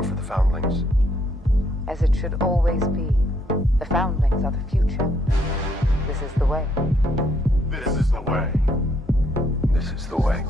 home for the foundlings. As it should always be. The foundlings are the future. This is the way. This is the way. This is the way.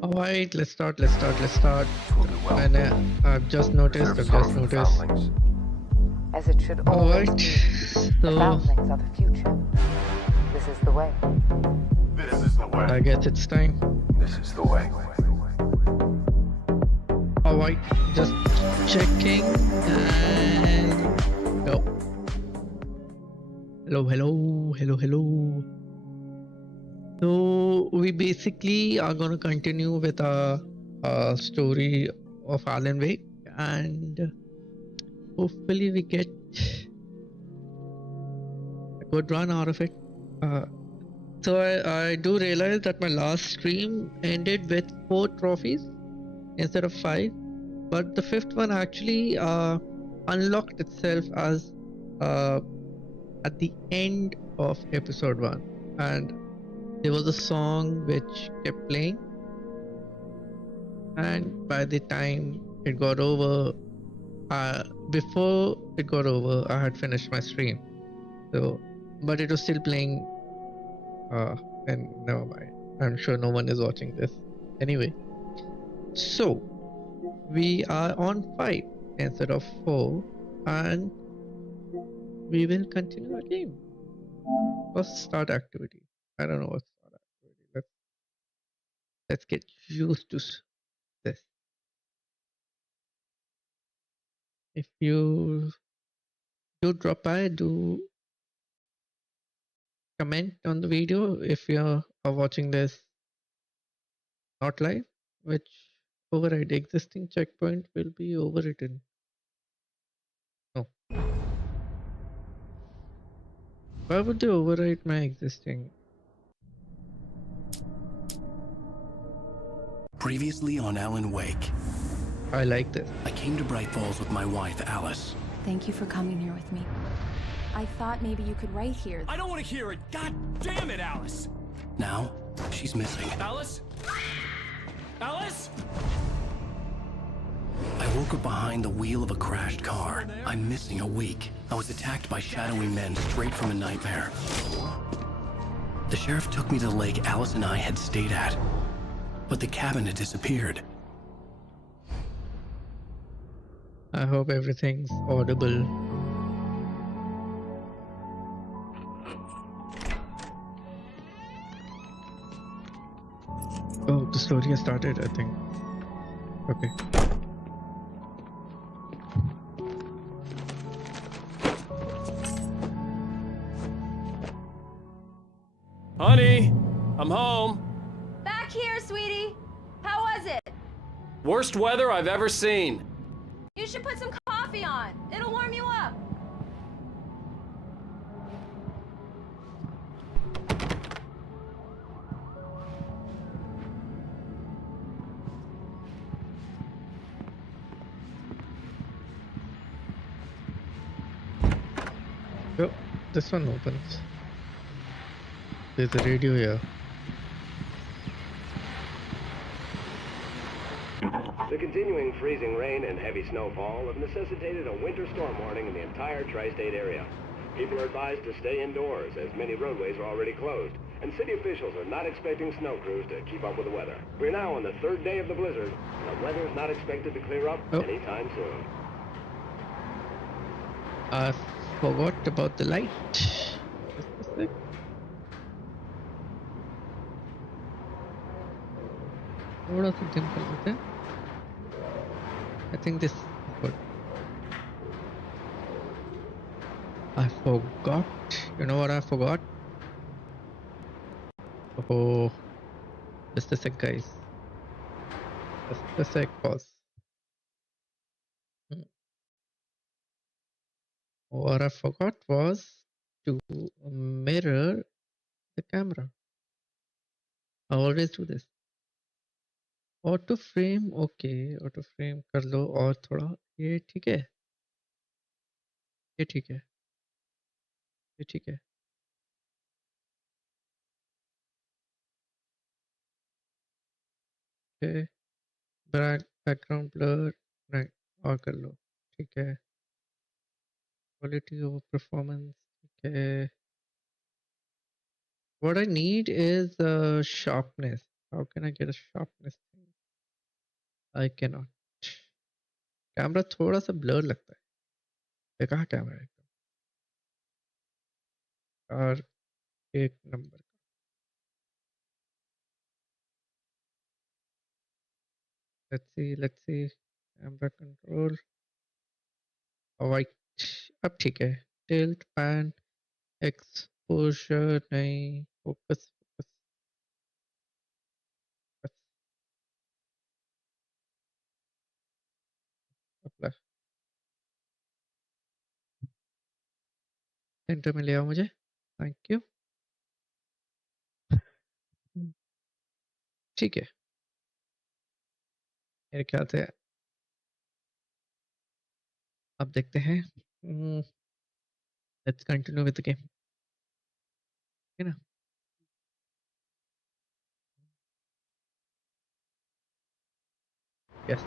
Alright, let's start. And I've just noticed. As it should always Alright, be. The so foundlings are the future. This is the way. This is the way. I guess it's time. This is the way. Alright, just checking and go. Hello. So we basically are gonna continue with our story of Alan Wake, and hopefully we get a good run out of it. So I do realize that my last stream ended with 4 trophies instead of 5, but the 5th one actually unlocked itself as at the end of episode 1, and there was a song which kept playing, and by the time it got over, before it got over, I had finished my stream. So, but it was still playing, and never mind. I'm sure no one is watching this anyway. So, we are on 5 instead of 4, and we will continue our game. First, start activity. I don't know what's start activity. Let's get used to this. If you do drop by, do comment on the video if you are watching this not live, which override existing checkpoint will be overwritten. No. Why would they overwrite my existing? Previously on Alan Wake. I like this. I came to Bright Falls with my wife, Alice. Thank you for coming here with me. I thought maybe you could write here. I don't want to hear it. God damn it, Alice. Now, she's missing. Alice? Alice? I woke up behind the wheel of a crashed car. I'm missing a week. I was attacked by shadowy men straight from a nightmare. The sheriff took me to the lake Alice and I had stayed at, but the cabin had disappeared. I hope everything's audible. Oh, the story has started, I think. Okay. Honey, I'm home. Back here, sweetie. How was it? Worst weather I've ever seen. You should put some coffee on. It'll warm you up. Oh, this one opens. There's a radio here. The continuing freezing rain and heavy snowfall have necessitated a winter storm warning in the entire tri-state area. People are advised to stay indoors as many roadways are already closed, and city officials are not expecting snow crews to keep up with the weather. We're now on the third day of the blizzard, and the weather is not expected to clear up anytime soon. I forgot about the light. Just a sec. थोड़ा सा dim कर लेते हैं. I think this is good. I forgot. You know what I forgot? Oh, just a sec, guys. Just a sec, pause. What I forgot was to mirror the camera. I always do this. Auto frame okay auto frame कर लो और थोड़ा ये ठीक है ये ठीक है ये ठीक है ओके बैकग्राउंड ब्लर राइट और कर लो ठीक है क्वालिटी ओवर परफॉर्मेंस ठीक है what I need is sharpness. How can I get a sharpness thing? I cannot. Camera थोड़ा सा ब्लर लगता है ये कहाँ कैमरा है और एक number let's see camera control white अब ठीक है टिल्ट पैन एक्सपोजर नहीं फोकस अप्लाई सेंटर में ले आओ मुझे थैंक यू ठीक है मेरे ख्याल से अब देखते हैं let's continue with the game है ना yes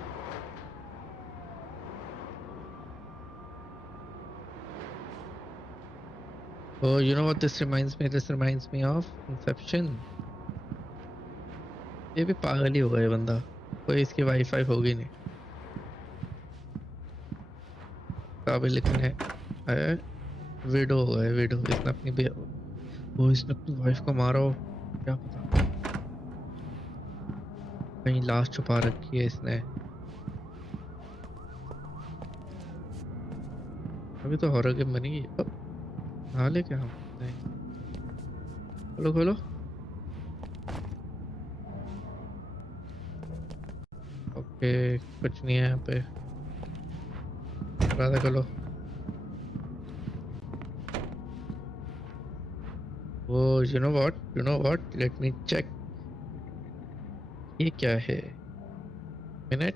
Oh, you know what this reminds me? This reminds me of Inception. ये भी पागल ही होगा ये बंदा कोई इसकी वाईफाई होगी नहीं काबिल लिखने है विडो होगा विडो इसने अपनी वो इसने अपनी वाइफ को मारा हो क्या पता कहीं लाश छुपा रखी है इसने अभी तो हॉरर गेम बनेगी हाँ लेके हम नहीं खोलो खोलो ओके कुछ नहीं है यहाँ पे राधा खोलो वो you know what let me check ये क्या है मिनट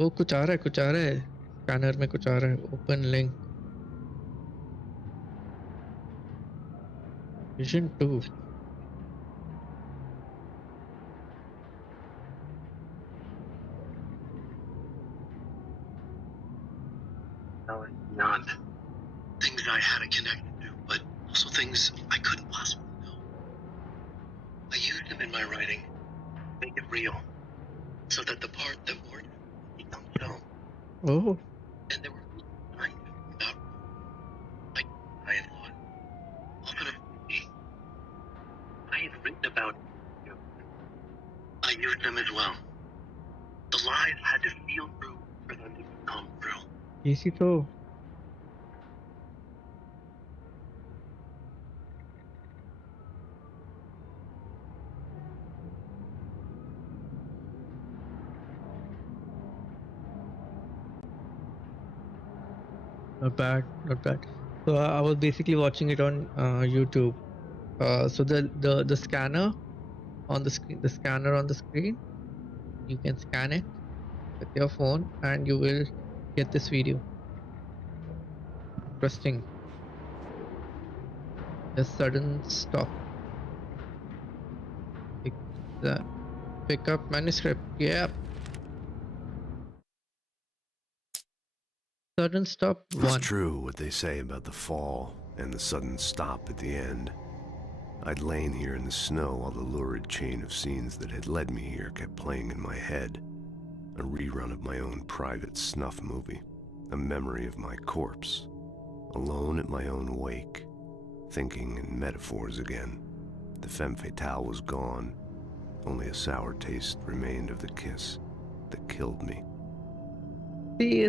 वो कुछ आ रहा है स्कैनर में कुछ आ रहा है open link vision 2 Beyond things I had a connection to, but also things I couldn't possibly know. I used them in my writing, make it real, so that the part that weren't become film. oh And there were lines about I had thought often of me. I had written about you. I used them as well. The lies had to feel true for them to come true. इसी तो not bad not bad so I was basically watching it on YouTube so the scanner on the screen the scanner on the screen you can scan it with your phone and you will get this video interesting the sudden stop pick up manuscript yep sudden stop It's 1 true what they say about the fall and the sudden stop at the end. I'd lain here in the snow while the lurid chain of scenes that had led me here kept playing in my head. A rerun of my own private snuff movie. A memory of my corpse. Alone at my own wake. Thinking in metaphors again. The femme fatale was gone. Only a sour taste remained of the kiss that killed me. see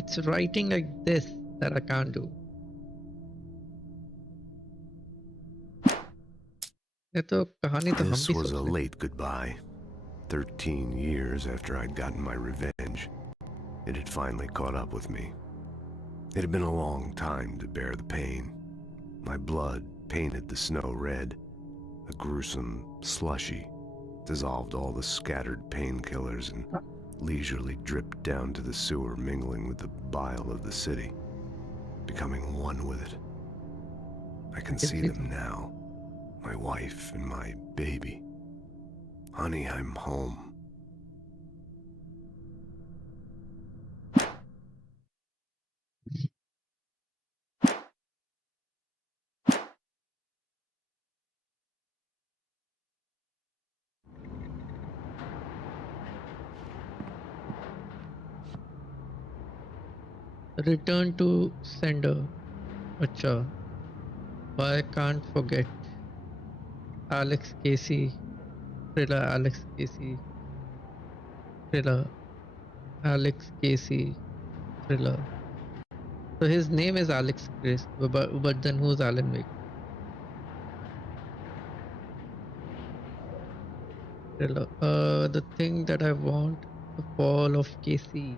it's writing like this that I can't do ये तो कहानी तो हम This भी was a सोच लेते late goodbye. 13 years after I'd gotten my revenge, it had finally caught up with me. It had been a long time to bear the pain. My blood painted the snow red. A gruesome slushy dissolved all the scattered painkillers and leisurely dripped down to the sewer, mingling with the bile of the city, becoming one with it. I can see them now. My wife and my baby. Honey, I'm home. return to sender अच्छा I can't forget Alex Casey thriller Alex Casey thriller Alex Casey thriller so his name is Alex Grace but then who's Alan Wake thriller the thing that I want the fall of Casey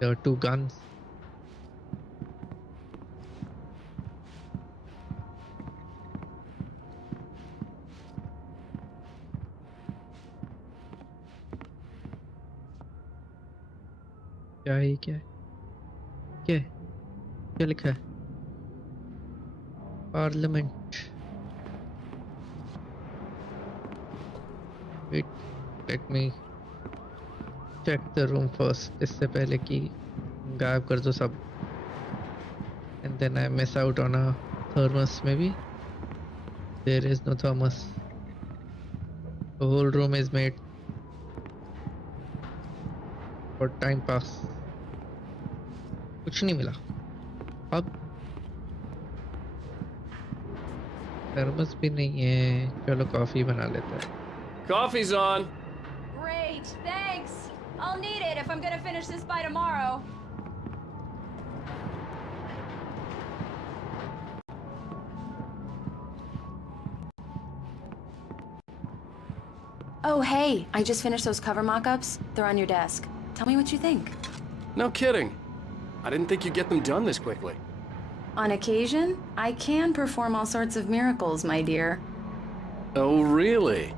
there are two guns क्या है क्या है क्या है क्या लिखा है parliament wait let me check the room first इससे पहले कि गायब कर दो सब and then I miss out on a thermos maybe there is no thermos the whole room is made for time pass कुछ नहीं मिला अब थर्मस भी नहीं है चलो कॉफी बना लेते हैं Coffee's on. Great, thanks. I'll need it if I'm gonna finish this by tomorrow. Oh, hey, I just finished those cover mock-ups. They're on your desk. Tell me what you think. No kidding. I didn't think you'd get them done this quickly. On occasion, I can perform all sorts of miracles, my dear. Oh, really?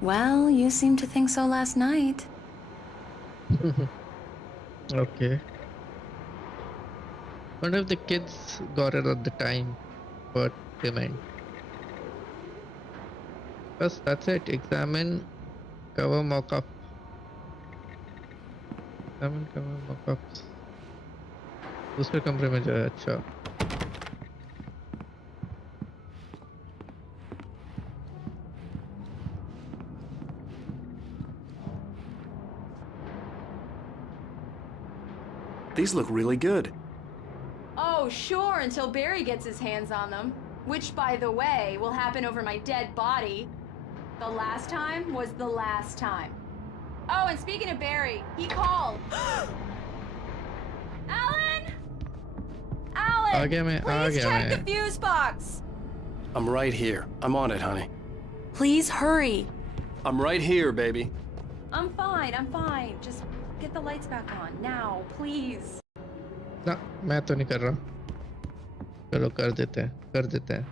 Well, you seemed to think so last night. Okay. Wonder if the kids got it at the time, what they meant. Bas, that's it. Examine, cover mock-up. Examine, cover mock-ups. दूसरे कमरे में जाए. अच्छा. These look really good. Oh, sure, until Barry gets his hands on them. Which, by the way, will happen over my dead body. The last time was the last time. Oh, and speaking of Barry, he called. Alan! Alan! Please check the fuse box! I'm right here. I'm on it, honey. Please hurry. I'm right here, baby. I'm fine. Just get the lights back on, now, please. ना मैं तो नहीं कर रहा. चलो कर देते हैं.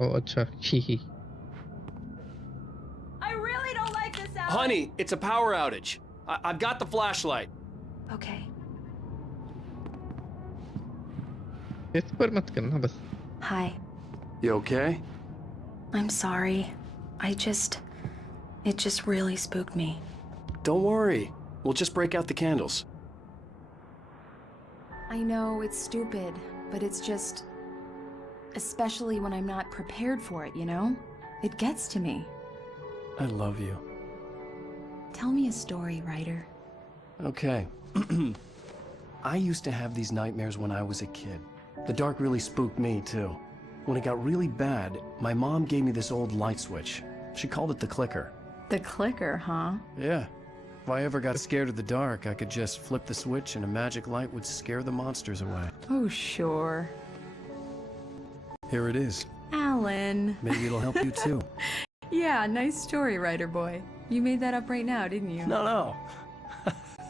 Oh, अच्छा. ही. I really don't like this, Alan! Honey, it's a power outage. I've got the flashlight. Okay. इस पर मत करना बस. Hi. You okay? I'm sorry. It just really spooked me. Don't worry. We'll just break out the candles. I know it's stupid, but it's just... Especially when I'm not prepared for it, you know? It gets to me. I love you. Tell me a story, writer. Okay. I used to have these nightmares when I was a kid. The dark really spooked me, too. When it got really bad, my mom gave me this old light switch. She called it the clicker. The clicker, huh? Yeah. If I ever got scared of the dark, I could just flip the switch and a magic light would scare the monsters away. Oh, sure. Here it is. Alan. Maybe it'll help you, too. Yeah, nice story, writer boy. You made that up right now, didn't you? No.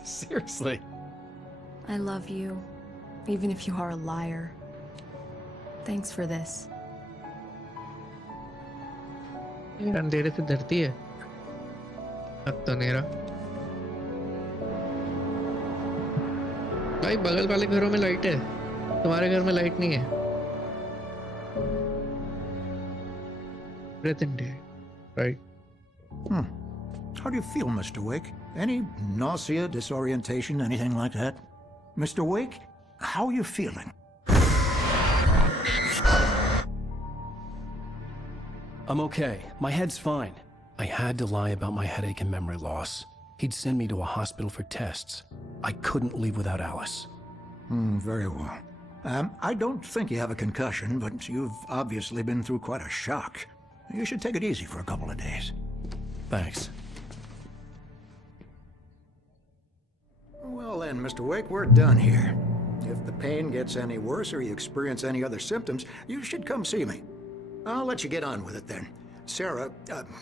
Seriously. I love you, even if you are a liar. Thanks for this. ये अंधेरे से डरती है. अब तो नहीं रहा. भाई बगल वाले घरों में लाइट है. तुम्हारे घर में लाइट नहीं है. Present day, right? How do you feel, Mr. Wake? Any nausea, disorientation, anything like that? Mr. Wake, how are you feeling? I'm okay. My head's fine. I had to lie about my headache and memory loss. He'd send me to a hospital for tests. I couldn't leave without Alice. Very well. I don't think you have a concussion, but you've obviously been through quite a shock. You should take it easy for a couple of days. Thanks. Well then, Mr. Wake, we're done here. If the pain gets any worse or you experience any other symptoms, you should come see me. I'll let you get on with it then. Sarah,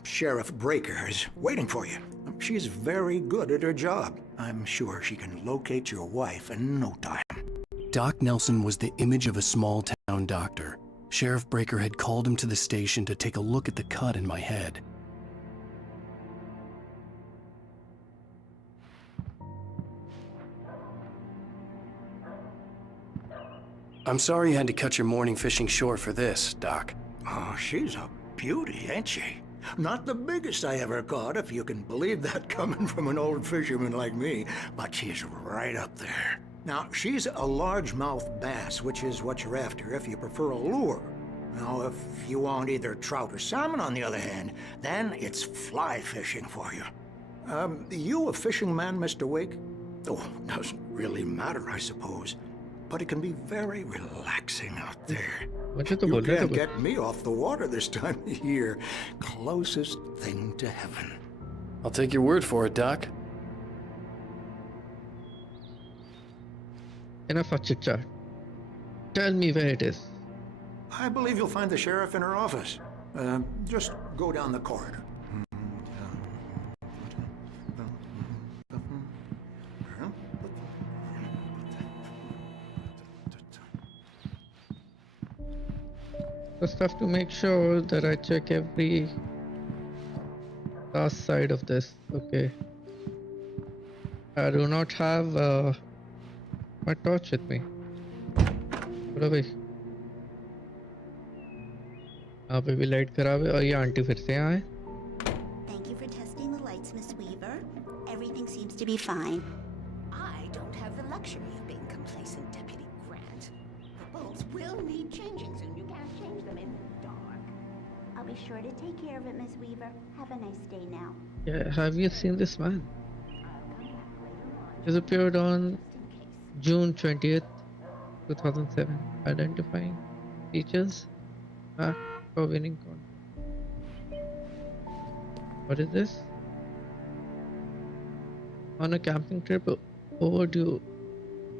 Sheriff Breaker, is waiting for you. She's very good at her job. I'm sure she can locate your wife in no time. Doc Nelson was the image of a small-town doctor. Sheriff Breaker had called him to the station to take a look at the cut in my head. I'm sorry you had to cut your morning fishing short for this, Doc. Oh, she's a beauty, ain't she? Not the biggest I ever caught, if you can believe that coming from an old fisherman like me, but she's right up there. Now, she's a largemouth bass, which is what you're after if you prefer a lure. Now, if you want either trout or salmon, on the other hand, then it's fly fishing for you. You a fishing man, Mr. Wake? Oh, doesn't really matter, I suppose. But it can be very relaxing out there. You can't get me off the water this time of year. Closest thing to heaven. I'll take your word for it, Doc. Enough of chit-chat. Tell me where it is. I believe you'll find the sheriff in her office. Just go down the corridor. just have to make sure that I check every last side of this. Okay. I do not have my torch with me. Put away. यहाँ पे भी light खराब है और ये aunty फिर से यहाँ है. Thank you for testing the lights, Miss Weaver. Everything seems to be fine. I don't have the luxury of being complacent, Deputy Grant. The bulbs will need changing soon. You can't change them in the dark. I'll be sure to take care of it, Miss Weaver. Have a nice day now. Yeah, have you seen this man? This appeared on June 20th, 2007. Identifying features. For winning con. What is this? On a camping trip overdue.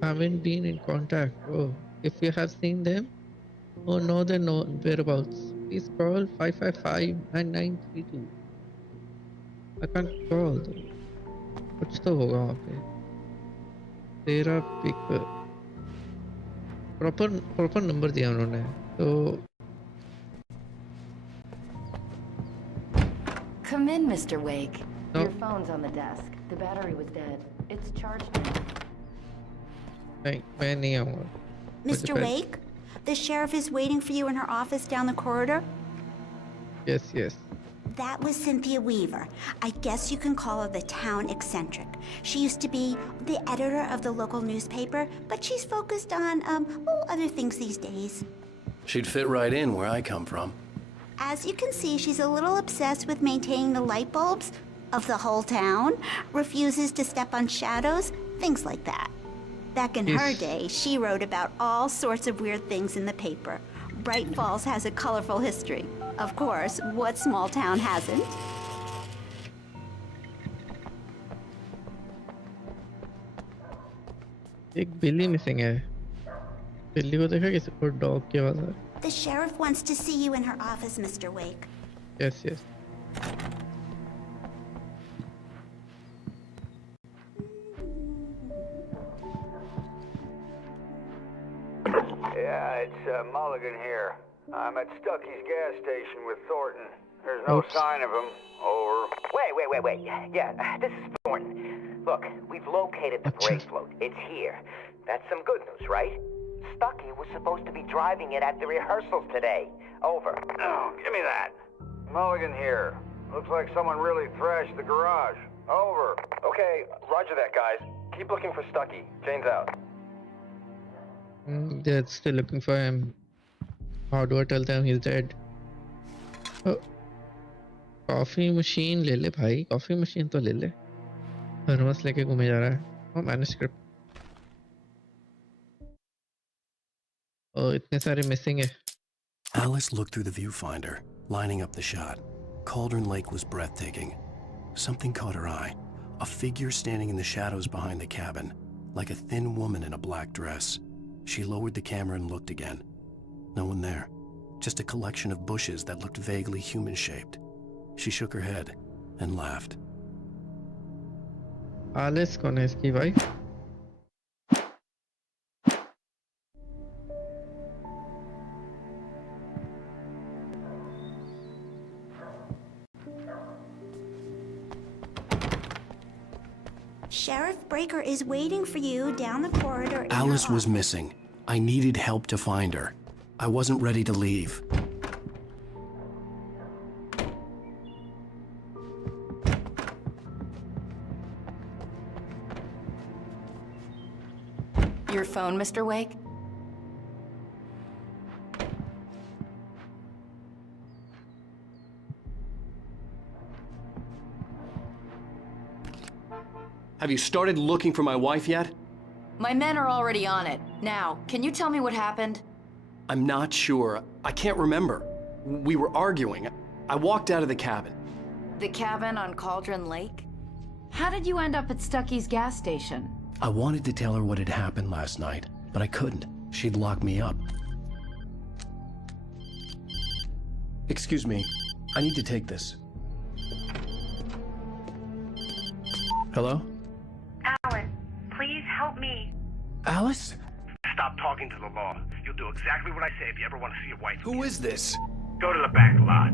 Haven't been in contact. Oh, if you have seen them or know their whereabouts, please call 555-9932. I can't call though. कुछ तो होगा वहाँ पे. तेरा pick proper number दिया उन्होंने तो. Come in, Mr. Wake. No. Your phone's on the desk. The battery was dead. It's charged now. नहीं, मैं नहीं आऊँगा. Mr. Wake, the sheriff is waiting for you in her office down the corridor. Yes, yes. That was Cynthia Weaver. I guess you can call her the town eccentric. She used to be the editor of the local newspaper, but she's focused on, other things these days. She'd fit right in where I come from. As you can see, she's a little obsessed with maintaining the light bulbs of the whole town, refuses to step on shadows, things like that. Back in her day, she wrote about all sorts of weird things in the paper. Bright Falls has a colorful history. Of course, what small town hasn't? एक बिल्ली missing है. बिल्ली को देखा किसी को dog की आवाज आ रही. The sheriff wants to see you in her office, Mr. Wake. Yes, yes. Yeah, it's Mulligan here. I'm at Stucky's gas station with Thornton. There's no sign of him. Over. Wait. Yeah, this is Thornton. Look, we've located the brake float. It's here. That's some good news, right? Stucky was supposed to be driving it at the rehearsals today. Over. Oh, give me that. Mulligan here. Looks like someone really thrashed the garage. Over. Okay, roger that, guys. Keep looking for Stucky. Jane's out. They're still looking for him. How do I tell them he's dead? Oh. Coffee machine ले ले भाई. Coffee machine तो ले ले. Thermos लेके घूमे जा रहा है. और मैन्युस्क्रिप्ट. Oh, इतने सारे मिसिंग है. Alice looked through the viewfinder, lining up the shot. Cauldron Lake was breathtaking. Something caught her eye. A figure standing in the shadows behind the cabin, like a thin woman in a black dress. She lowered the camera and looked again. No one there. Just a collection of bushes that looked vaguely human-shaped. She shook her head and laughed. Alice कौन है इसकी wife? Sheriff Breaker is waiting for you down the corridor. Alice was missing. I needed help to find her. I wasn't ready to leave. Your phone, Mr. Wake? Have you started looking for my wife yet? My men are already on it. Now, can you tell me what happened? I'm not sure. I can't remember. We were arguing. I walked out of the cabin. The cabin on Cauldron Lake? How did you end up at Stucky's gas station? I wanted to tell her what had happened last night, but I couldn't. She'd lock me up. Excuse me. I need to take this. Hello? Alan, please help me. Alice? Stop talking to the law. You do exactly what I say if you ever want to see your wife. Who is this? Go to the back lot.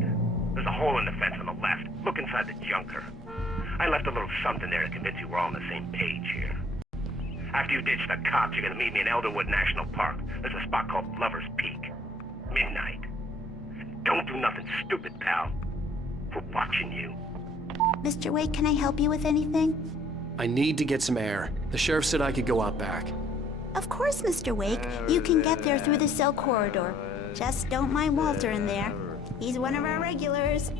There's a hole in the fence on the left. Look inside the junker. I left a little something there to convince you we're all on the same page here. After you ditch the cops, you're gonna meet me in Elderwood National Park. There's a spot called Lover's Peak. Midnight. Don't do nothing stupid, pal. We're watching you. Mr. Wake, can I help you with anything? I need to get some air. The sheriff said I could go out back. Of course, Mr. Wake. You can get there through the cell corridor. Just don't mind Walter in there. He's one of our regulars.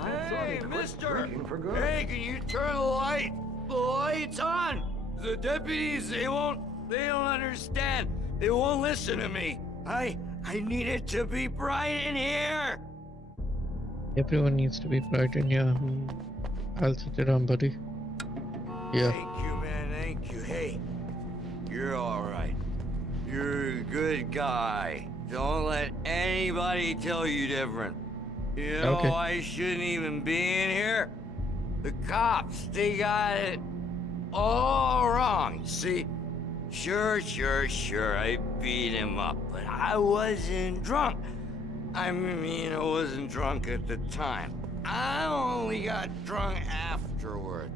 Hey, mister! Hey, can you turn the light? The light's on! The deputies, they don't understand. They won't listen to me. I need it to be bright in here! Everyone needs to be bright in here. I'll sit around, buddy. Yeah. Thank you, man, thank you. Hey, you're alright. You're a good guy. Don't let anybody tell you different. You know, Okay. I shouldn't even be in here. The cops, they got it all wrong. See, sure, I beat him up, but I wasn't drunk. I mean, I wasn't drunk at the time. I only got drunk afterward.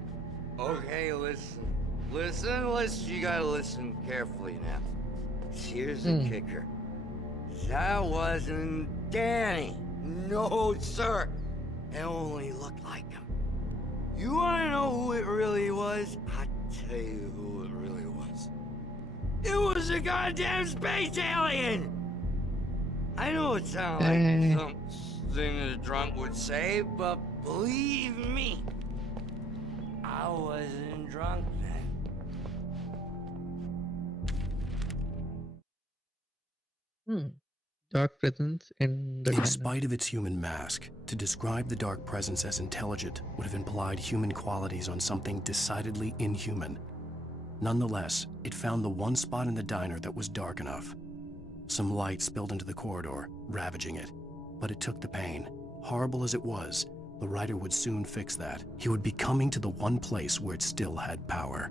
Okay, listen, you gotta listen carefully now. Here's the kicker. That wasn't Danny. No, sir. It only looked like him. You wanna know who it really was? I'll tell you who it really was. It was a goddamn space alien! I know it sounds like something a drunk would say, but believe me, I wasn't drunk then. Dark presence in the In spite of its human mask, to describe the dark presence as intelligent would have implied human qualities on something decidedly inhuman. Nonetheless, it found the one spot in the diner that was dark enough. Some light spilled into the corridor, ravaging it. But it took the pain. Horrible as it was, the writer would soon fix that. He would be coming to the one place where it still had power.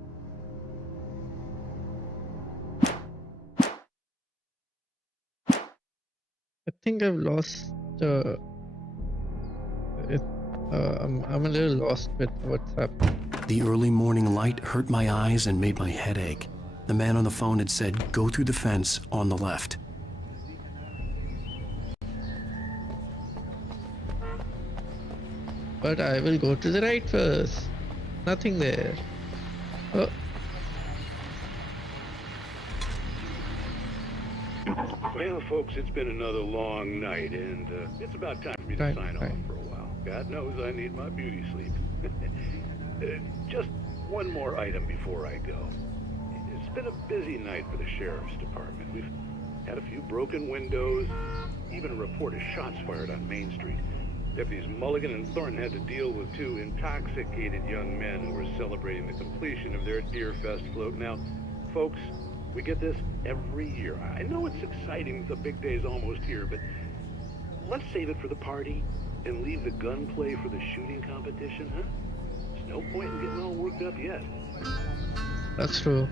I think I've lost I'm a little lost with what's happening. The early morning light hurt my eyes and made my head ache. The man on the phone had said, go through the fence on the left. But I will go to the right first. Nothing there. Oh. Well, folks, it's been another long night, and it's about time for me to sign off for a while. God knows I need my beauty sleep. Just one more item before I go. It's been a busy night for the Sheriff's Department. We've had a few broken windows, even a report of shots fired on Main Street. Deputies Mulligan and Thornton had to deal with two intoxicated young men who were celebrating the completion of their Deer Fest float. Now, folks, we get this every year. I know it's exciting, the big day's almost here, but let's save it for the party and leave the gunplay for the shooting competition, huh? There's no point in getting all worked up yet. That's true.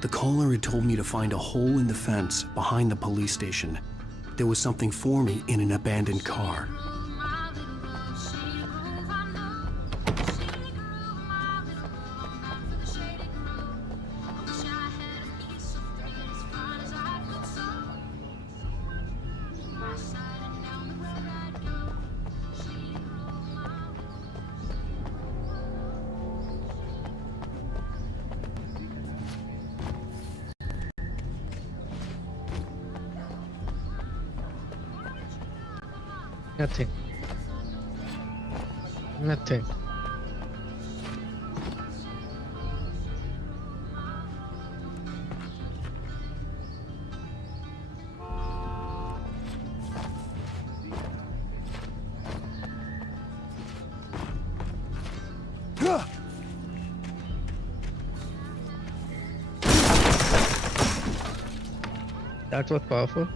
The caller had told me to find a hole in the fence behind the police station. There was something for me in an abandoned car. Nothing. Nothing. That was powerful.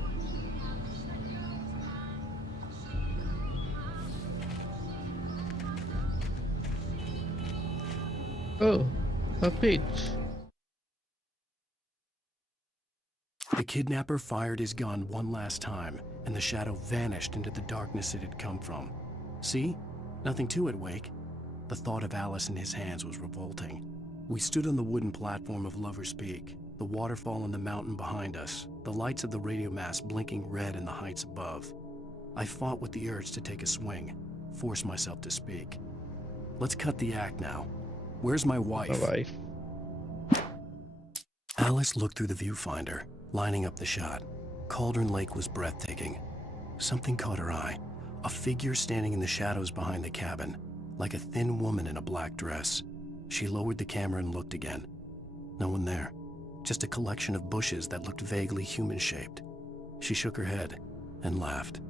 Oh, a page. The kidnapper fired his gun one last time, and the shadow vanished into the darkness it had come from. See? Nothing to it, Wake. The thought of Alice in his hands was revolting. We stood on the wooden platform of Lover's Peak, the waterfall and the mountain behind us, the lights of the radio mast blinking red in the heights above. I fought with the urge to take a swing, force myself to speak. Let's cut the act now. Where's my wife? My wife. Alice looked through the viewfinder, lining up the shot. Cauldron Lake was breathtaking. Something caught her eye. A figure standing in the shadows behind the cabin, like a thin woman in a black dress. She lowered the camera and looked again. No one there. Just a collection of bushes that looked vaguely human-shaped. She shook her head and laughed.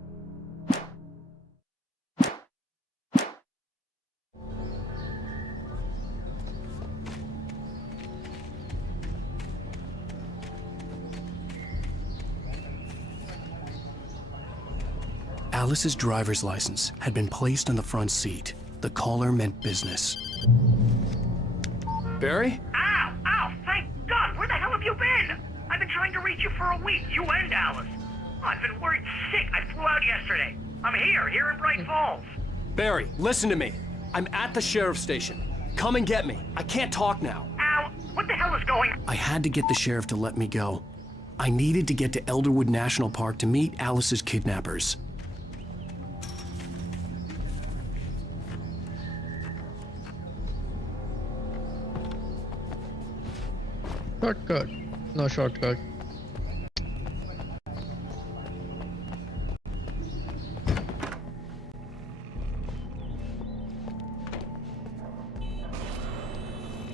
Alice's driver's license had been placed on the front seat. The caller meant business. Barry? Ow! Ow! Thank God! Where the hell have you been? I've been trying to reach you for a week, you and Alice. Oh, I've been worried sick. I flew out yesterday. I'm here in Bright Falls. Barry, listen to me. I'm at the sheriff's station. Come and get me. I can't talk now. Ow! What the hell is going on? I had to get the sheriff to let me go. I needed to get to Elderwood National Park to meet Alice's kidnappers. Shortcut. No shortcut.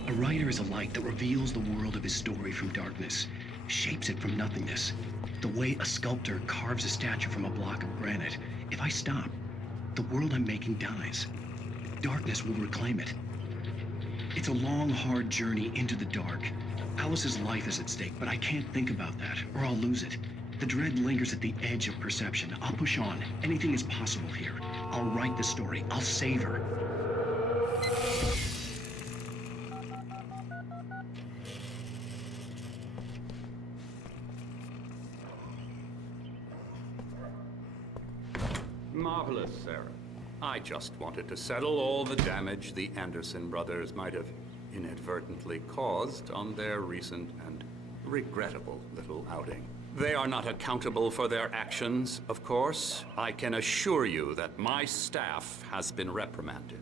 A writer is a light that reveals the world of his story from darkness, shapes it from nothingness. The way a sculptor carves a statue from a block of granite. If I stop, the world I'm making dies. Darkness will reclaim it. It's a long, hard journey into the dark. Alice's life is at stake, but I can't think about that, or I'll lose it. The dread lingers at the edge of perception. I'll push on. Anything is possible here. I'll write the story. I'll save her. Marvelous, Sarah. I just wanted to settle all the damage the Anderson brothers might have inadvertently caused on their recent and regrettable little outing. They are not accountable for their actions, of course. I can assure you that my staff has been reprimanded.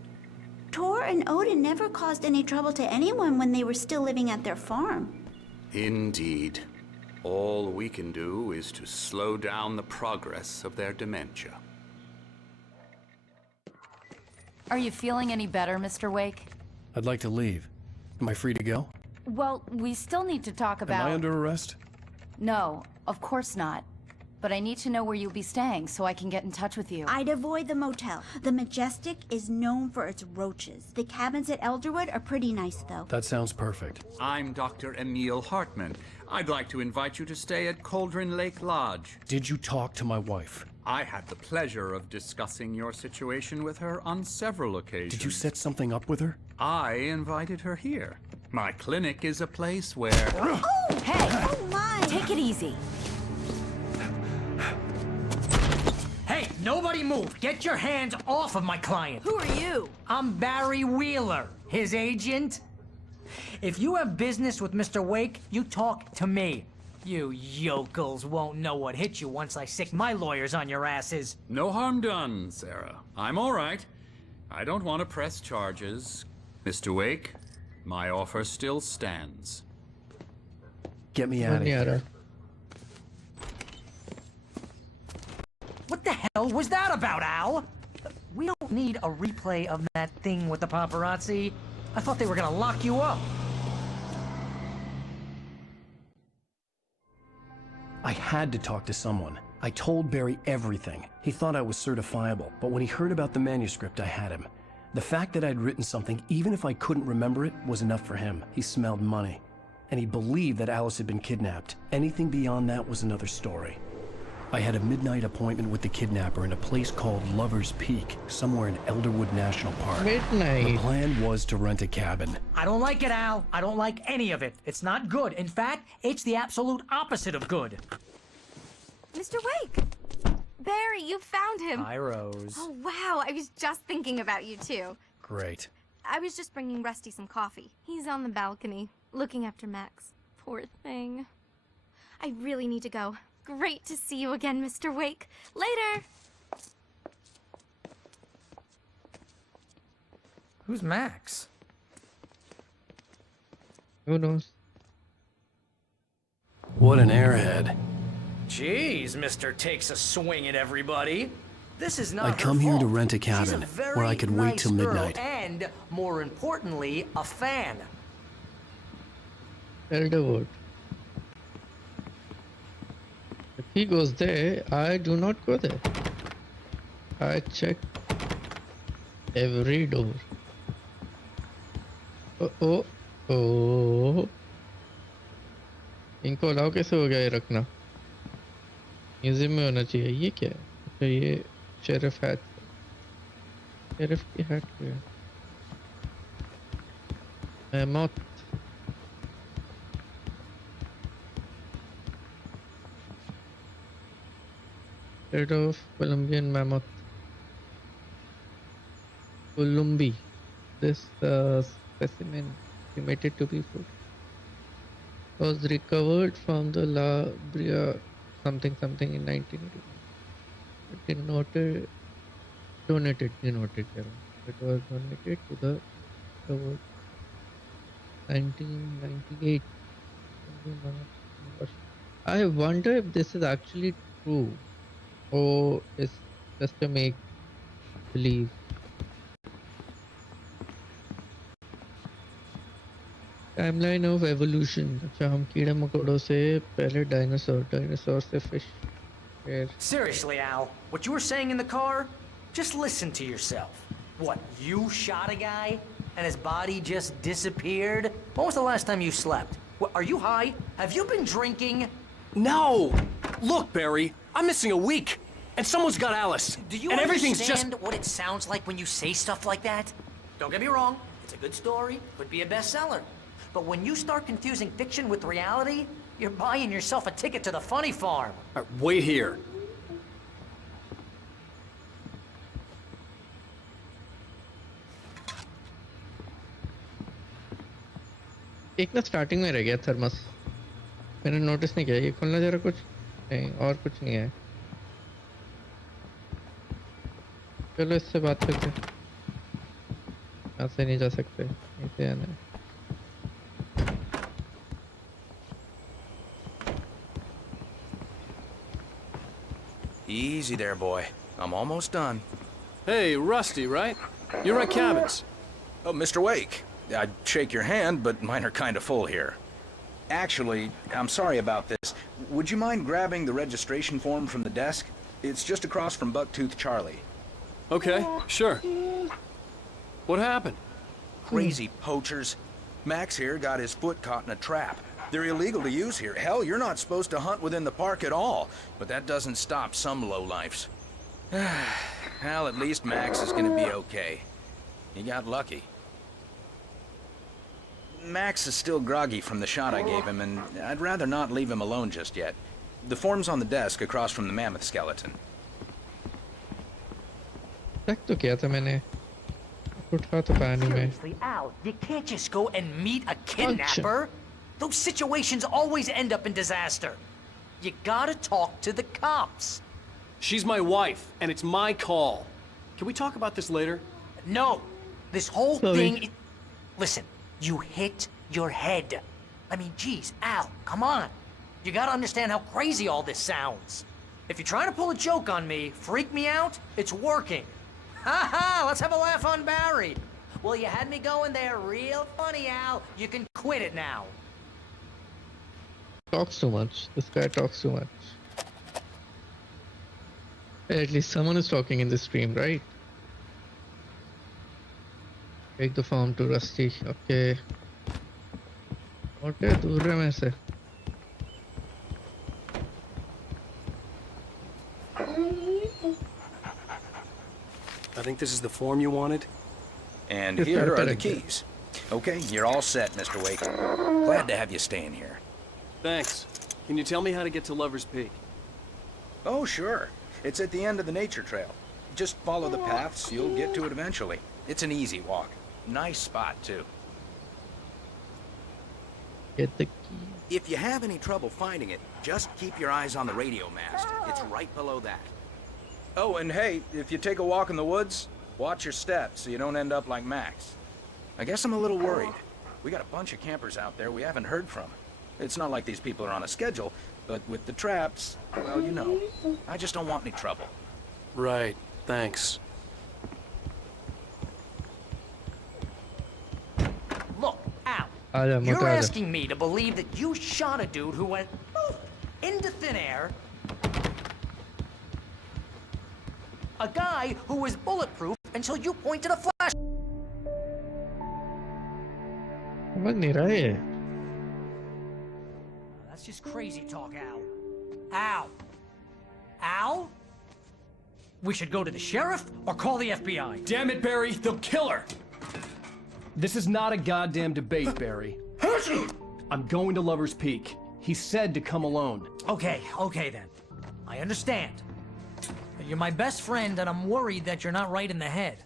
Tor and Odin never caused any trouble to anyone when they were still living at their farm. Indeed. All we can do is to slow down the progress of their dementia. Are you feeling any better, Mr. Wake? I'd like to leave. Am I free to go? Well, we still need to talk about... Am I under arrest? No, of course not. But I need to know where you'll be staying so I can get in touch with you. I'd avoid the motel. The Majestic is known for its roaches. The cabins at Elderwood are pretty nice, though. That sounds perfect. I'm Dr. Emil Hartman. I'd like to invite you to stay at Cauldron Lake Lodge. Did you talk to my wife? I had the pleasure of discussing your situation with her on several occasions. Did you set something up with her? I invited her here. My clinic is a place where... Oh! Hey! Oh, my! Take it easy. Hey, nobody move! Get your hands off of my client! Who are you? I'm Barry Wheeler, his agent. If you have business with Mr. Wake, you talk to me. You yokels won't know what hit you once I sick my lawyers on your asses. No harm done, Sarah. I'm all right. I don't want to press charges. Mr. Wake, my offer still stands. Get me out of here. What the hell was that about, Al? We don't need a replay of that thing with the paparazzi. I thought they were gonna lock you up. I had to talk to someone. I told Barry everything. He thought I was certifiable, but when he heard about the manuscript, I had him. The fact that I'd written something, even if I couldn't remember it, was enough for him. He smelled money. And he believed that Alice had been kidnapped. Anything beyond that was another story. I had a midnight appointment with the kidnapper in a place called Lover's Peak, somewhere in Elderwood National Park. Midnight. The plan was to rent a cabin. I don't like it, Al. I don't like any of it. It's not good. In fact, it's the absolute opposite of good. Mr. Wake! Barry, you found him. Hi, Rose. Oh, wow. I was just thinking about you, too. Great. I was just bringing Rusty some coffee. He's on the balcony, looking after Max. Poor thing. I really need to go. Great to see you again, Mr. Wake. Later! Who's Max? Who knows? What an airhead. Jeez, Mr. Takes a swing at everybody. This is not I'd come here to rent a cabin where I could wait till midnight. And, more importantly, a fan. Elderwood. If he goes there, I do not go there. I check every door. Oh. इनको allow कैसे हो गया ये रखना? Museum में होना चाहिए. ये क्या है? अच्छा ये शेरिफ हैट. शेरिफ की हैट क्या है? मौत. Head of Colombian mammoth. Columbi. This specimen estimated to be food was recovered from the La Brea something in 1980. Donated. It was donated to the award 1998. I wonder if this is actually true or is just to make believe. Timeline of evolution. अच्छा हम कीड़े मकोड़ों से पहले dinosaur से fish. Seriously, Al, what you were saying in the car? Just listen to yourself. What, you shot a guy and his body just disappeared? When was the last time you slept? What, are you high? Have you been drinking? No! Look, Barry, I'm missing a week, and someone's got Alice. Do you and everything's understand just what it sounds like when you say stuff like that? Don't get me wrong, it's a good story, could be a bestseller. But when you start confusing fiction with reality, you're buying yourself a ticket to the funny farm. Wait here. एक ना starting में रह गया thermos. मैंने notice नहीं किया. ये खोलना जरा कुछ नहीं और कुछ नहीं है. चलो इससे बात करते. यहाँ से नहीं जा सकते. ऐसे आना है. Easy there, boy. I'm almost done. Hey, Rusty, right? You rent cabins. Oh, Mr. Wake. I'd shake your hand, but mine are kind of full here. Actually, I'm sorry about this. Would you mind grabbing the registration form from the desk? It's just across from Bucktooth Charlie. Okay, sure. What happened? Crazy poachers. Max here got his foot caught in a trap. They're illegal to use here. Hell, you're not supposed to hunt within the park at all. But that doesn't stop some lowlifes. Well, at least Max is gonna be okay. He got lucky. Max is still groggy from the shot I gave him, and I'd rather not leave him alone just yet. The form's on the desk across from the mammoth skeleton. Seriously, Al, you can't just go and meet a kidnapper. Those situations always end up in disaster. You gotta talk to the cops. She's my wife, and it's my call. Can we talk about this later? No. This whole thing... Listen, you hit your head. I mean, geez, Al, come on. You gotta understand how crazy all this sounds. If you're trying to pull a joke on me, freak me out, it's working. Ha ha, let's have a laugh on Barry. Well, you had me going there real funny, Al. You can quit it now. Talks too much. This guy talks too much. Hey, at least someone is talking in the stream, right? Take the farm to Rusty. Okay. Okay, दूर है मैं से. I think this is the form you wanted. And here are the keys. Okay, you're all set, Mr. Wake. Glad to have you staying here. Thanks. Can you tell me how to get to Lover's Peak? Oh, sure. It's at the end of the nature trail. Just follow the paths, you'll get to it eventually. It's an easy walk. Nice spot, too. Get the If you have any trouble finding it, just keep your eyes on the radio mast. It's right below that. Oh, and hey, if you take a walk in the woods, watch your steps so you don't end up like Max. I guess I'm a little worried. We got a bunch of campers out there we haven't heard from. It's not like these people are on a schedule, but with the traps, well, you know, I just don't want any trouble. Right, thanks. Look, Al, you're asking me to believe that you shot a dude who went poof, into thin air. A guy who was bulletproof until you pointed a flash. समझ नहीं रहा है। That's just crazy talk, Al. Al? Al? We should go to the sheriff or call the FBI. Damn it, Barry, they'll kill her. This is not a goddamn debate, Barry. I'm going to Lover's Peak. He said to come alone. Okay then. I understand. But you're my best friend and I'm worried that you're not right in the head.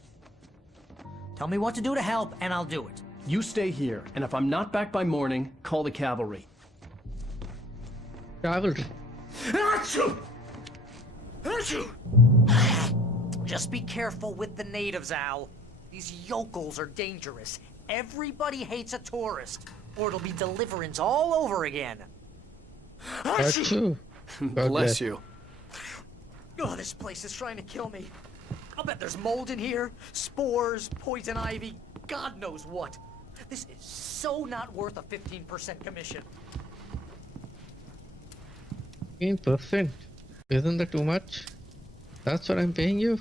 Tell me what to do to help and I'll do it. You stay here, and if I'm not back by morning, call the cavalry. Cavalry? Achoo! Achoo! Just be careful with the natives, Al. These yokels are dangerous. Everybody hates a tourist, or it'll be deliverance all over again. Achoo! Bless you. Oh, this place is trying to kill me. I'll bet there's mold in here, spores, poison ivy, God knows what. This is so not worth a 15% commission. 15%? Isn't that too much? That's what I'm paying you?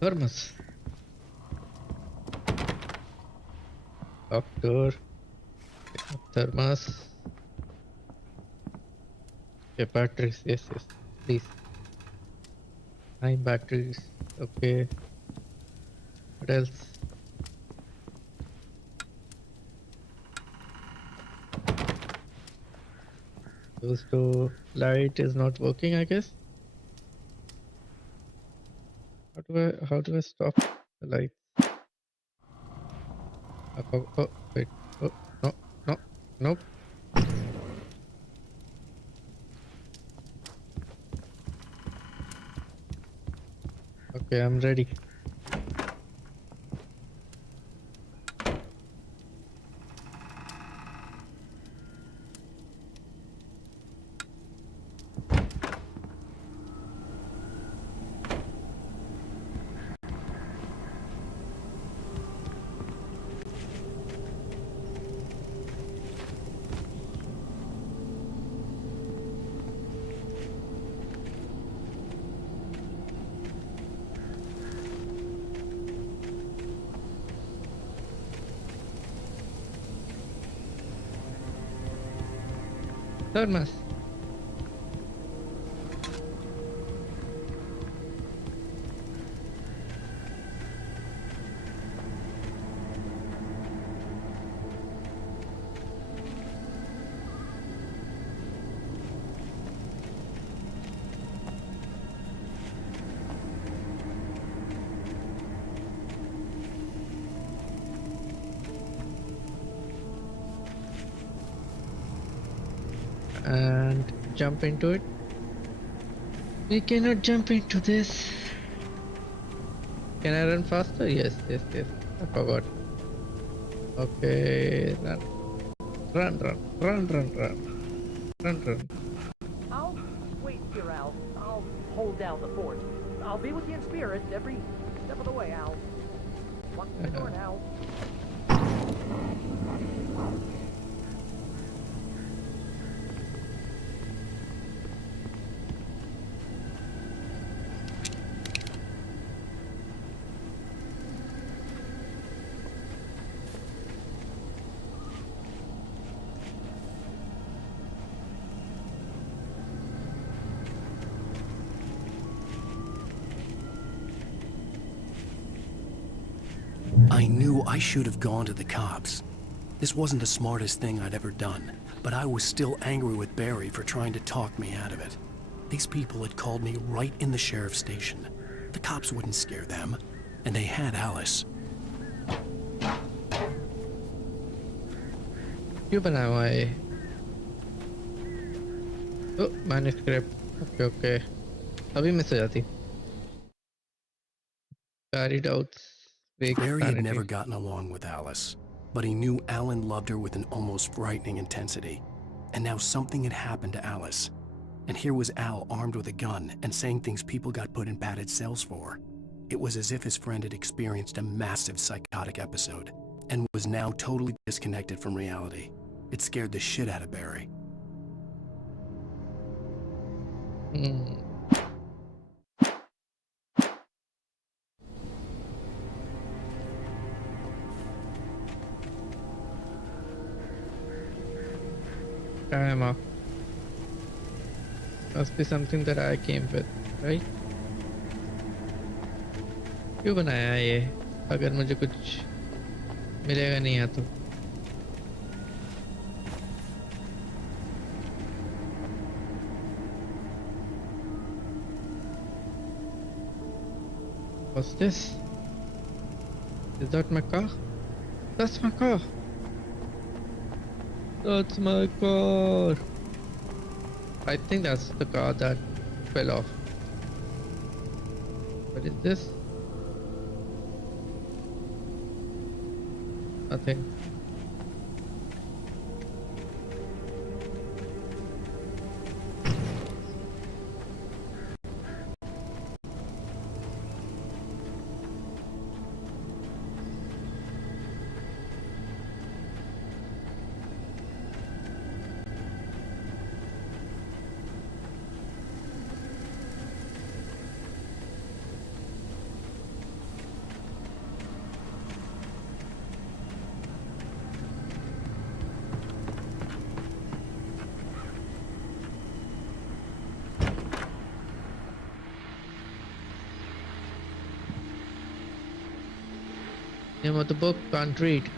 Thermos. Doctor. Thermos. Okay, batteries. Yes, please. 9 batteries. Okay. What else? Those two light is not working, I guess. How do I stop the light? Oh, wait. Oh, nope. Okay, I'm ready. Thermos. And jump into it. We cannot jump into this. Can I run faster? Yes. I forgot. Okay, run. I'll wait here, Al. I'll hold down the fort. I'll be with you in spirit every step of the way, Al. Walk through the door now. knew I should have gone to the cops. This wasn't the smartest thing I'd ever done, but I was still angry with Barry for trying to talk me out of it. These people had called me right in the sheriff's station. The cops wouldn't scare them, and they had Alice. क्यों बना हुआ है? Oh, manuscript. Okay. अभी miss हो जाती. Carried out. Barry had never gotten along with Alice, but he knew Alan loved her with an almost frightening intensity. And now something had happened to Alice. And here was Al armed with a gun and saying things people got put in padded cells for. It was as if his friend had experienced a massive psychotic episode and was now totally disconnected from reality. It scared the shit out of Barry. Time off. Must be something that I came with, right? क्यों बनाया ये? अगर मुझे कुछ मिलेगा नहीं यहाँ तो. What's this? Is that my car? That's my car. That's my car. I think that's the car that fell off. What is this? Nothing. Name of the book, can't read.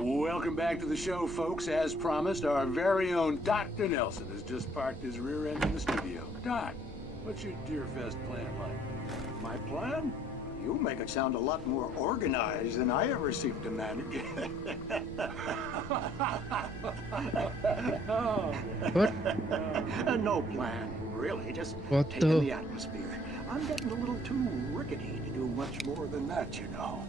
Welcome back to the show, folks. As promised, our very own Dr. Nelson has just parked his rear end in the studio. Doc, what's your Deerfest plan like? My plan? You make it sound a lot more organized than I ever seem to manage. What? No plan, really. Just What taking the atmosphere. I'm getting a little too rickety to do much more than that, you know.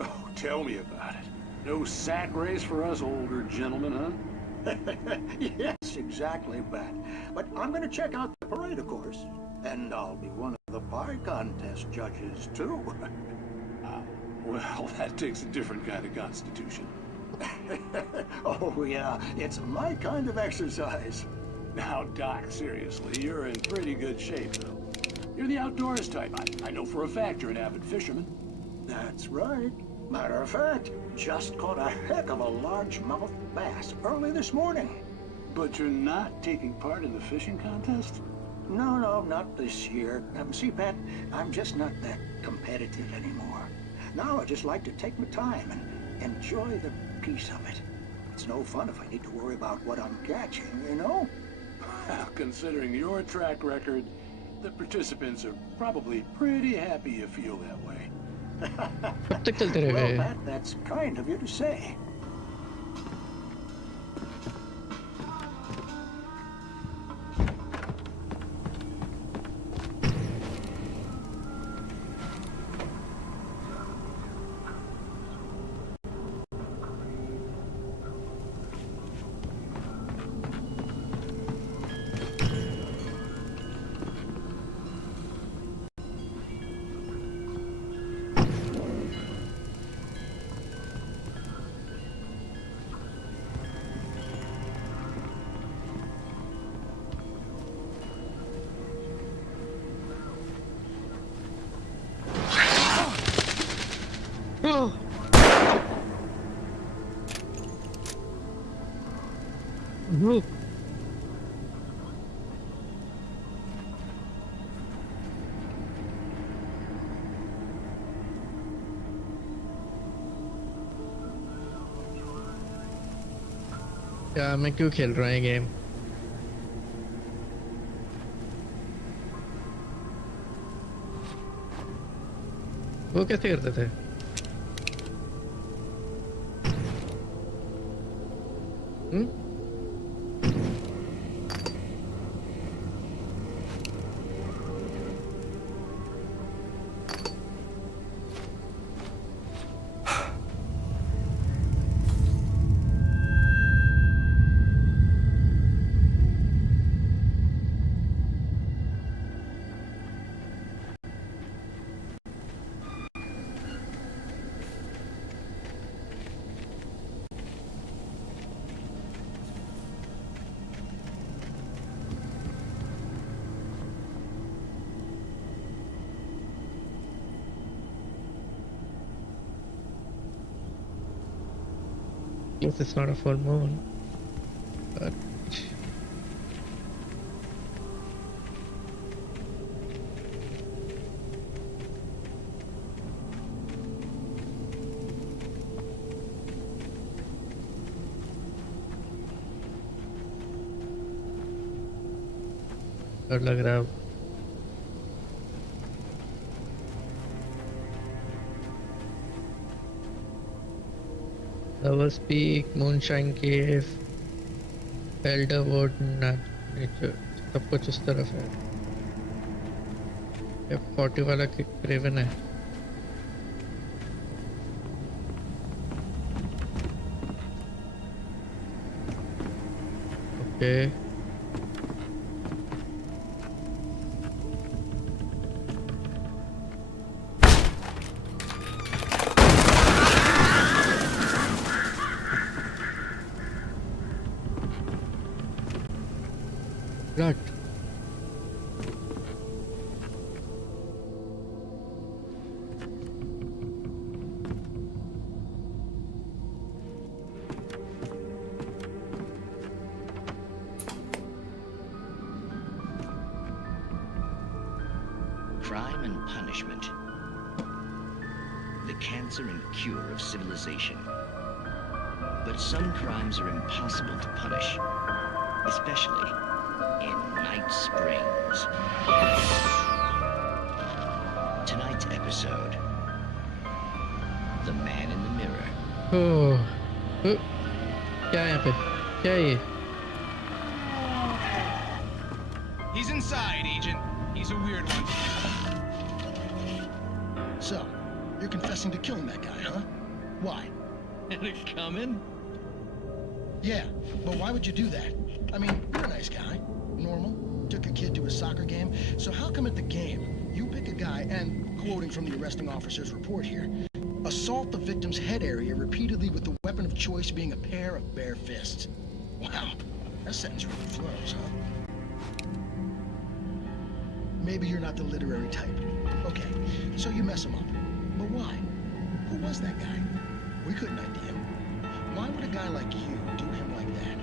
Oh, tell me about it. No sack race for us older gentlemen, huh? Yes, exactly, Bat. But I'm going to check out the parade, of course. And I'll be one of the pie contest judges, too. Well, that takes a different kind of constitution. Oh, yeah. It's my kind of exercise. Now, Doc, seriously, you're in pretty good shape, though. You're the outdoors type. I know for a fact you're an avid fisherman. That's right. Matter of fact, just caught a heck of a largemouth bass early this morning. But you're not taking part in the fishing contest? No, not this year. See, Pat, I'm just not that competitive anymore. Now I just like to take my time and enjoy the peace of it. It's no fun if I need to worry about what I'm catching, you know? Well, considering your track record, the participants are probably pretty happy you feel that way. Well, Pat, that's kind of you to say. रुक क्या मैं क्यों खेल रहा हूँ ये game वो कैसे करते थे Yes, it's not a full moon, but डर लग रहा है Lovers Peak, Moonshine Cave, Elderwood, Nature, सब कुछ इस तरफ है ये 40 वाला क्रेवन है okay Blood. Crime and punishment. The cancer and cure of civilization. But some crimes are impossible to punish, especially in Night Springs. Tonight's episode, The Man in the Mirror. Oh. क्या है यहाँ पे? क्या है ये? He's inside, Agent. He's a weird one. So, you're confessing to killing that guy, huh? Why? Had it coming? Yeah, but why would you do that? I mean, you're a nice guy. Normal. Took a kid to a soccer game. So how come at the game, you pick a guy and, quoting from the arresting officer's report here, assault the victim's head area repeatedly with the weapon of choice being a pair of bare fists? Wow, that sentence really flows, huh? Maybe you're not the literary type. Okay, so you mess him up. But why? Who was that guy? We couldn't ID him. Why would a guy like you do him like that?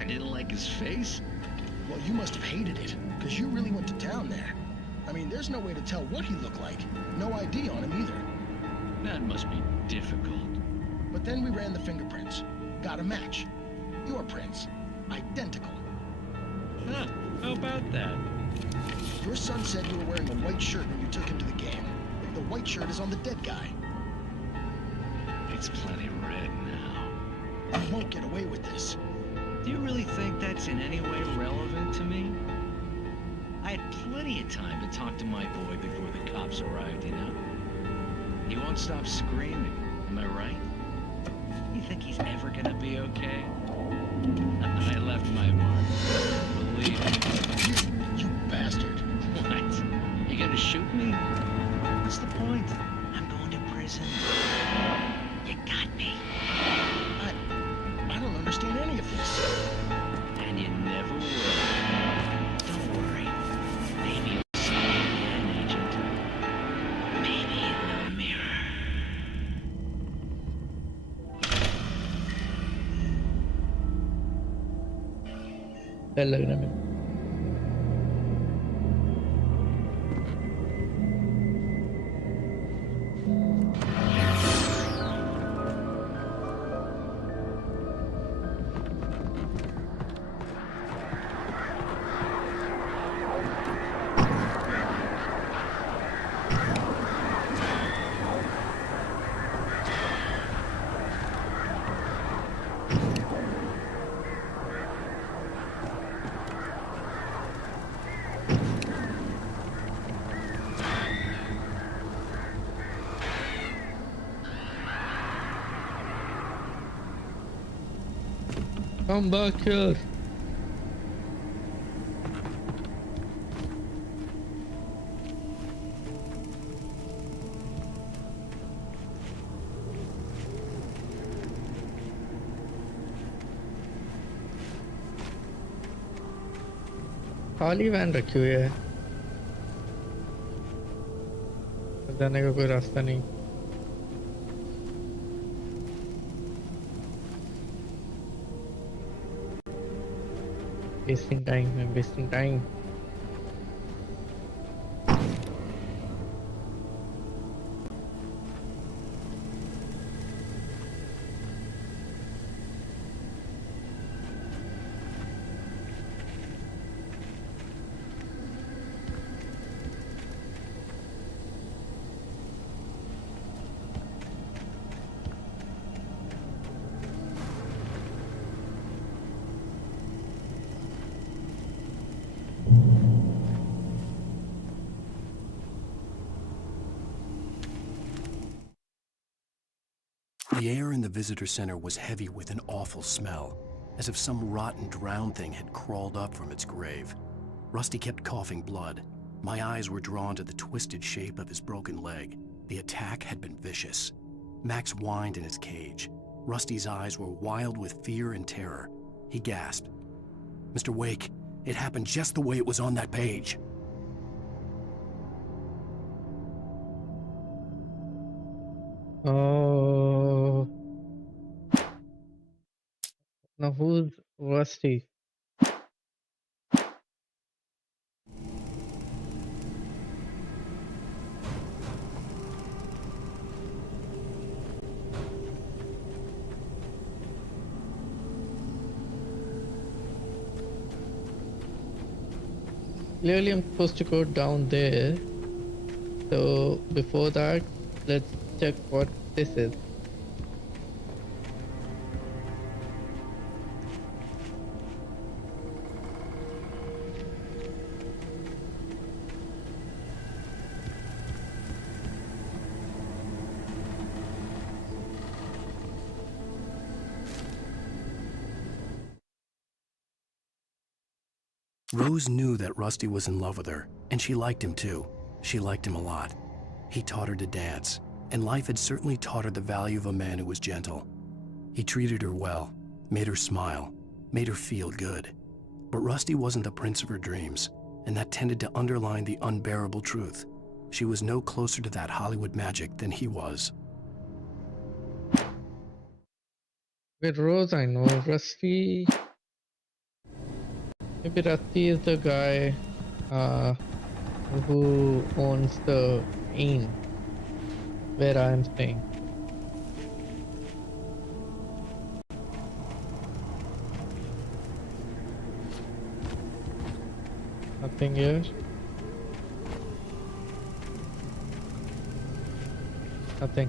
I didn't like his face? Well, you must have hated it, because you really went to town there. I mean, there's no way to tell what he looked like. No ID on him either. That must be difficult. But then we ran the fingerprints. Got a match. Your prints. Identical. Huh, how about that? Your son said you were wearing a white shirt when you took him to the game. The white shirt is on the dead guy. It's plenty red now. You won't get away with this. Do you really think that's in any way relevant to me? I had plenty of time to talk to my boy before the cops arrived, you know? He won't stop screaming, am I right? You think he's ever gonna be okay? I left my mark. Believe me. You bastard. What? You gonna shoot me? What's the point? I'm going to prison. You got me. I don't understand any of this. And you never will. Don't worry. Maybe you'll see me again, Agent. Maybe in the mirror. डर लग रहा है मेरे Come back here. खाली van रखी हुई है जाने का कोई रास्ता नहीं wasting time. I'm wasting time. The air in the visitor center was heavy with an awful smell, as if some rotten drowned thing had crawled up from its grave. Rusty kept coughing blood. My eyes were drawn to the twisted shape of his broken leg. The attack had been vicious. Max whined in his cage. Rusty's eyes were wild with fear and terror. He gasped. "Mr. Wake, it happened just the way it was on that page." Oh. Now who's Rusty? Clearly I'm supposed to go down there. So before that, let's check what this is. Rose knew that Rusty was in love with her, and she liked him too. She liked him a lot. He taught her to dance, and life had certainly taught her the value of a man who was gentle. He treated her well, made her smile, made her feel good. But Rusty wasn't the prince of her dreams, and that tended to underline the unbearable truth. She was no closer to that Hollywood magic than he was. With Rose, I know. Rusty... Maybe Rusty is the guy who owns the inn where I am staying. Nothing here. Nothing.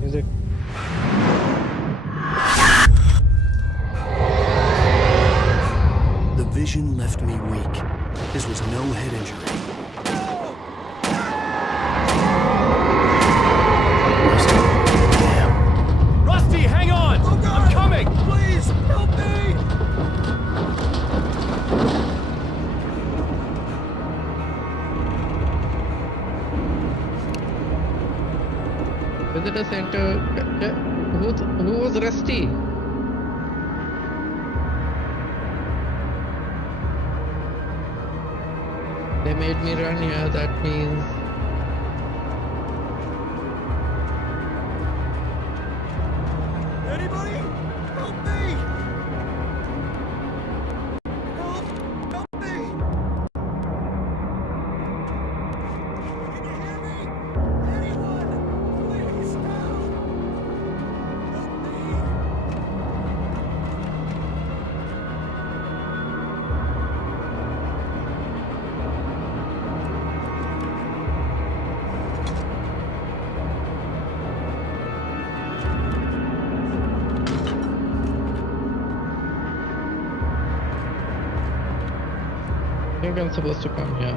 Music. The vision left me weak. This was no head injury. Rusty, damn. Rusty, hang on! Oh God. I'm coming! Please, help me! Visitor center. Who was Rusty? They made me run here, that means... Anybody? Help me! Help me! Can you hear me? Anyone? Please help! Help me! I think I'm supposed to come here.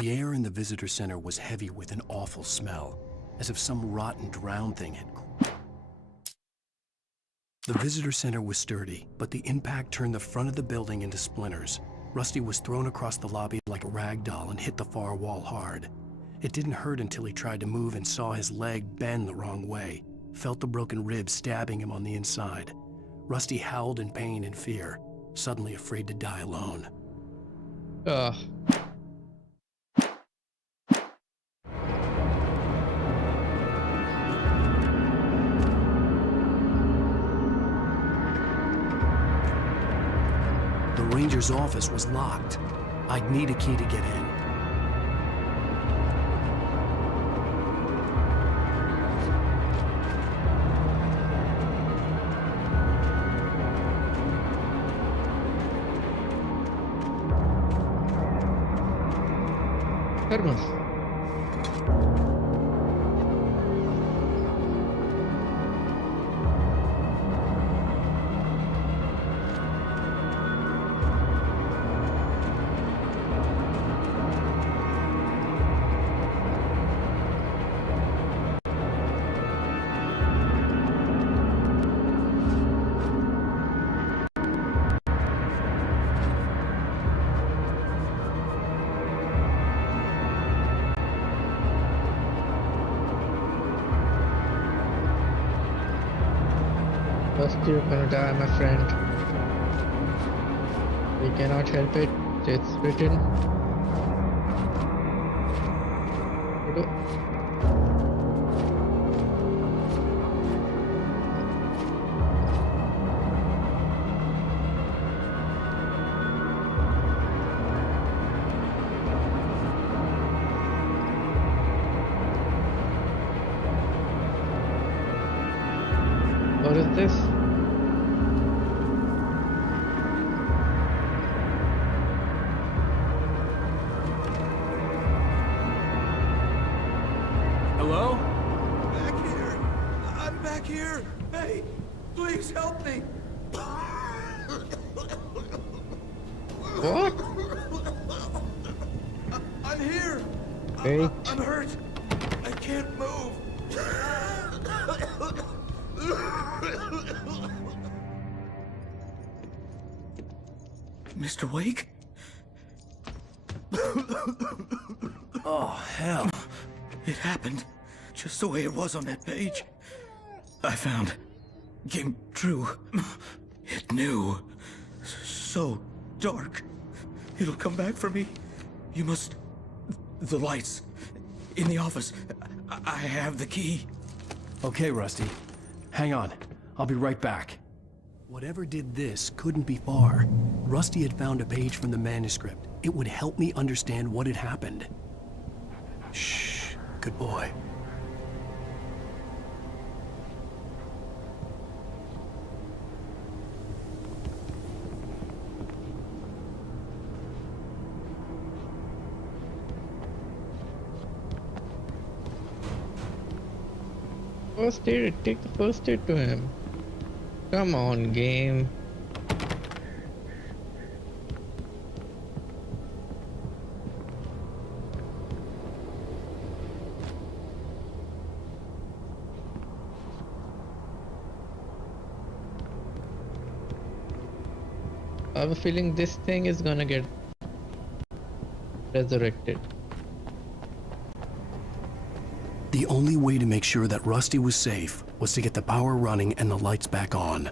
The air in the visitor center was heavy with an awful smell, as if some rotten drowned thing had... The visitor center was sturdy, but the impact turned the front of the building into splinters. Rusty was thrown across the lobby like a rag doll and hit the far wall hard. It didn't hurt until he tried to move and saw his leg bend the wrong way, felt the broken ribs stabbing him on the inside. Rusty howled in pain and fear, suddenly afraid to die alone. Ugh. The ranger's office was locked. I'd need a key to get in. Thermos. First, you're gonna die, my friend. We cannot help it. It's written. What is this? Hello? Back here! I'm back here! Hey, please help me! What? I'm here! Hey. I'm hurt! I can't move! Mr. Wake? Oh, hell. It happened just the way it was on that page. I found. Came true. It knew. So dark. It'll come back for me. You must... The lights. In the office. I have the key. Okay, Rusty. Hang on. I'll be right back. Whatever did this couldn't be far. Rusty had found a page from the manuscript. It would help me understand what had happened. Shh. Good boy. First aid. Take the first aid to him. Come on, game. I have a feeling this thing is gonna get resurrected. The only way to make sure that Rusty was safe was to get the power running and the lights back on.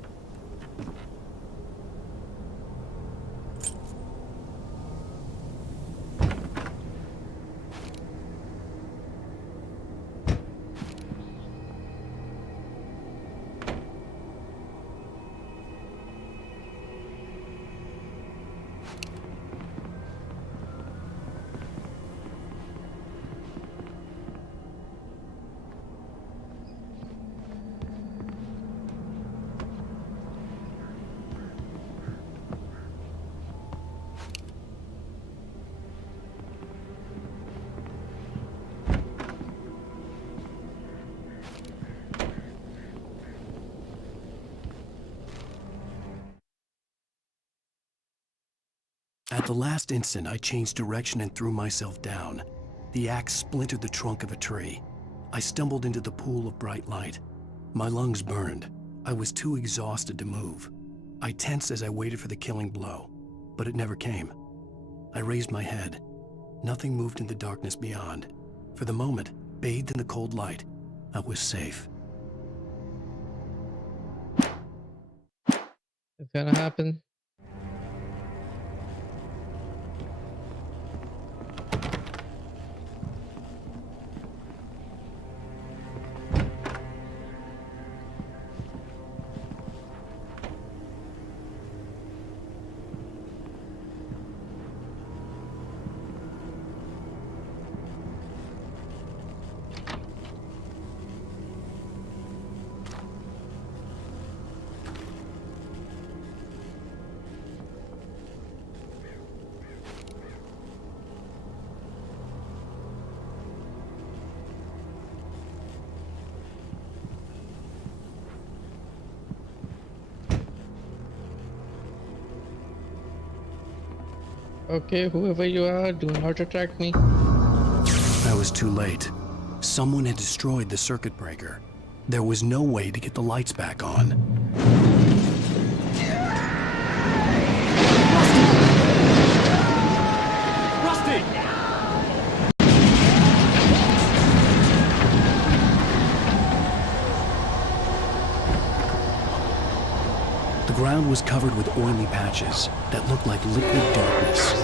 At the last instant, I changed direction and threw myself down. The axe splintered the trunk of a tree. I stumbled into the pool of bright light. My lungs burned. I was too exhausted to move. I tensed as I waited for the killing blow, but it never came. I raised my head. Nothing moved in the darkness beyond. For the moment, bathed in the cold light, I was safe. It's gonna happen. Okay, whoever you are, do not attack me. I was too late. Someone had destroyed the circuit breaker. There was no way to get the lights back on. Rusty! The ground was covered with oily patches that looked like liquid darkness.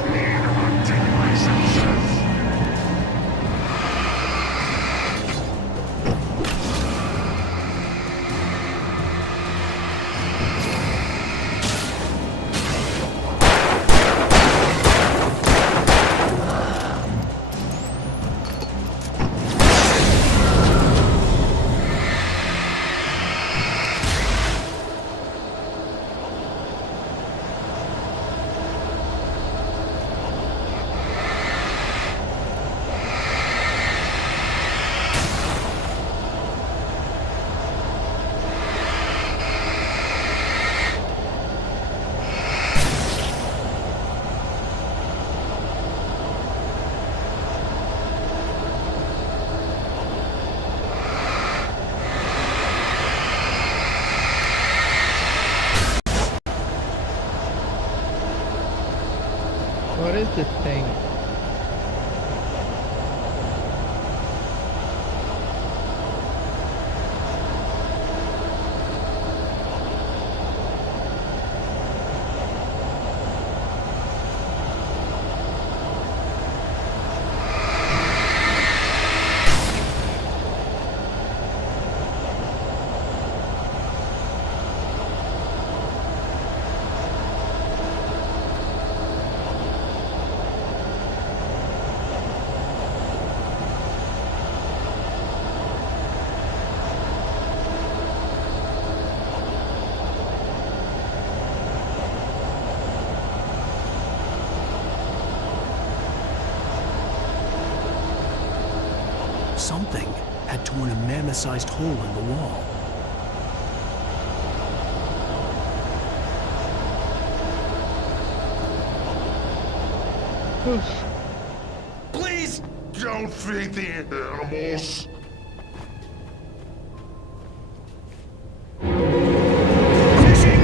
What is this thing? Something had torn a mammoth-sized hole in the wall. Please don't feed the animals. Fishing!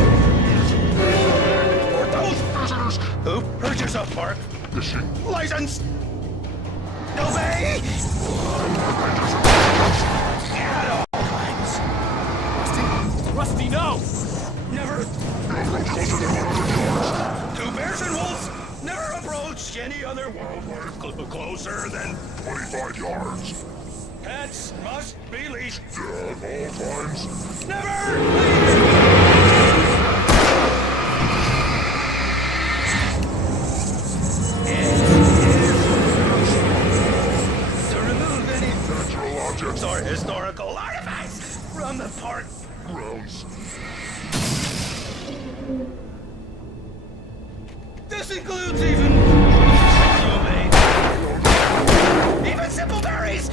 For those visitors who purchase a park fishing license. Obey! At all times. Rusty, no! Never. Two bears and wolves never approach any other wildlife closer than 25 yards. Pets must be leashed. Yeah, at all times. Never leave! To remove any natural objects or historical artifacts from the park grounds. This includes even simple berries.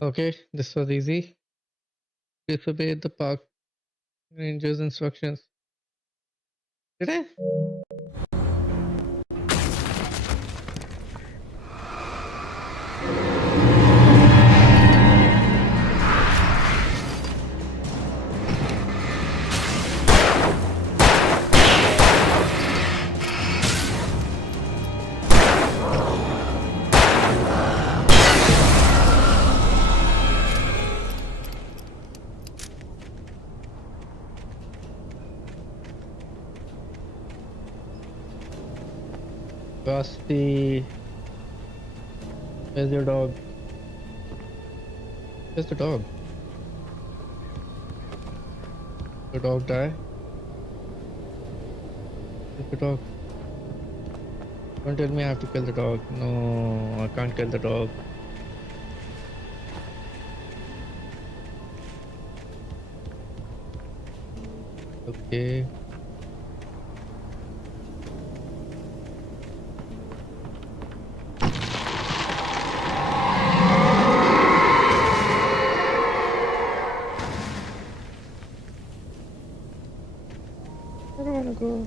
Okay, this was easy. Disobey the park ranger's instructions. Did I? Rusty, where's your dog? Where's the dog? The dog die? Where's the dog? Don't tell me I have to kill the dog. No, I can't kill the dog. Okay. I don't wanna go.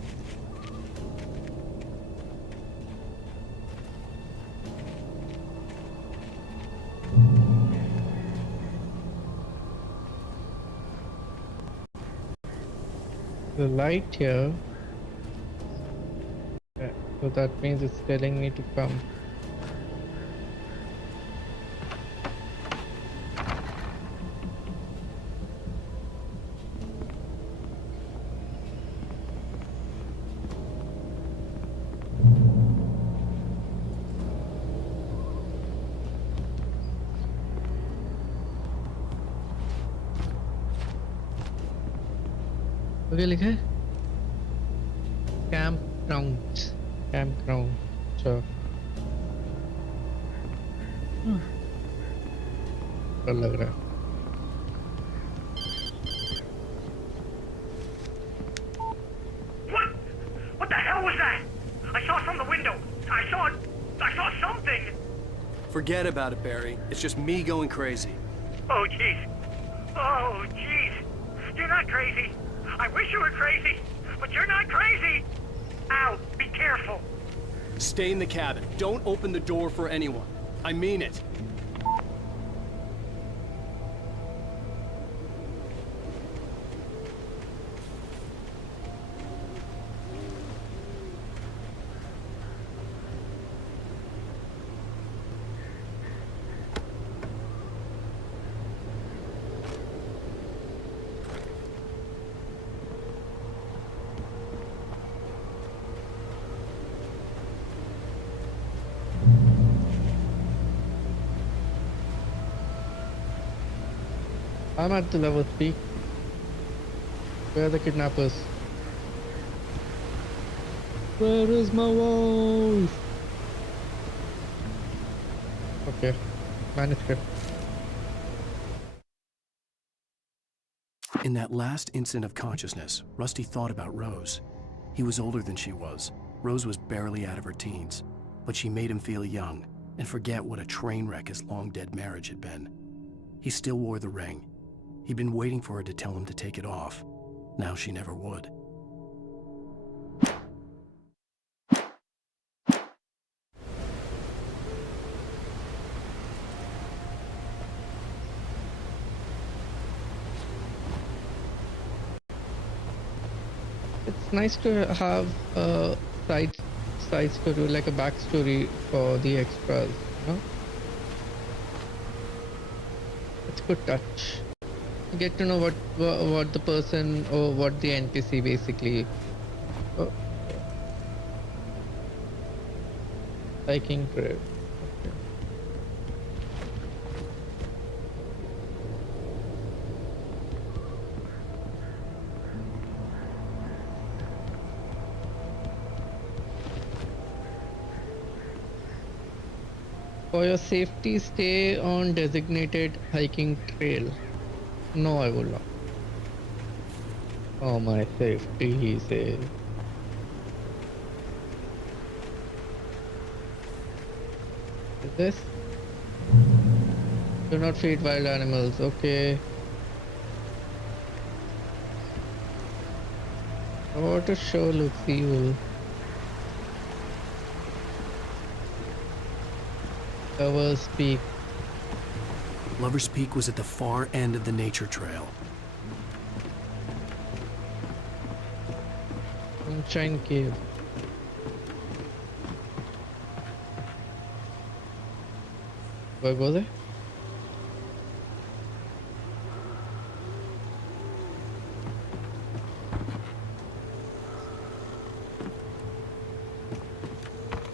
The light here, so that means it's telling me to come. Okay, लिखा है campground. Sure. डर लग रहा है. What the hell was that? I saw it from the window. I saw something. Forget about it, Barry. It's just me going crazy. Oh, jeez. Oh, jeez. You're not crazy. I wish you were crazy, but you're not crazy. Ow, be careful. Stay in the cabin. Don't open the door for anyone. I mean it. I'm at the level 3. Where are the kidnappers? Where is my wife? Okay, manuscript. In that last instant of consciousness, Rusty thought about Rose. He was older than she was. Rose was barely out of her teens, but she made him feel young and forget what a train wreck his long-dead marriage had been. He still wore the ring. He'd been waiting for her to tell him to take it off. Now she never would. It's nice to have a side story, like a backstory for the extras, you know? It's good touch. You get to know what the person or what the NPC basically. Oh. Hiking trail. Okay. For your safety, stay on designated hiking trail. No, I will not. Oh, my safety, he says. Is this? Do not feed wild animals. Okay. What a show looks evil. Lover's Peak. Lover's Peak was at the far end of the nature trail. Sunshine Cave. Where was it?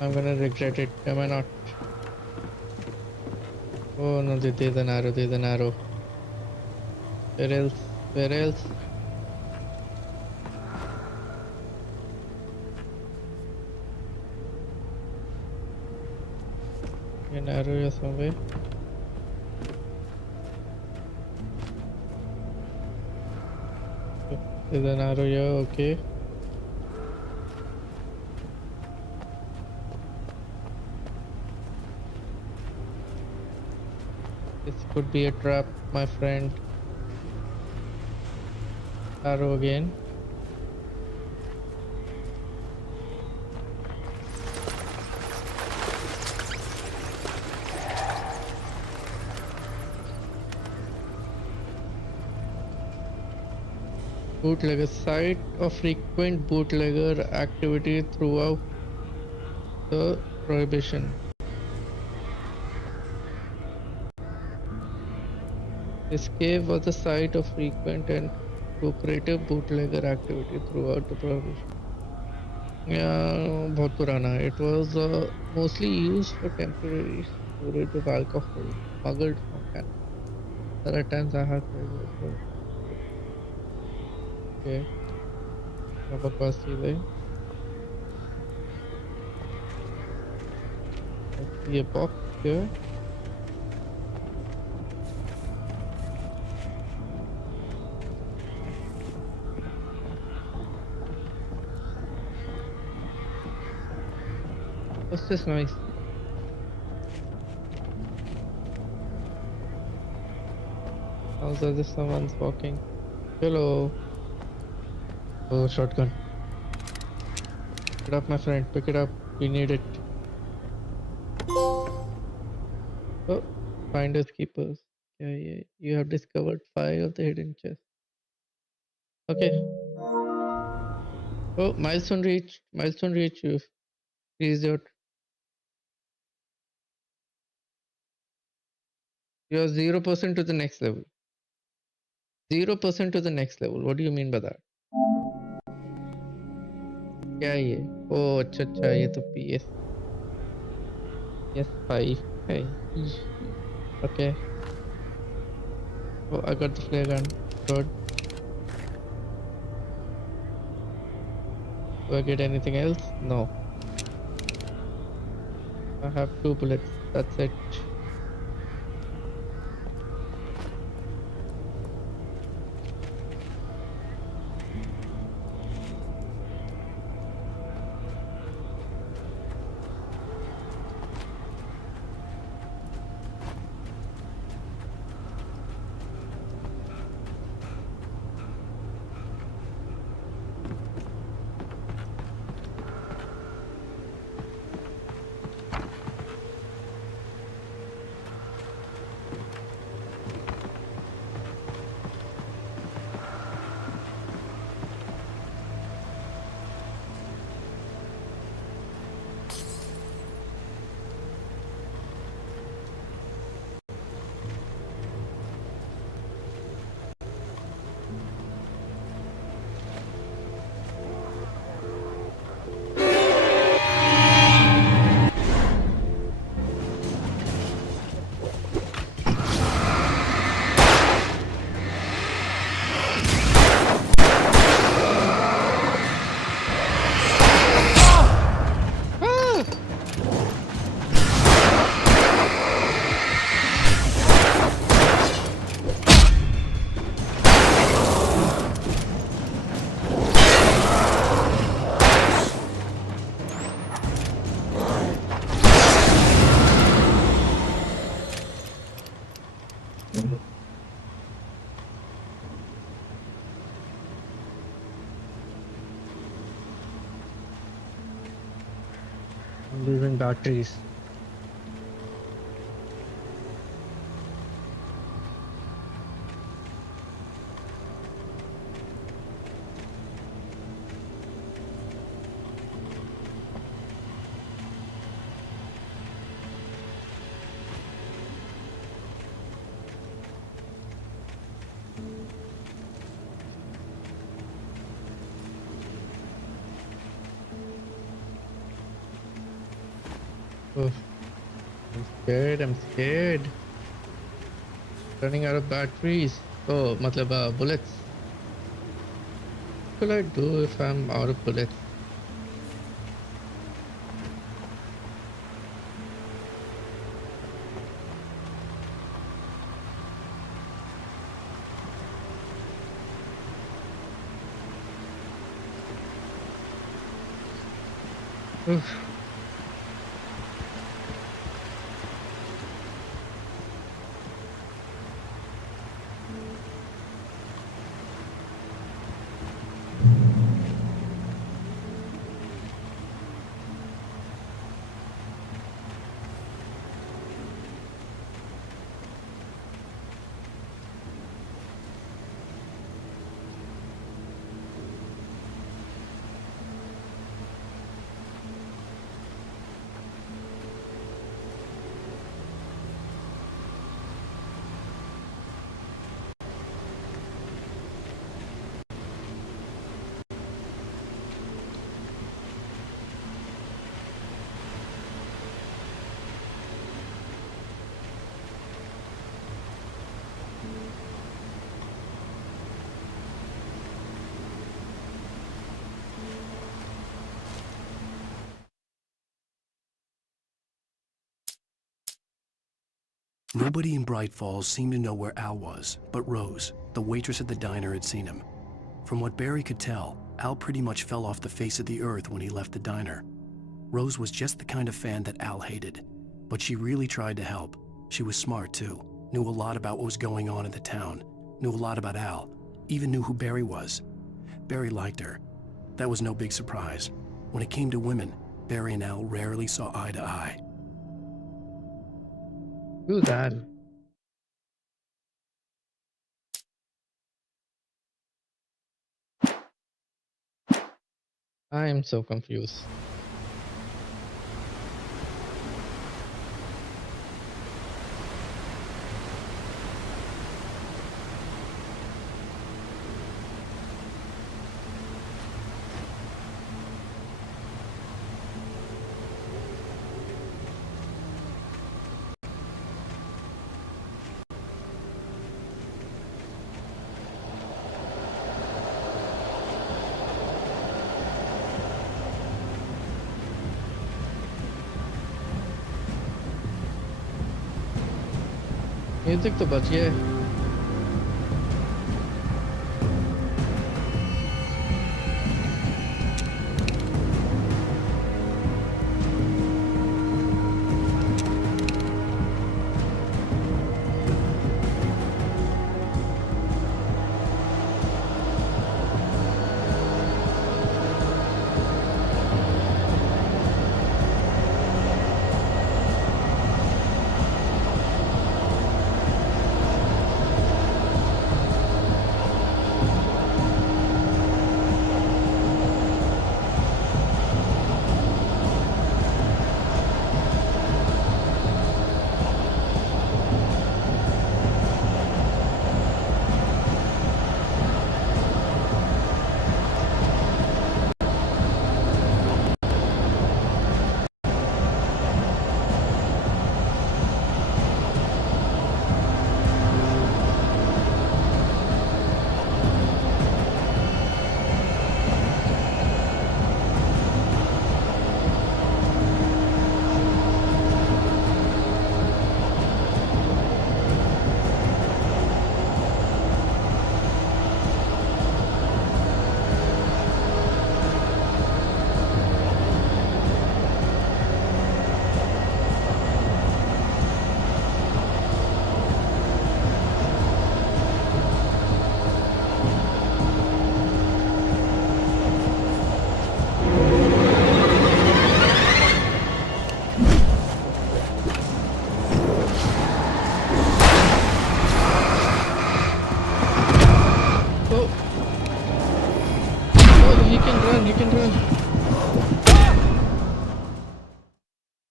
I'm gonna regret it, am I not? Oh no, there's an arrow, there's an arrow. Where else? Where else? An arrow here somewhere. There's an arrow here, okay. This could be a trap, my friend. Arrow again. Bootlegger site of frequent bootlegger activity throughout the prohibition. This cave was the site of frequent and lucrative bootlegger activity throughout the prohibition. Yeah, बहुत पुराना. It was mostly used for temporary storage of alcohol smuggled from Canada. There are times I have to. Okay. Now बकवास चीज़ है. ये box here. What's this noise? Sounds as if someone's walking. Hello. Oh, shotgun. Pick it up, my friend. Pick it up. We need it. Oh, finders keepers. Yeah. You have discovered 5 of the hidden chests. Okay. Oh, milestone reached. Milestone reached. You freeze your. You are 0% to the next level. 0% to the next level. What do you mean by that? क्या है ये? Oh, अच्छा ये तो PS. Yes, 5. Hey. Okay. Oh, I got the flare gun. Good. Do I get anything else? No. I have 2 bullets. That's it. I'm losing batteries. Oh, I'm scared. I'm scared. Running out of batteries. Oh, matlab bullets. What will I do if I'm out of bullets? Oof. Nobody in Bright Falls seemed to know where Al was, but Rose, the waitress at the diner, had seen him. From what Barry could tell, Al pretty much fell off the face of the earth when he left the diner. Rose was just the kind of fan that Al hated, but she really tried to help. She was smart too, knew a lot about what was going on in the town, knew a lot about Al, even knew who Barry was. Barry liked her. That was no big surprise. When it came to women, Barry and Al rarely saw eye to eye. Do that. I am so confused. Music तो बचिए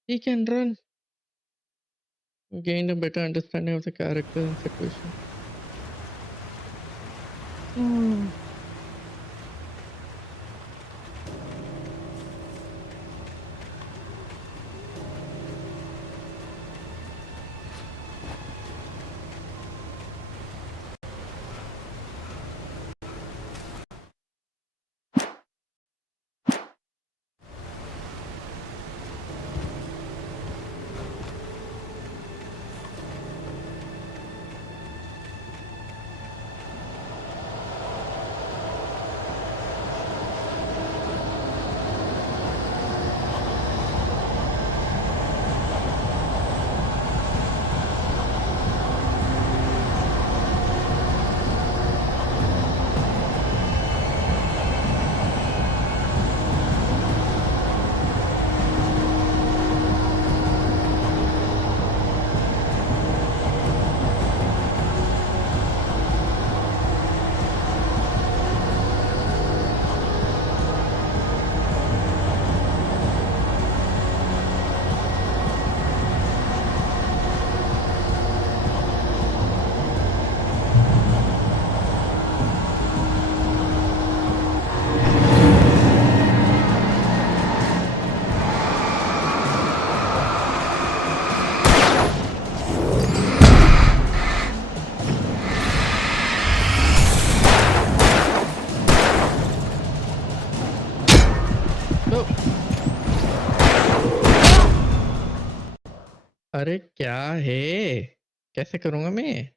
He can run. Gained a better understanding of the character and situation. अरे क्या है? कैसे करूँगा मैं?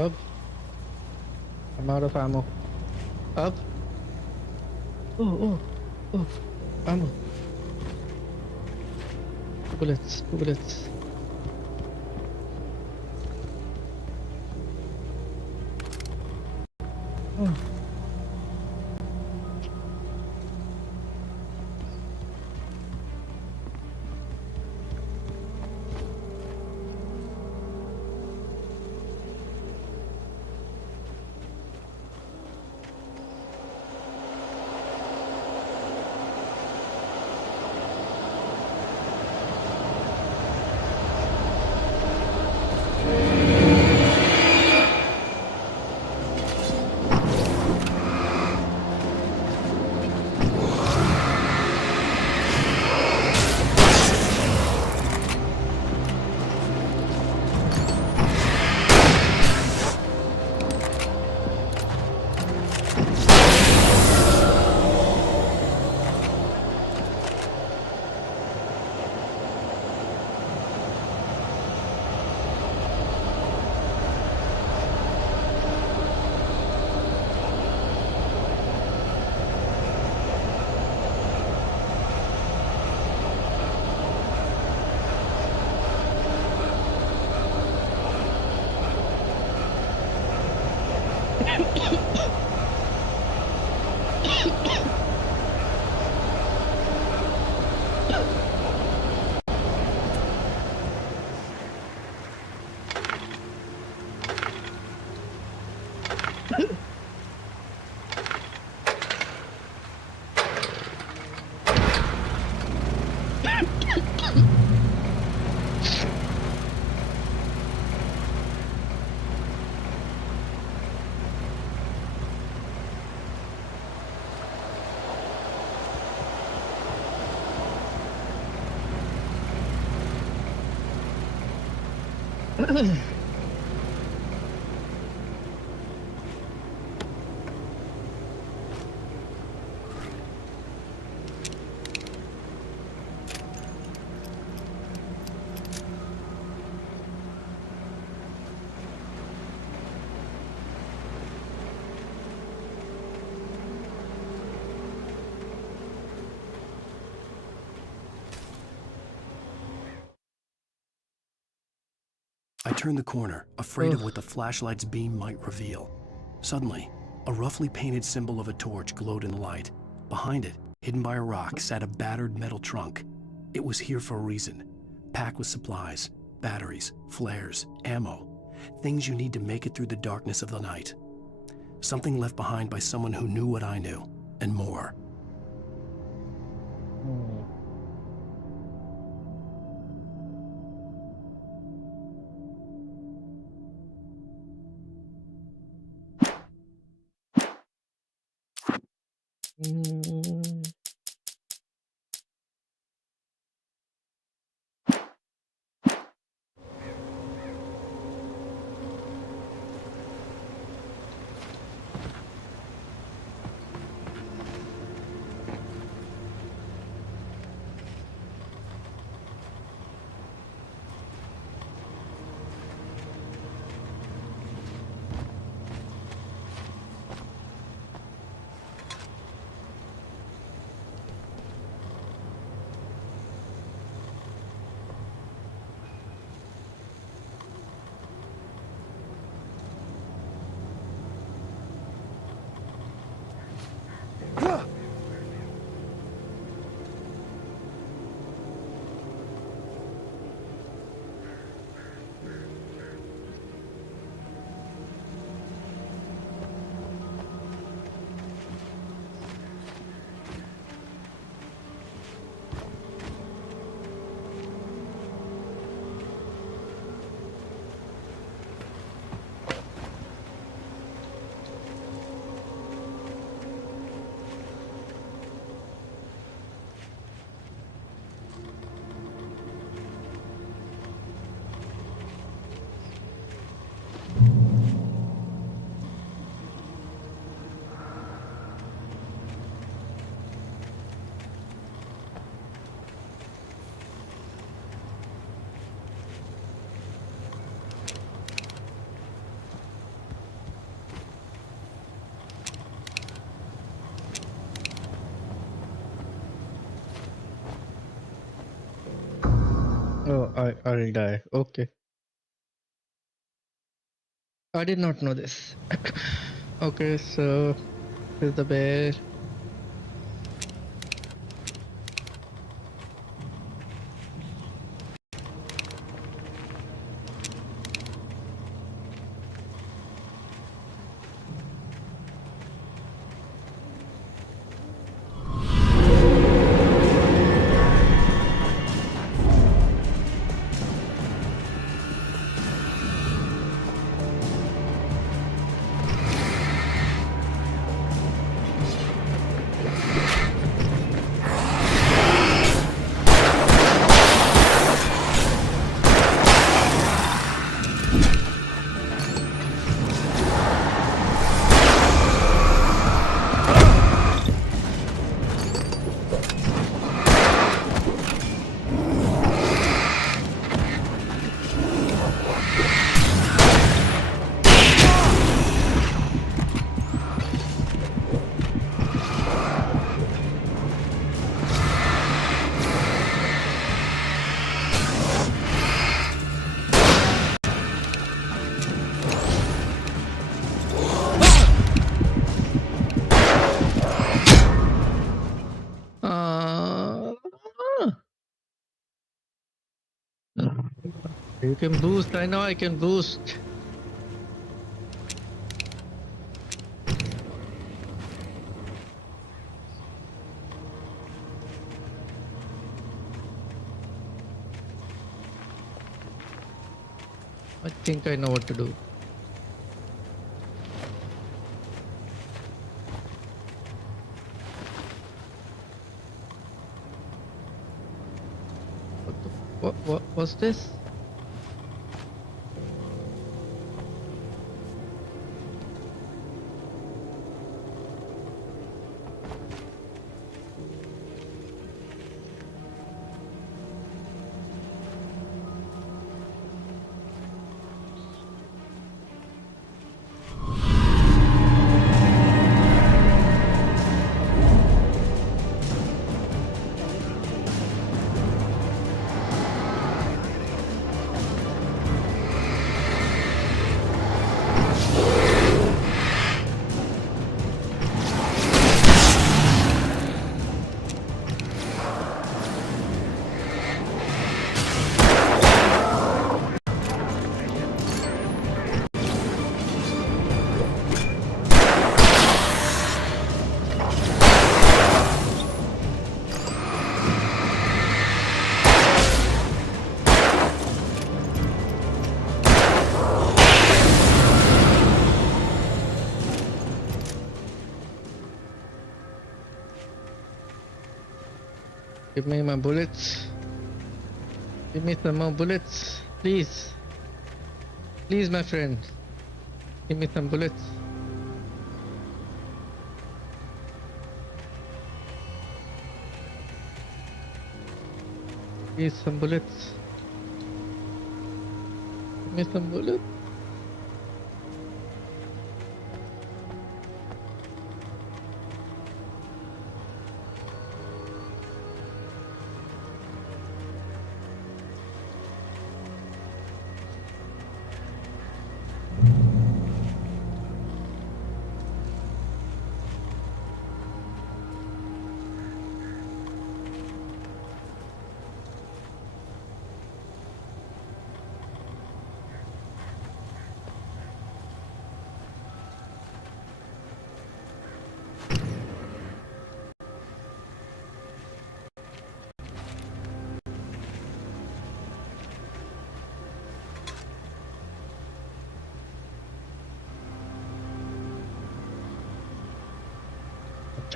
Up. I'm out of ammo. Up. Oh, ammo. Bullets. Oh. I turned the corner, afraid of what the flashlight's beam might reveal. Suddenly, a roughly painted symbol of a torch glowed in the light. Behind it, hidden by a rock, sat a battered metal trunk. It was here for a reason. Packed with supplies, batteries, flares, ammo. Things you need to make it through the darkness of the night. Something left behind by someone who knew what I knew, and more. Oh, I'll die. Okay. I did not know this. Okay, so here's the bear. You can boost. I know I can boost. I think I know what to do. What was this? Give me my bullets. Give me some more bullets, please. Please, my friend. Give me some bullets. Please, some bullets. Give me some bullets.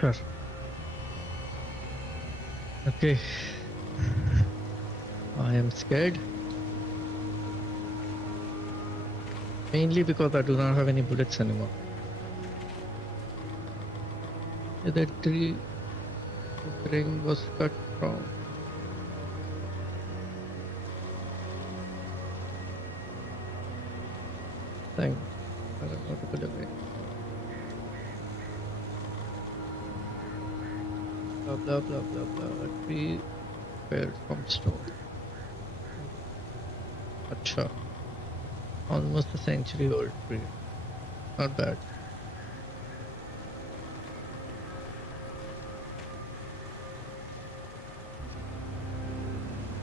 Sure. Okay. I am scared. Mainly because I do not have any bullets anymore. The tree ring was cut from. Thank. I don't know to put away. Blah blah blah blah blah. A tree prepared from stone. Acha. Almost a century old tree. Not bad.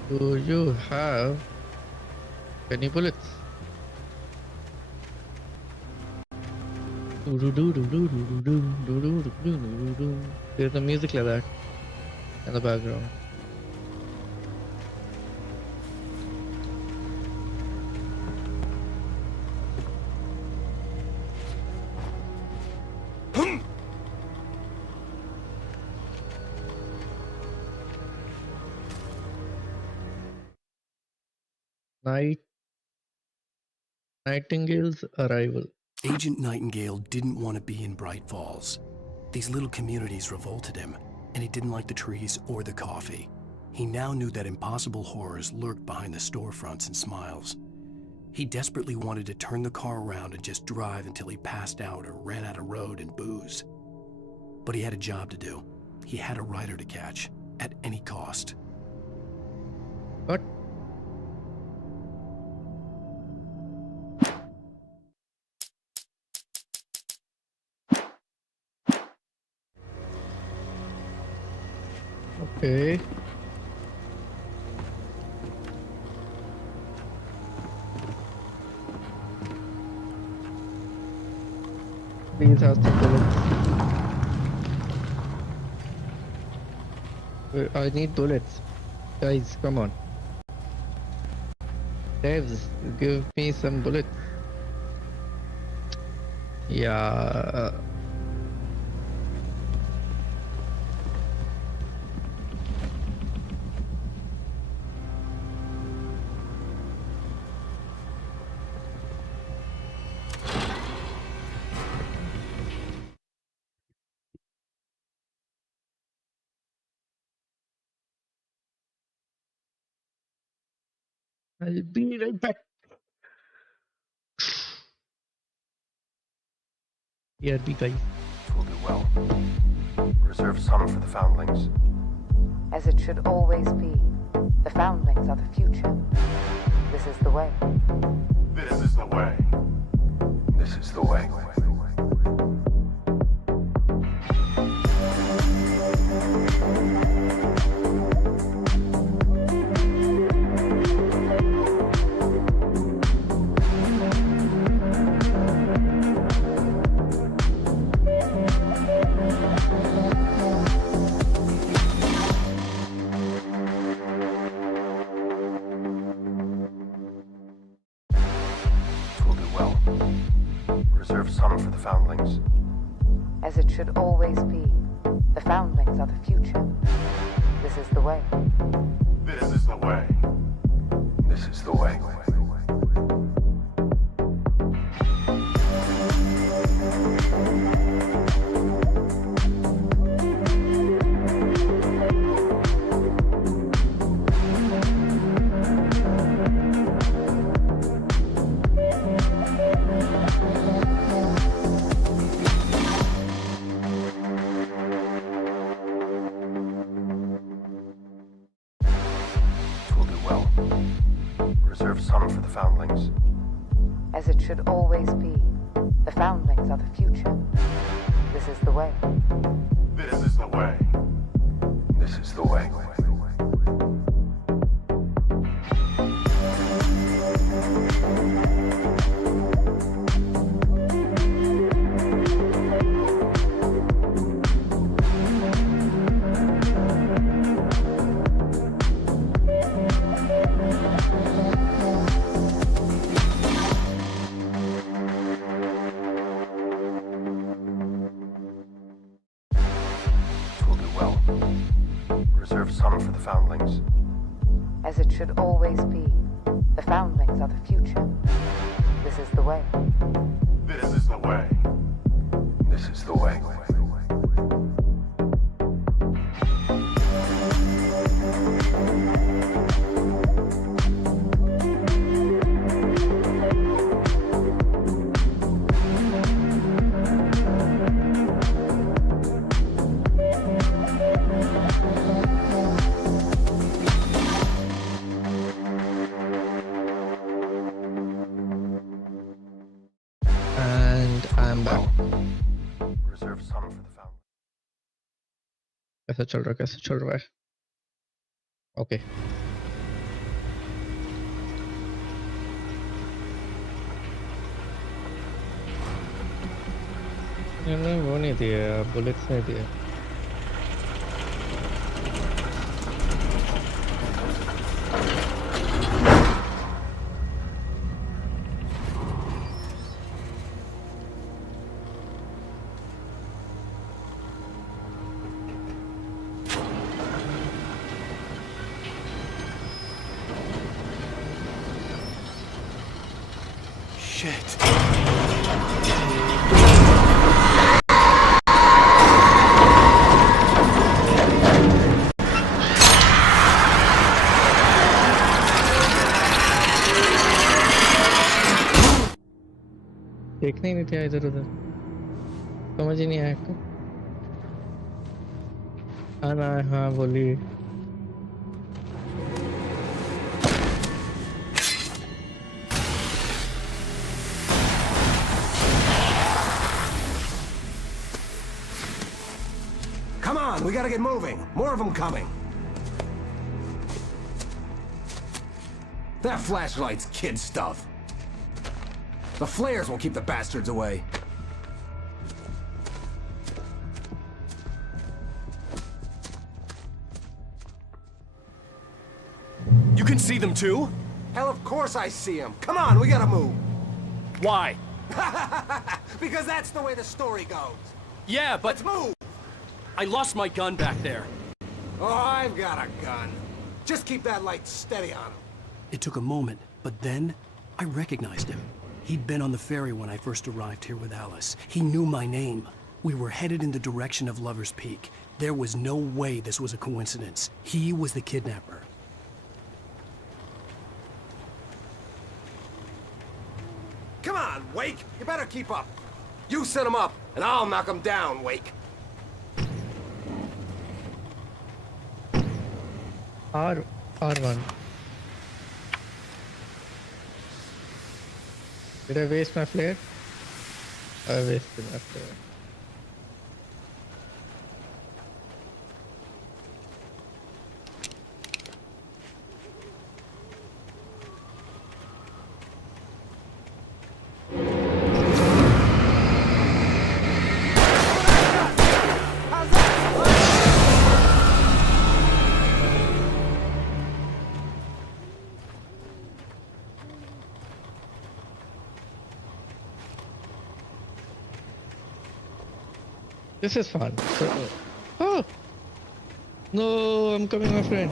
Do you have any bullets? There's a music like that in the background. Nightingale's arrival. Agent Nightingale didn't want to be in Bright Falls. These little communities revolted him, and he didn't like the trees or the coffee. He now knew that impossible horrors lurked behind the storefronts and smiles. He desperately wanted to turn the car around and just drive until he passed out or ran out of road and booze. But he had a job to do. He had a rider to catch, at any cost. What? Okay. Please have some bullets. I need bullets. Guys, come on. Devs, give me some bullets. Yeah. I'll be right back. Yeah, be guys. We'll do well. Reserve some for the foundlings. As it should always be. The foundlings are the future. This is the way. This is the way. This is the way. Some for the foundlings. As it should always be. The foundlings are the future. This This is the way. This is the way. This is the way. Some for the foundlings. As it should always be. The foundlings are the future. This is the way. This is the way. This is the way. Some for the foundlings. As it should always be. The foundlings are the future. This is the way. This is the way. This is the way. कैसे चल रहा है okay नहीं वो नहीं दिया bullets नहीं दिया देखने ही नहीं था इधर उधर समझ ही नहीं आया आपको आना हाँ बोलिए Come on, we gotta get moving. More of them coming. That flashlight's kid stuff. The flares will keep the bastards away. You can see them too? Hell, of course I see them. Come on, we gotta move. Why? Because that's the way the story goes. Yeah, but... Let's move! I lost my gun back there. Oh, I've got a gun. Just keep that light steady on him. It took a moment, but then I recognized him. He'd been on the ferry when I first arrived here with Alice. He knew my name. We were headed in the direction of Lover's Peak. There was no way this was a coincidence. He was the kidnapper. Come on, Wake! You better keep up. You set him up, and I'll knock him down, Wake. R1. Did I waste my flare? I wasted my flare. This is fun. So, oh! No, I'm coming, my friend.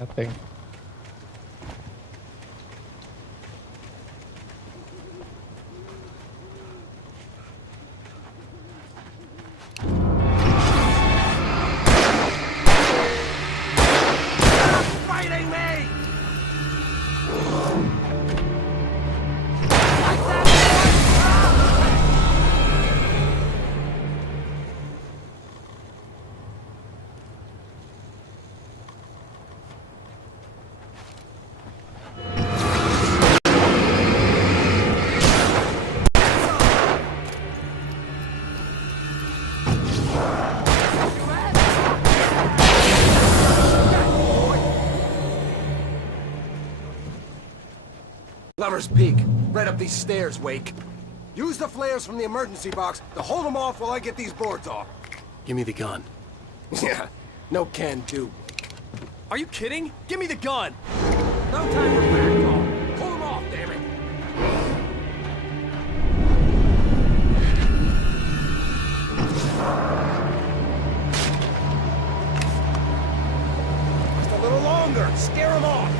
Nothing. Fighting me! Lover's Peak. Right up these stairs, Wake. Use the flares from the emergency box to hold them off while I get these boards off. Give me the gun. Yeah, no can do. Are you kidding? Give me the gun! No time for backtalk. Pull them off, damn it. Just a little longer. Scare them off.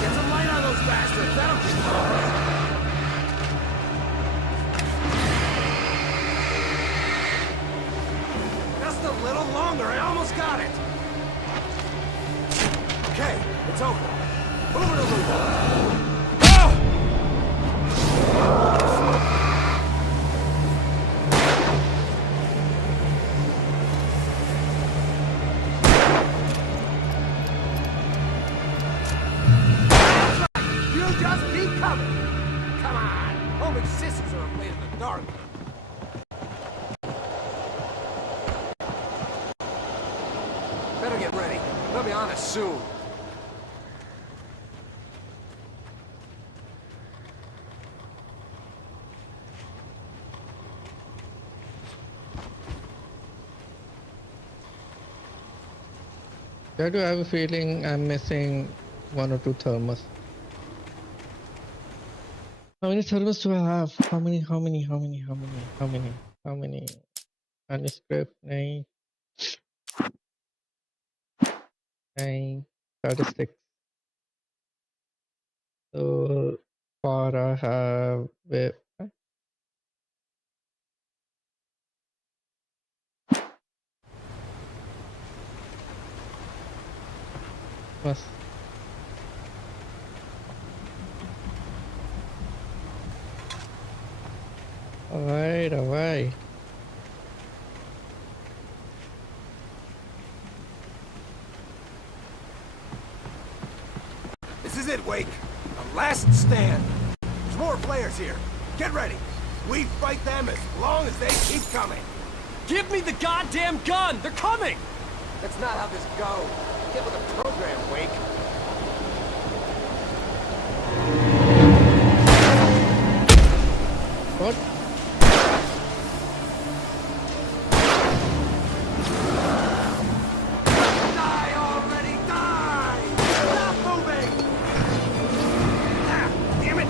Get some light on those bastards. That'll keep them off. Just a little longer. I almost got it. Okay, it's over. Move it a little. You just keep coming. Come on. Homing sissies are afraid of the dark. Better get ready. They'll be on us soon. I do have a feeling I'm missing 1 or 2 thermos. How many thermos do I have? How many? Manuscript, nahi. Statistics. So far I have was alright. This is it, Wake. The last stand. There's more players here. Get ready. We fight them as long as they keep coming. Give me the goddamn gun! They're coming! That's not how this goes. Get with the program, Wake. What? Die already, die! Stop moving! Ah, damn it!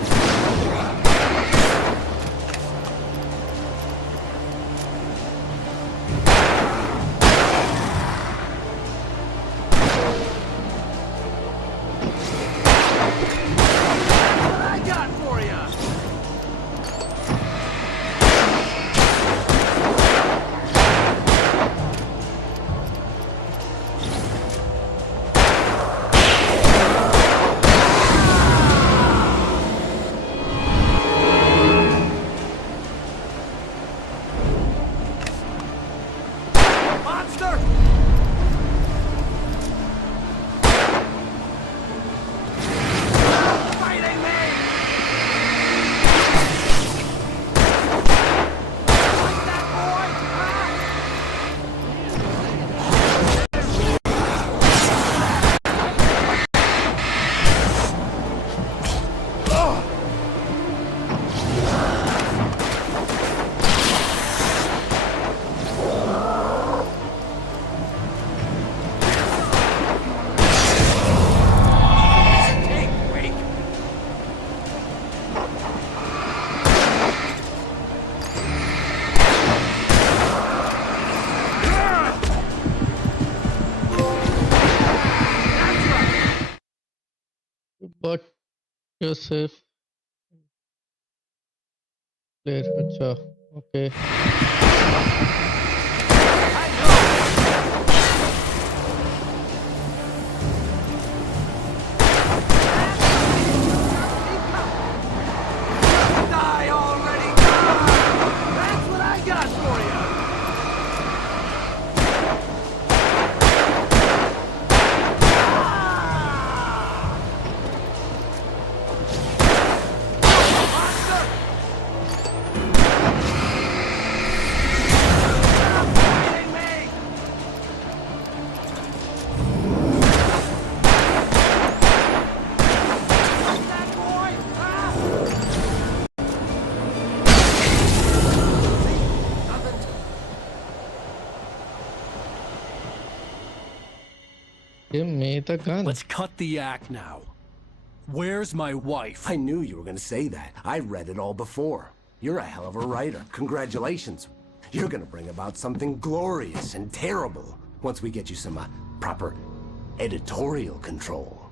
But yourself. Player, अच्छा, okay. Die already! That's what I got for you! Give me the gun. Let's cut the act now. Where's my wife? I knew you were gonna say that. I read it all before. You're a hell of a writer. Congratulations. You're gonna bring about something glorious and terrible once we get you some proper editorial control.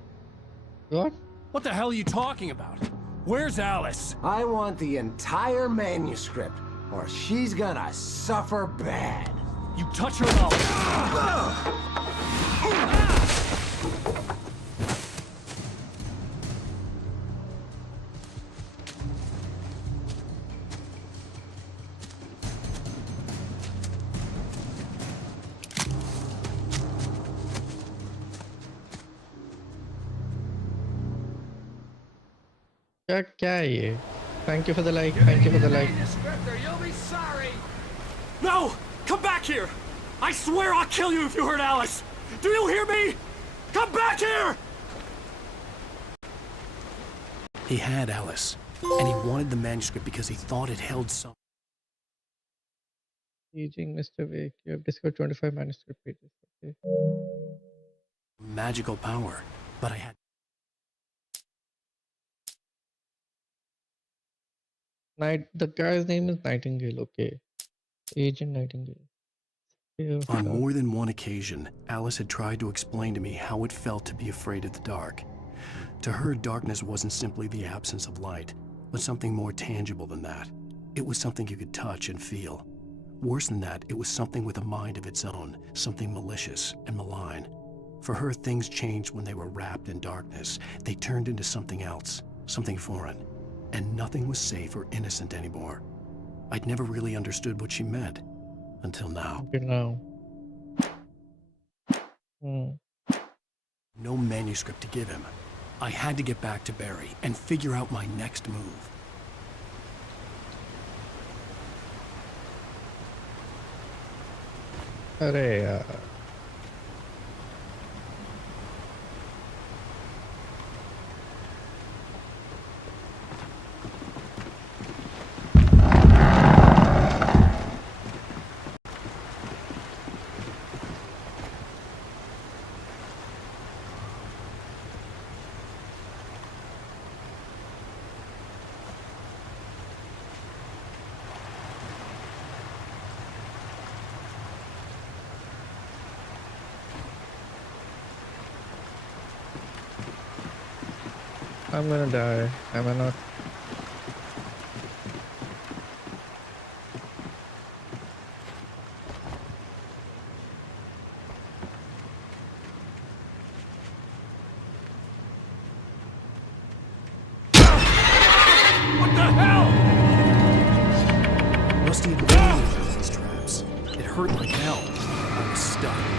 What? What the hell are you talking about? Where's Alice? I want the entire manuscript, or she's gonna suffer bad. You touch her and I'll... क्या है ये? Thank you for the like. Thank you for the like. You'll be sorry. No! Come back here! I swear I'll kill you if you hurt Alice! Do you hear me? Come back here! He had Alice, and he wanted the manuscript because he thought it held some... Teaching Mr. Wake. You have discovered 25 manuscript pages. Okay. magical power, but I had... The guy's name is Nightingale, okay. Agent Nightingale. Yeah, On more than one occasion, Alice had tried to explain to me how it felt to be afraid of the dark. To her, darkness wasn't simply the absence of light, but something more tangible than that. It was something you could touch and feel. Worse than that, it was something with a mind of its own, something malicious and malign. For her, things changed when they were wrapped in darkness. They turned into something else, something foreign. And nothing was safe or innocent anymore. I'd never really understood what she meant, until now. Until now. No manuscript to give him. I had to get back to Barry and figure out my next move. अरे यार I'm gonna die, am I not? What the hell? Rusty had warned me about these traps. It hurt like hell. I was stuck.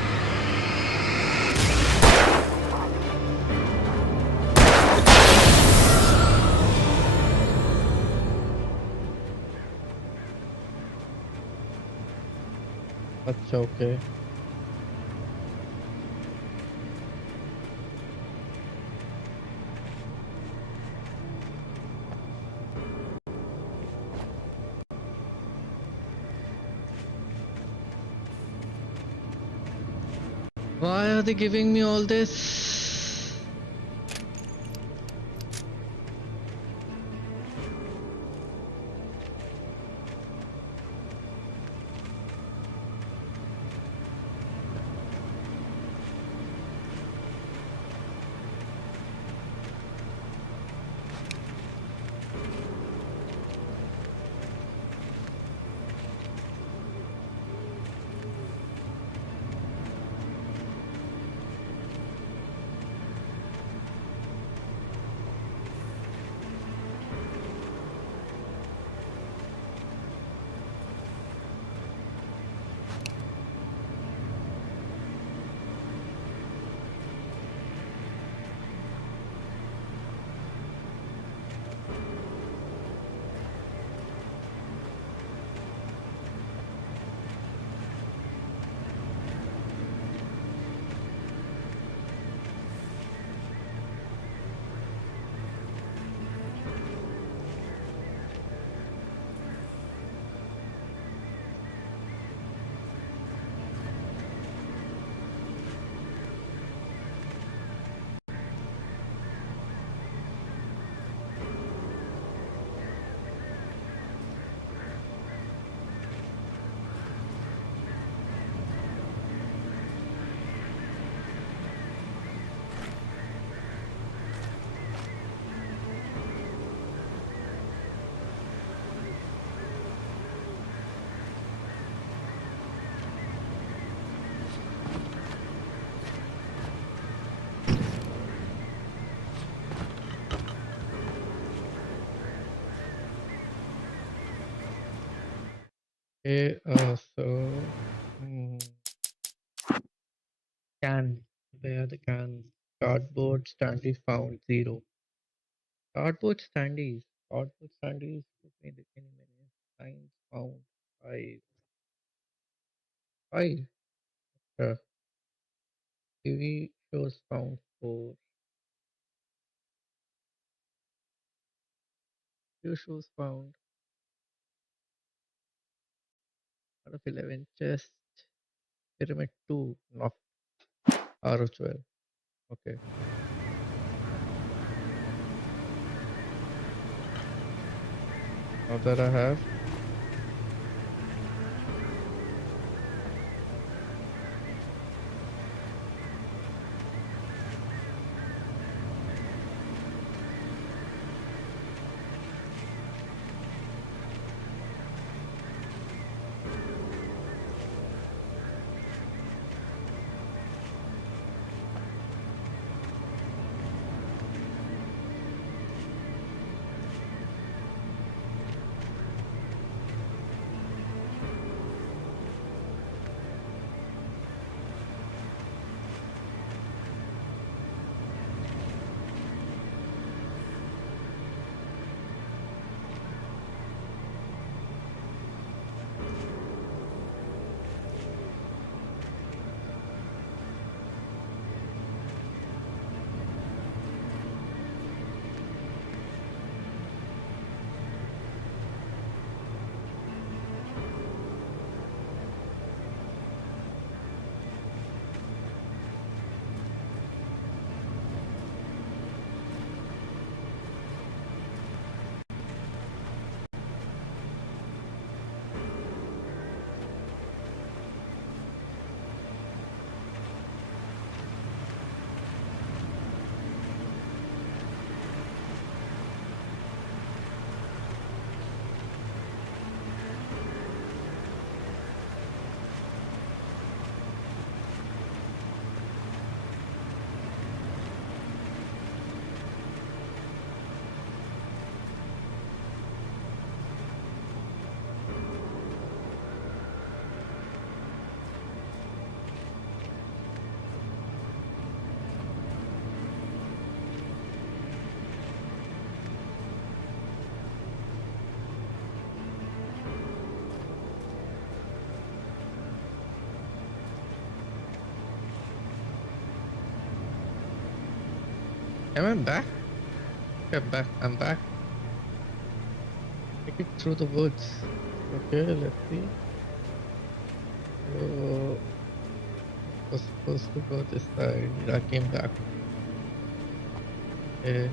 अच्छा okay. Why are they giving me all this? Okay, so can where the cans? Cardboard standees found 0. Cardboard standees. Cardboard standees between the enemy signs found 5. 5. TV shows found 4. Few shows found out of 11. Chest pyramid 2 knocked RO12. Okay. Now that I have am I back? I'm back. I'm back. Take it through the woods. Okay, let's see. So, I was supposed to go this side. I came back. Okay.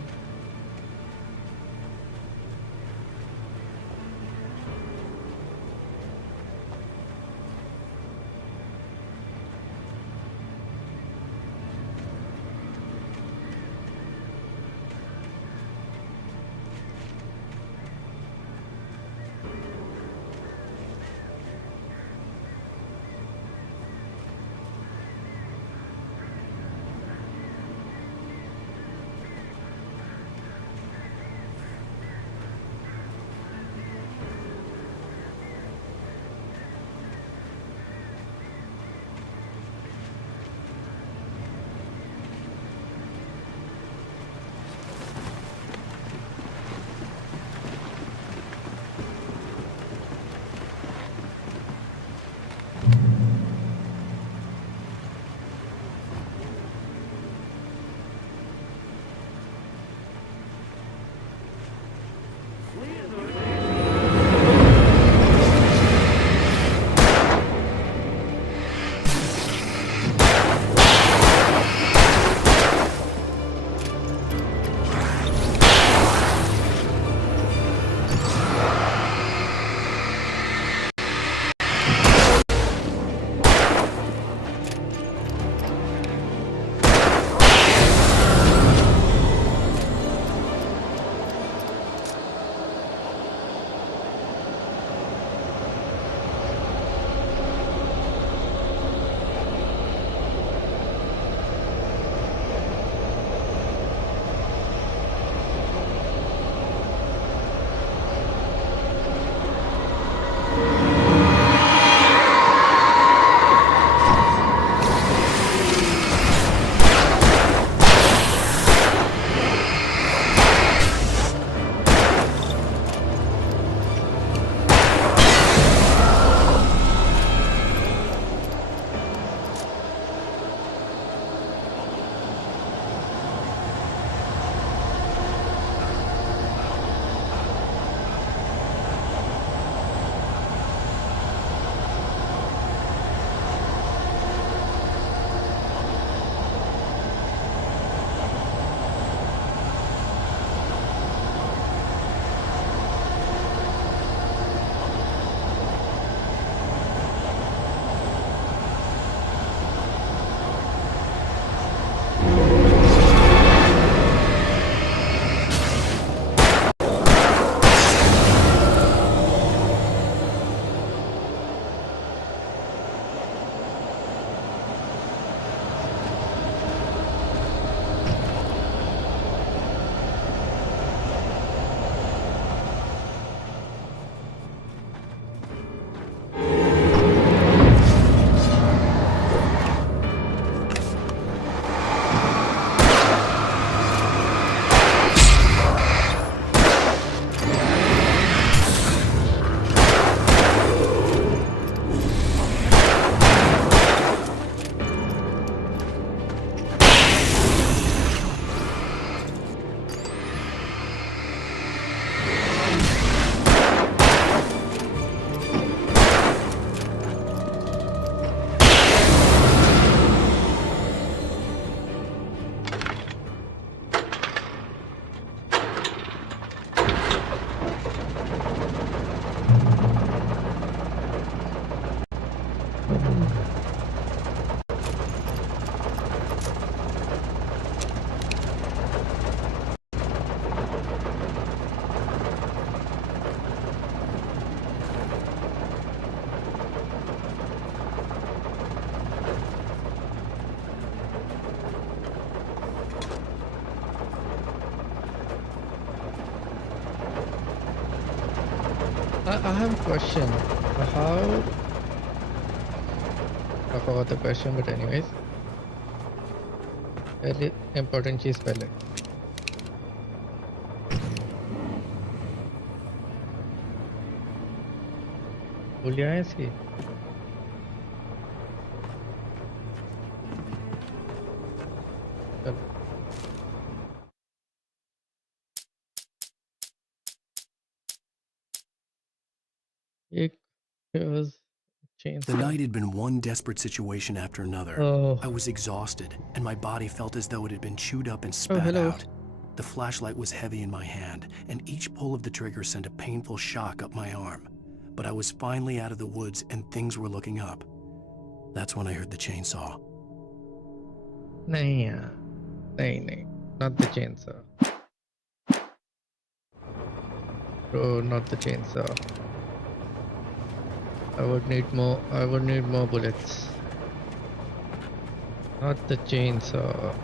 I have a question. How? I forgot the question, but anyways. Very important cheese pellet. भूलिया है इसकी The night had been one desperate situation after another. I was exhausted, and my body felt as though it had been chewed up and spat out. The flashlight was heavy in my hand, and each pull of the trigger sent a painful shock up my arm. But I was finally out of the woods, and things were looking up. That's when I heard the chainsaw. नहीं, not the chainsaw. Bro, not the chainsaw. I would need more bullets. Not the chainsaw.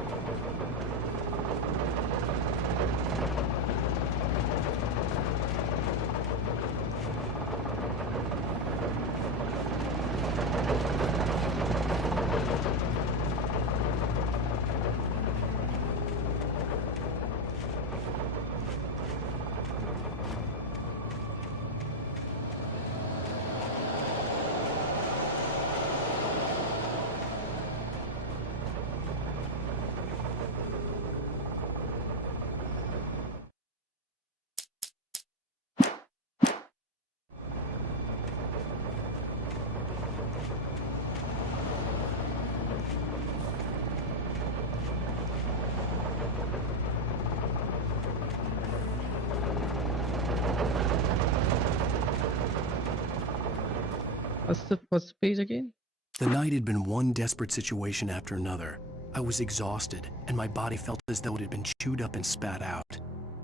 What's the page again? The night had been one desperate situation after another. I was exhausted, and my body felt as though it had been chewed up and spat out.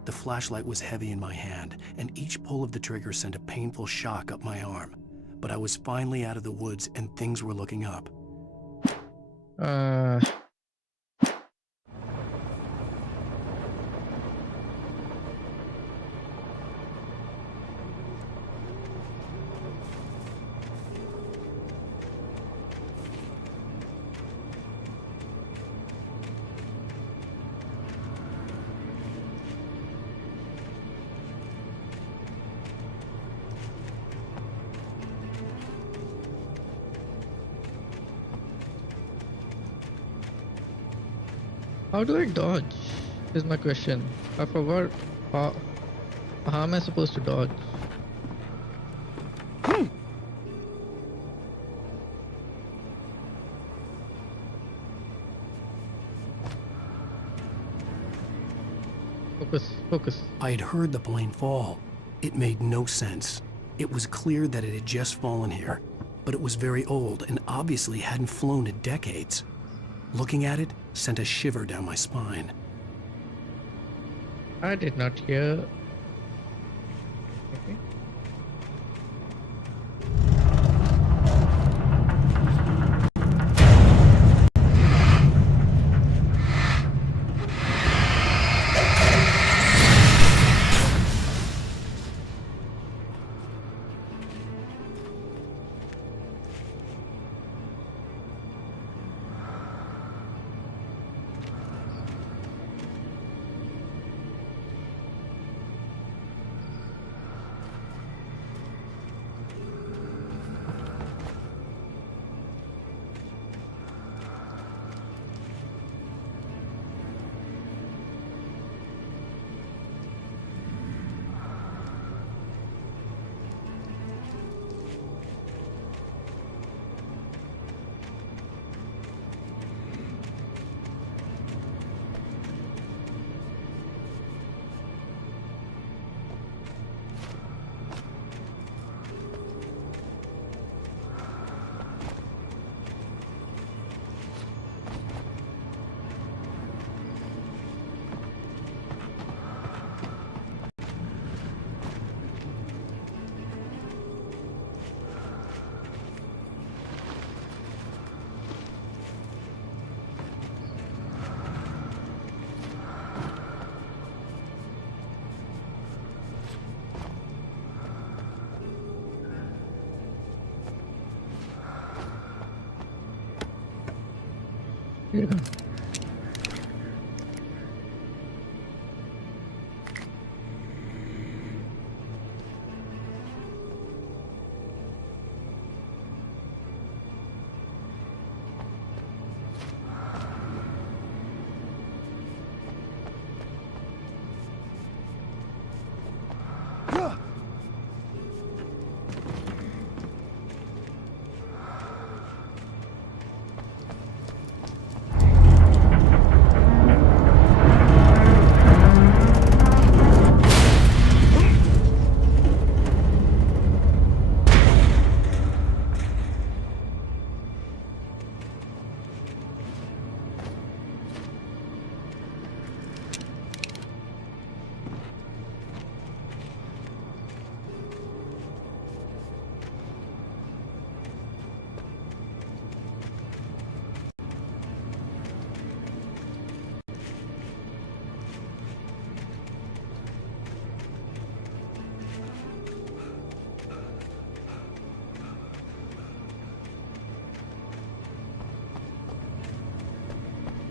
The flashlight was heavy in my hand, and each pull of the trigger sent a painful shock up my arm. But I was finally out of the woods, and things were looking up. How do I dodge? Is my question. I forgot how am I supposed to dodge? Focus. I had heard the plane fall. It made no sense. It was clear that it had just fallen here, but it was very old and obviously hadn't flown in decades. Looking at it sent a shiver down my spine. I did not hear. Okay. Yeah.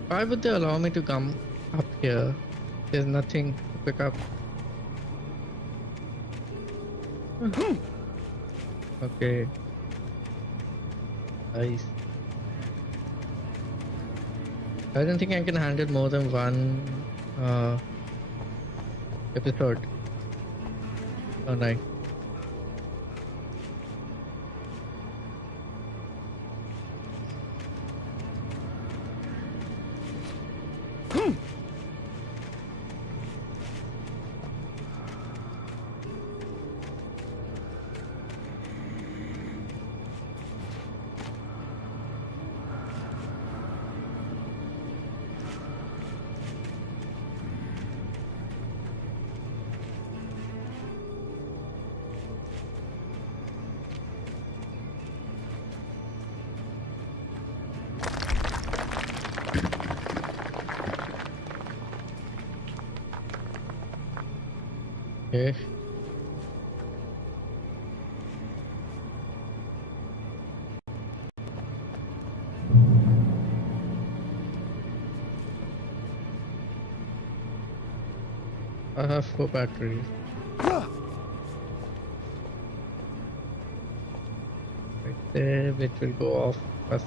Why would they allow me to come up here? There's nothing to pick up. Okay. Nice. I don't think I can handle more than one episode a night. Okay. I have 4 batteries. Right there, which will go off fast.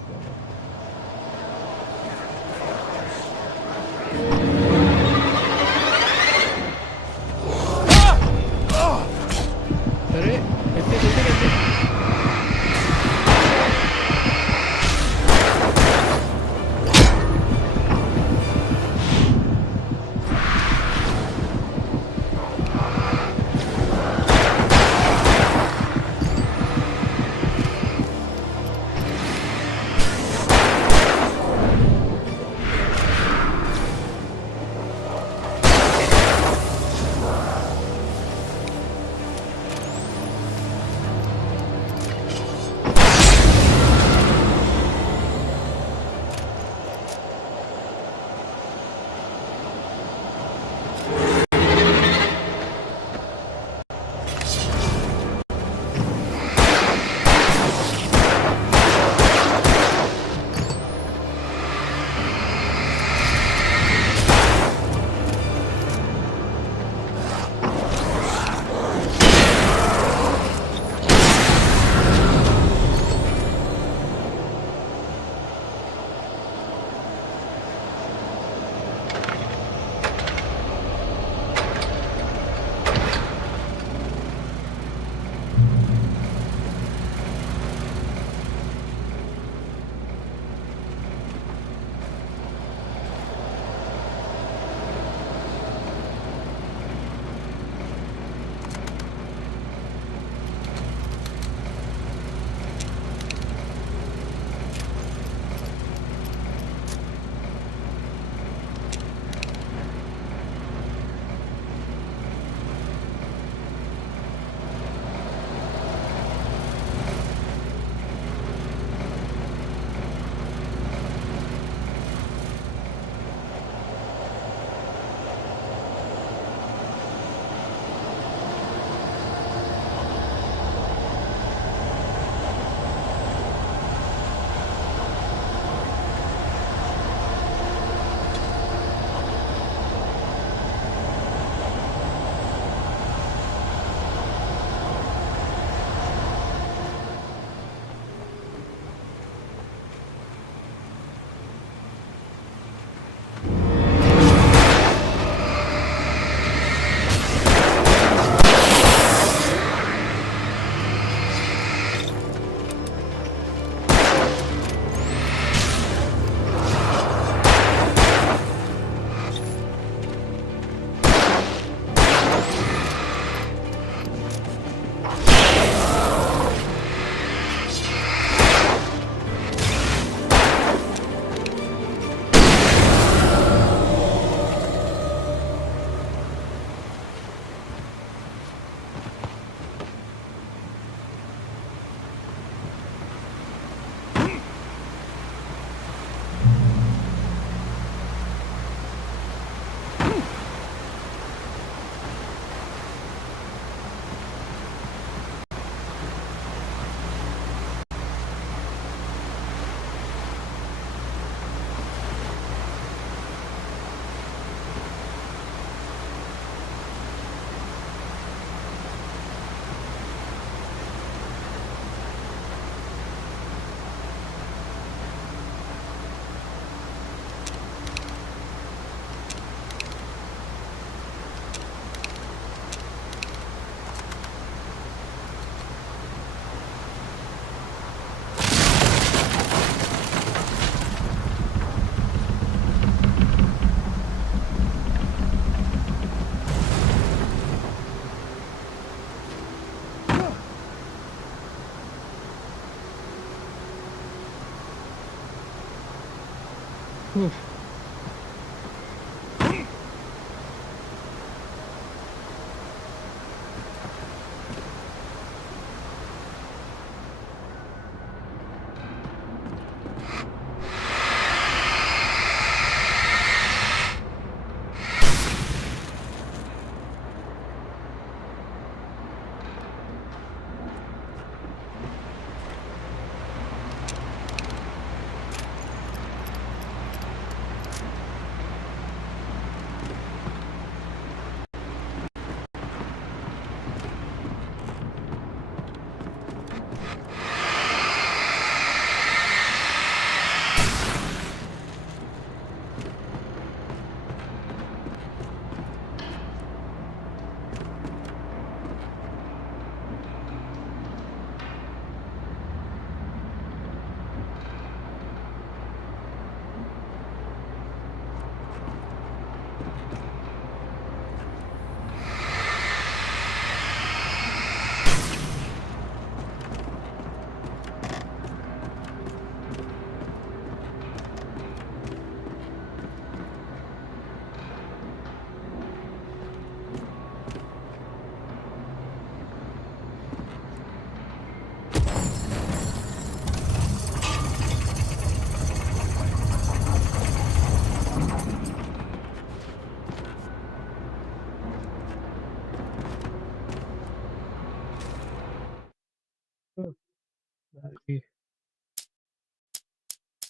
Whew.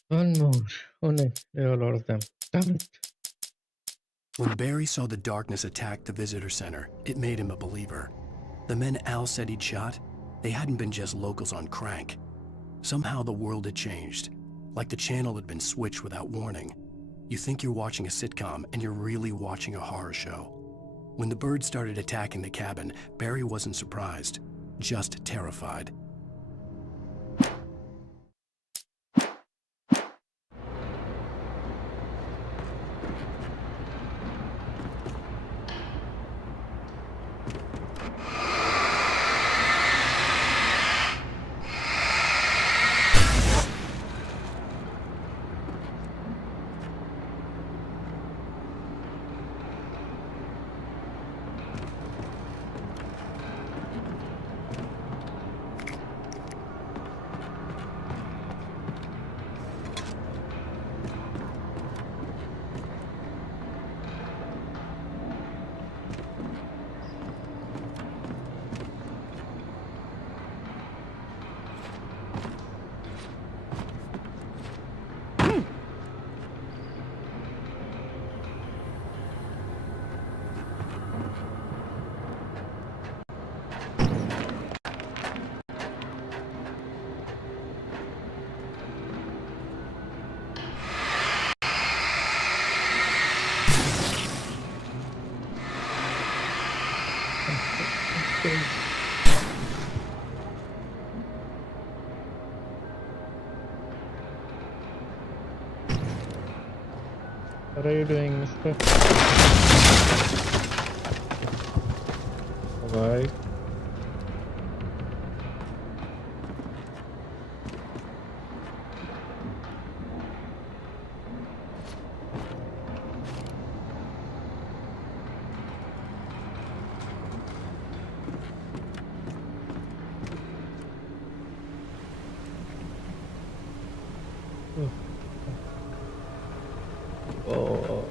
One more. Oh no, there are a lot of them. Damn it. When Barry saw the darkness attack the visitor center, it made him a believer. The men Al said he'd shot, they hadn't been just locals on crank. Somehow the world had changed, like the channel had been switched without warning. You think you're watching a sitcom, and you're really watching a horror show. When the birds started attacking the cabin, Barry wasn't surprised, just terrified. What are you doing, mister? Bye. Oh.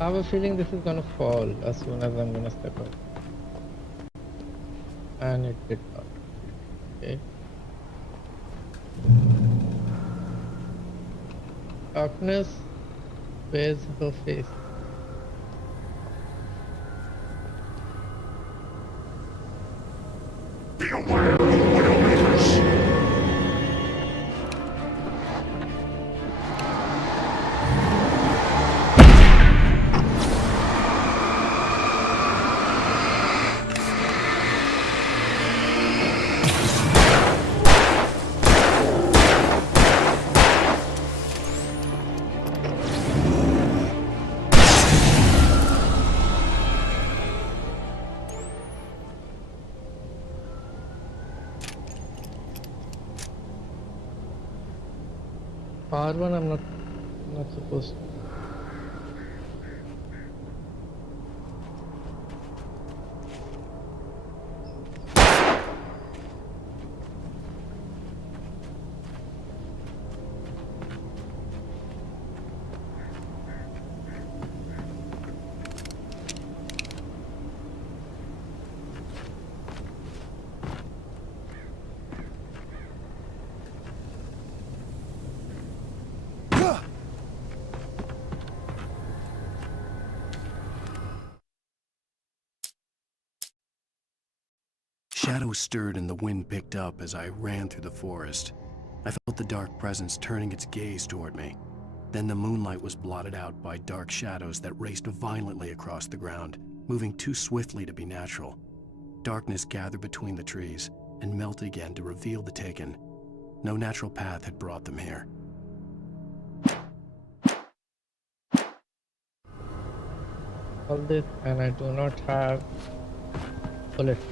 I have a feeling this is gonna fall as soon as I'm gonna step out. And it did not. Okay. Darkness, where's her face? R1 I'm not supposed to. Shadows stirred and the wind picked up as I ran through the forest. I felt the dark presence turning its gaze toward me. Then the moonlight was blotted out by dark shadows that raced violently across the ground, moving too swiftly to be natural. Darkness gathered between the trees and melted again to reveal the Taken. No natural path had brought them here. All this, and I do not have bullets.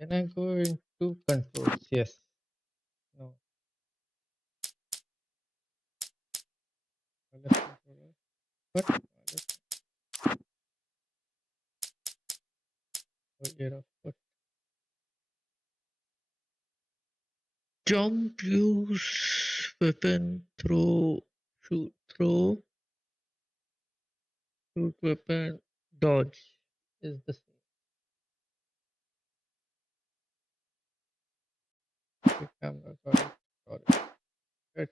Can I go into controls? Yes. No. Left controller. What? What? Jump, use weapon, throw, shoot, throw, shoot weapon, dodge is the same. Okay, camera, got it. Right.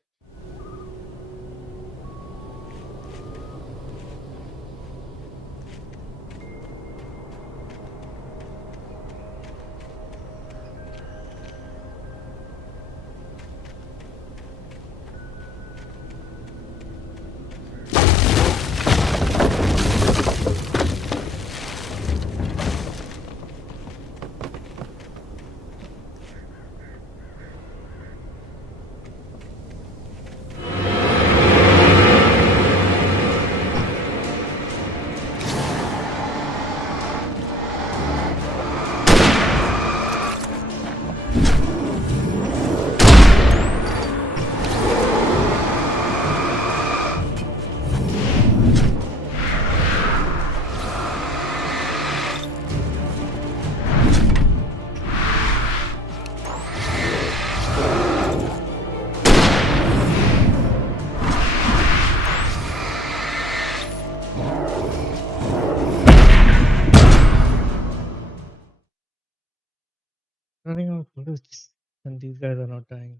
Running out of bullets, and these guys are not dying.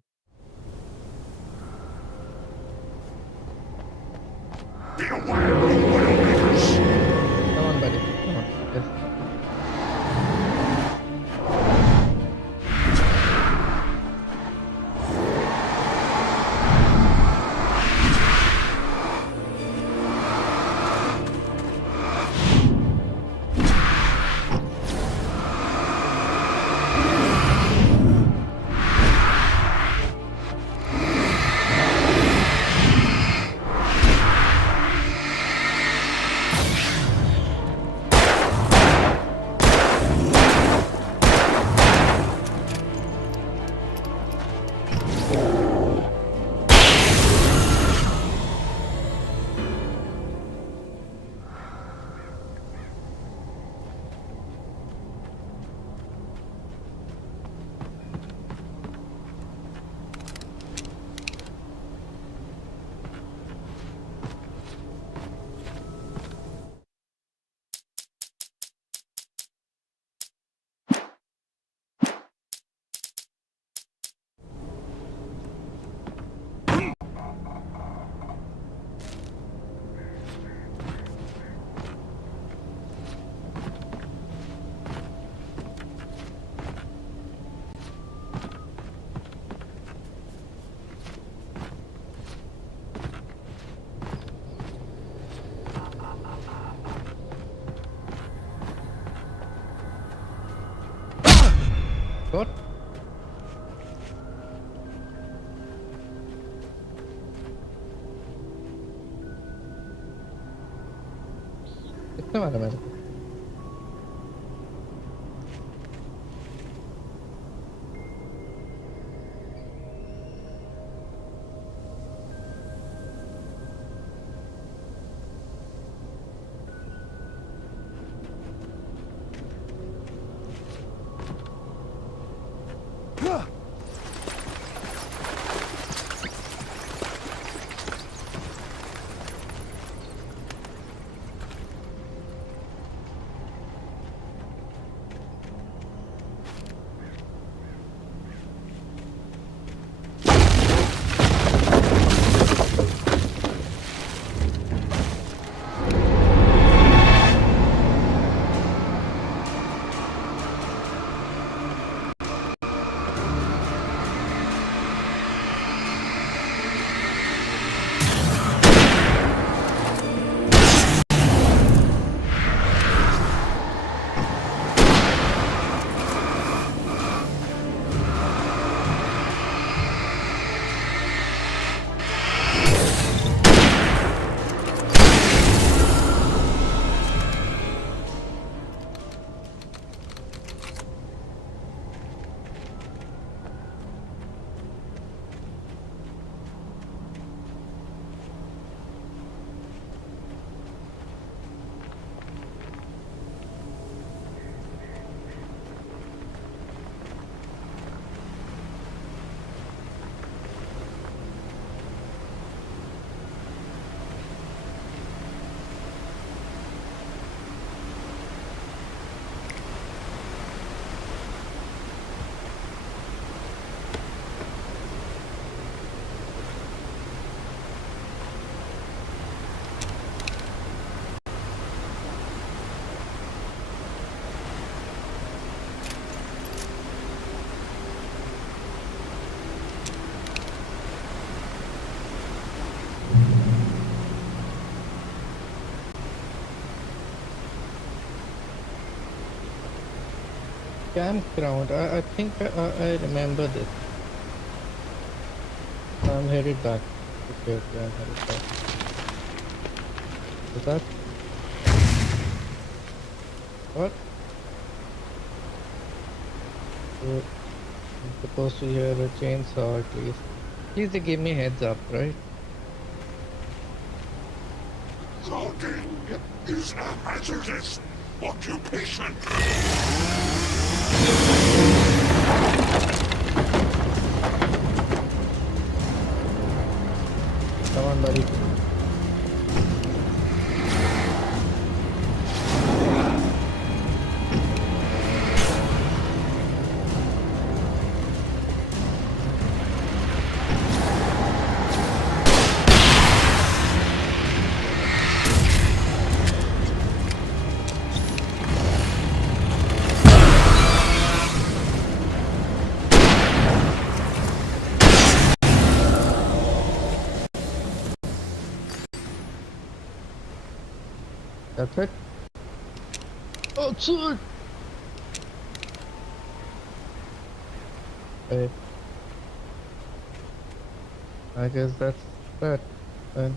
Come on, buddy. Come on. Yes. What? कितने मारा मेरे को? Campground. I think I remember this. I'm headed back. Okay, I'm headed back. Is that? What? I'm supposed to hear a chainsaw at least. Please they give me heads up, right? Logging is a hazardous occupation. Come on, buddy. That's it. Oh, sword! Okay. I guess that's that then.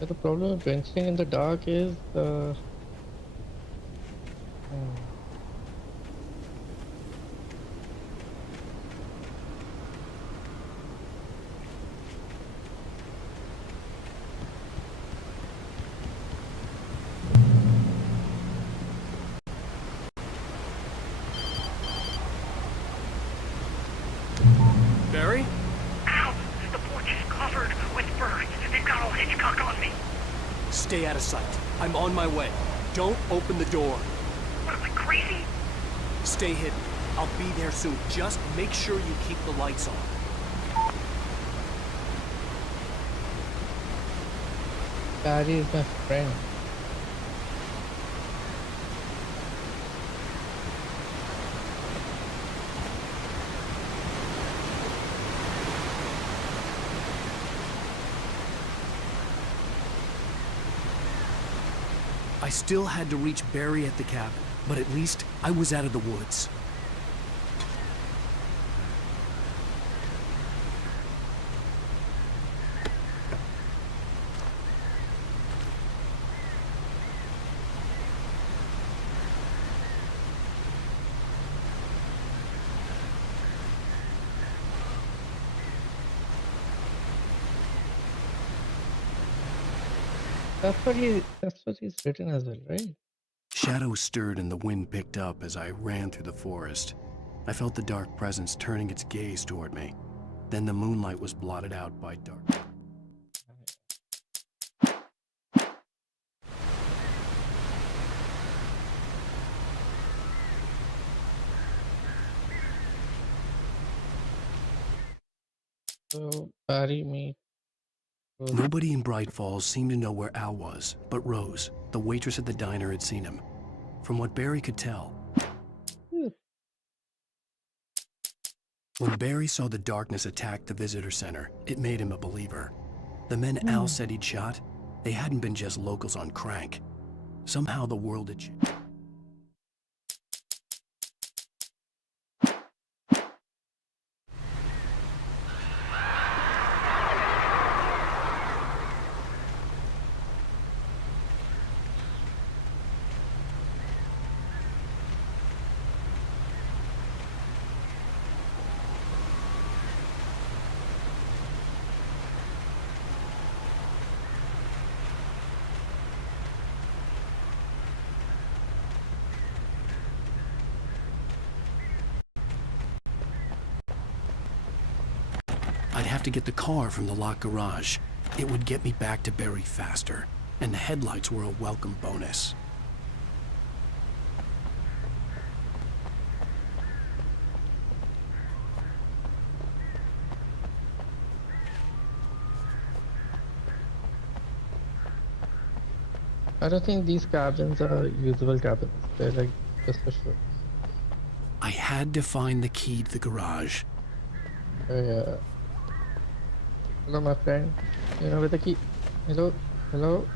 The problem with venturing in the dark is Barry? Ow! The porch is covered with birds. They've got all Hitchcock on me. Stay out of sight. I'm on my way. Don't open the door. What am I, crazy? Stay hidden. I'll be there soon. Just make sure you keep the lights on. Barry is my friend. I still had to reach Barry at the cabin, but at least I was out of the woods. That's what he's written as well, right? Shadows stirred and the wind picked up as I ran through the forest. I felt the dark presence turning its gaze toward me. Then the moonlight was blotted out by dark. So Barry meet. Nobody in Bright Falls seemed to know where Al was, but Rose, the waitress at the diner, had seen him. From what Barry could tell. When Barry saw the darkness attack the visitor center, it made him a believer. The men Al said he'd shot, they hadn't been just locals on crank. Somehow the world had changed. I'd have to get the car from the locked garage. It would get me back to Barry faster, and the headlights were a welcome bonus. I don't think these cabins are usable cabins. They're like just for show. I had to find the key to the garage. Yeah. Hello, my friend. You know where the key? Hello? Hello?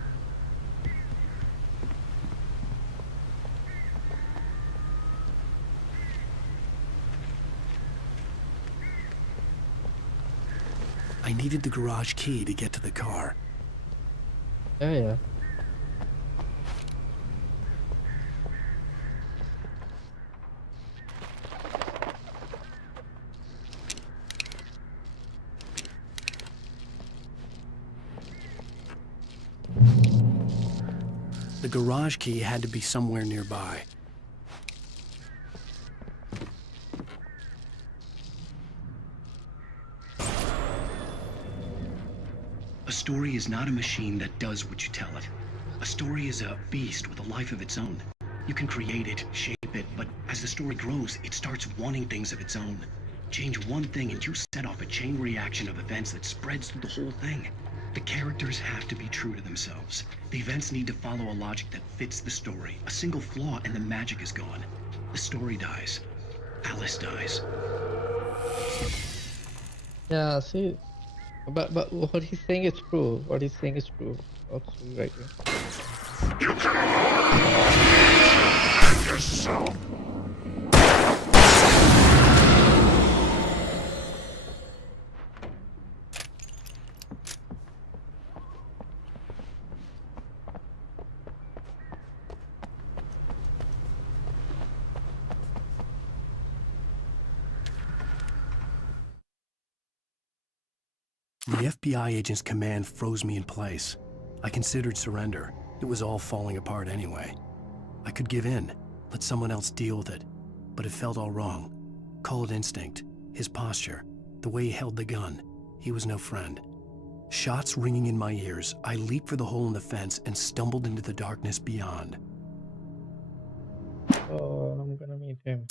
I needed the garage key to get to the car. Yeah. The garage key had to be somewhere nearby. A story is not a machine that does what you tell it. A story is a beast with a life of its own. You can create it, shape it, but as the story grows, it starts wanting things of its own. Change one thing and you set off a chain reaction of events that spreads through the whole thing. The characters have to be true to themselves. The events need to follow a logic that fits the story. A single flaw and the magic is gone. The story dies. Alice dies. Yeah, see, but what he's saying is true. What he's saying is true. Absolutely right here. You cannot yourself. The FBI agent's command froze me in place. I considered surrender. It was all falling apart anyway. I could give in, let someone else deal with it. But it felt all wrong. Call it instinct, his posture, the way he held the gun. He was no friend. Shots ringing in my ears, I leaped for the hole in the fence and stumbled into the darkness beyond. Oh, I'm gonna meet meet him.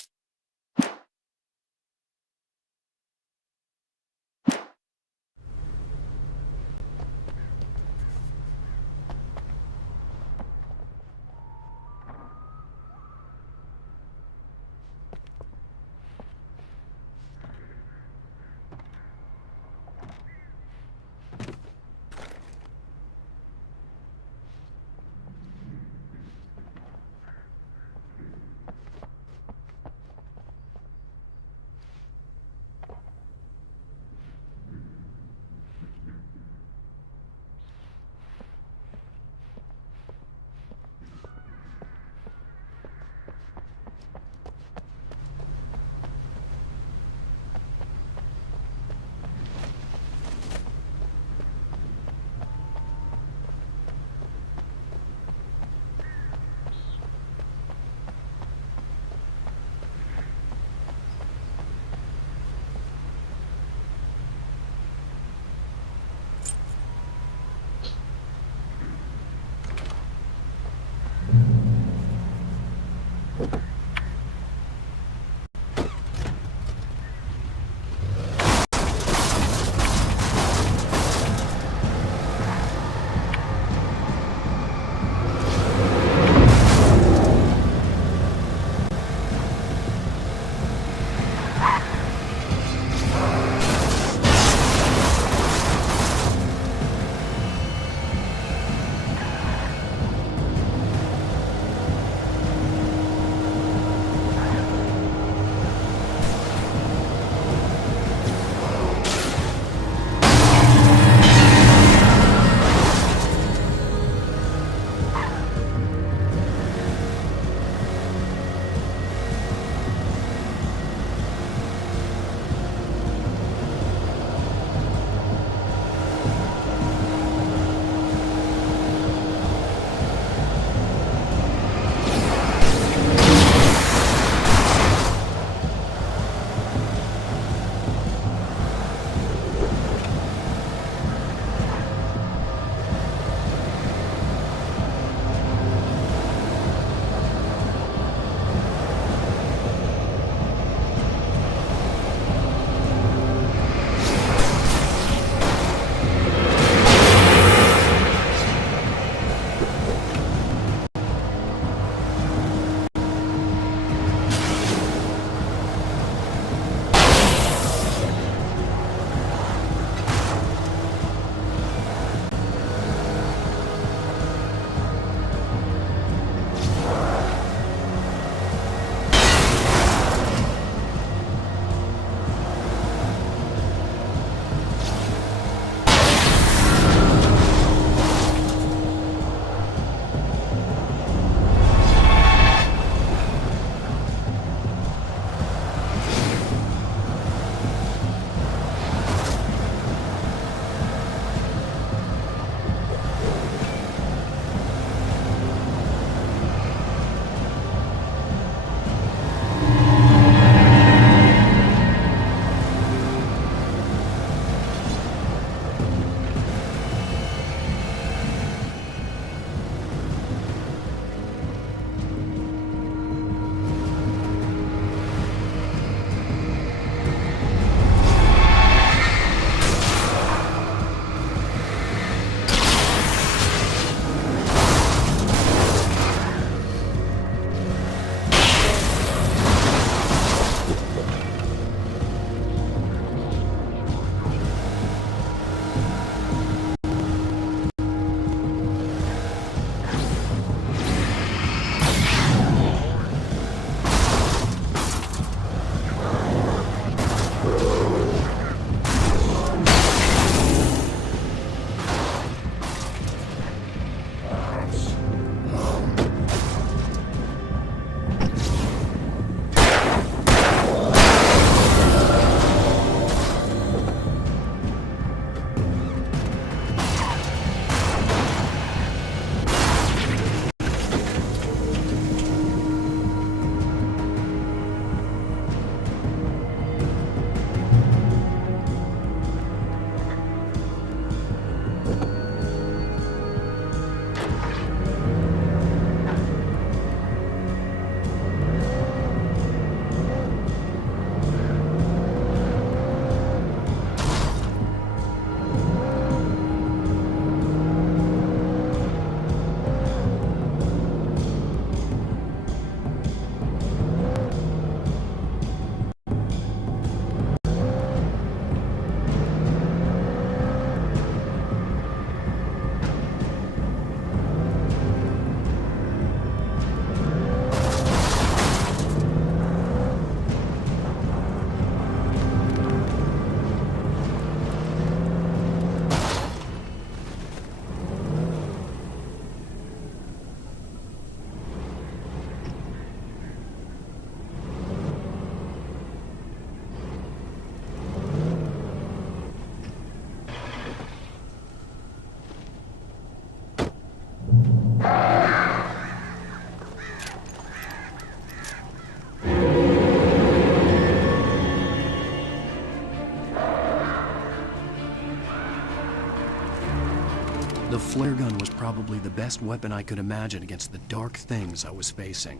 The flare gun was probably the best weapon I could imagine against the dark things I was facing.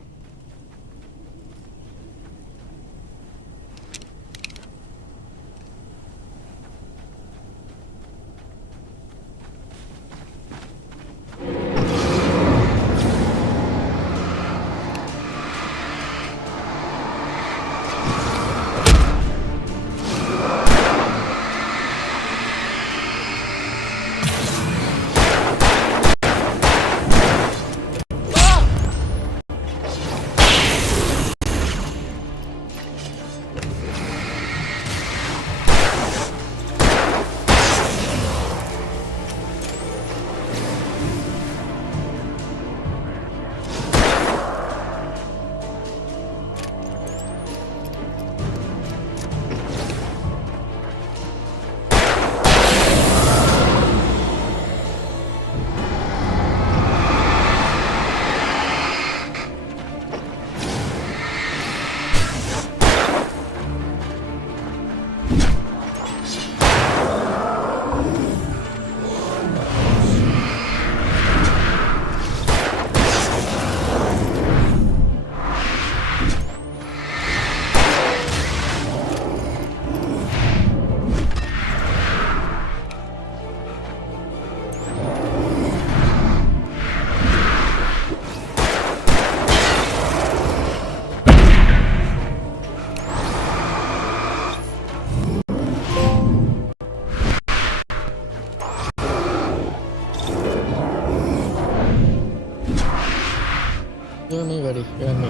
You and me, buddy. You and me.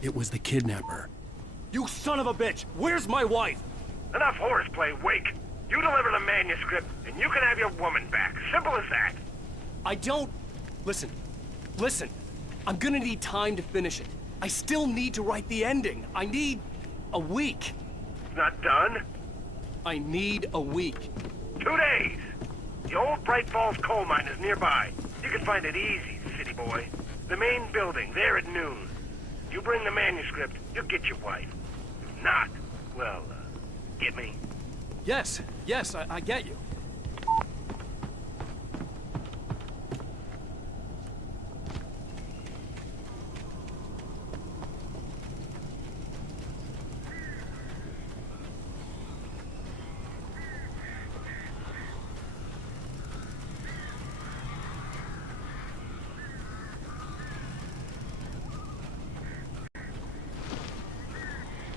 It was the kidnapper. You son of a bitch! Where's my wife? Enough horseplay, Wake. You deliver the manuscript, and you can have your woman back. Simple as that. I don't... Listen. Listen. I'm gonna need time to finish it. I still need to write the ending. I need... a week. It's not done? I need a week. 2 days. The old Bright Falls coal mine is nearby. You can find it easy, city boy. The main building, there at noon. You bring the manuscript, you'll get your wife. If not, well, get me? Yes, I get you.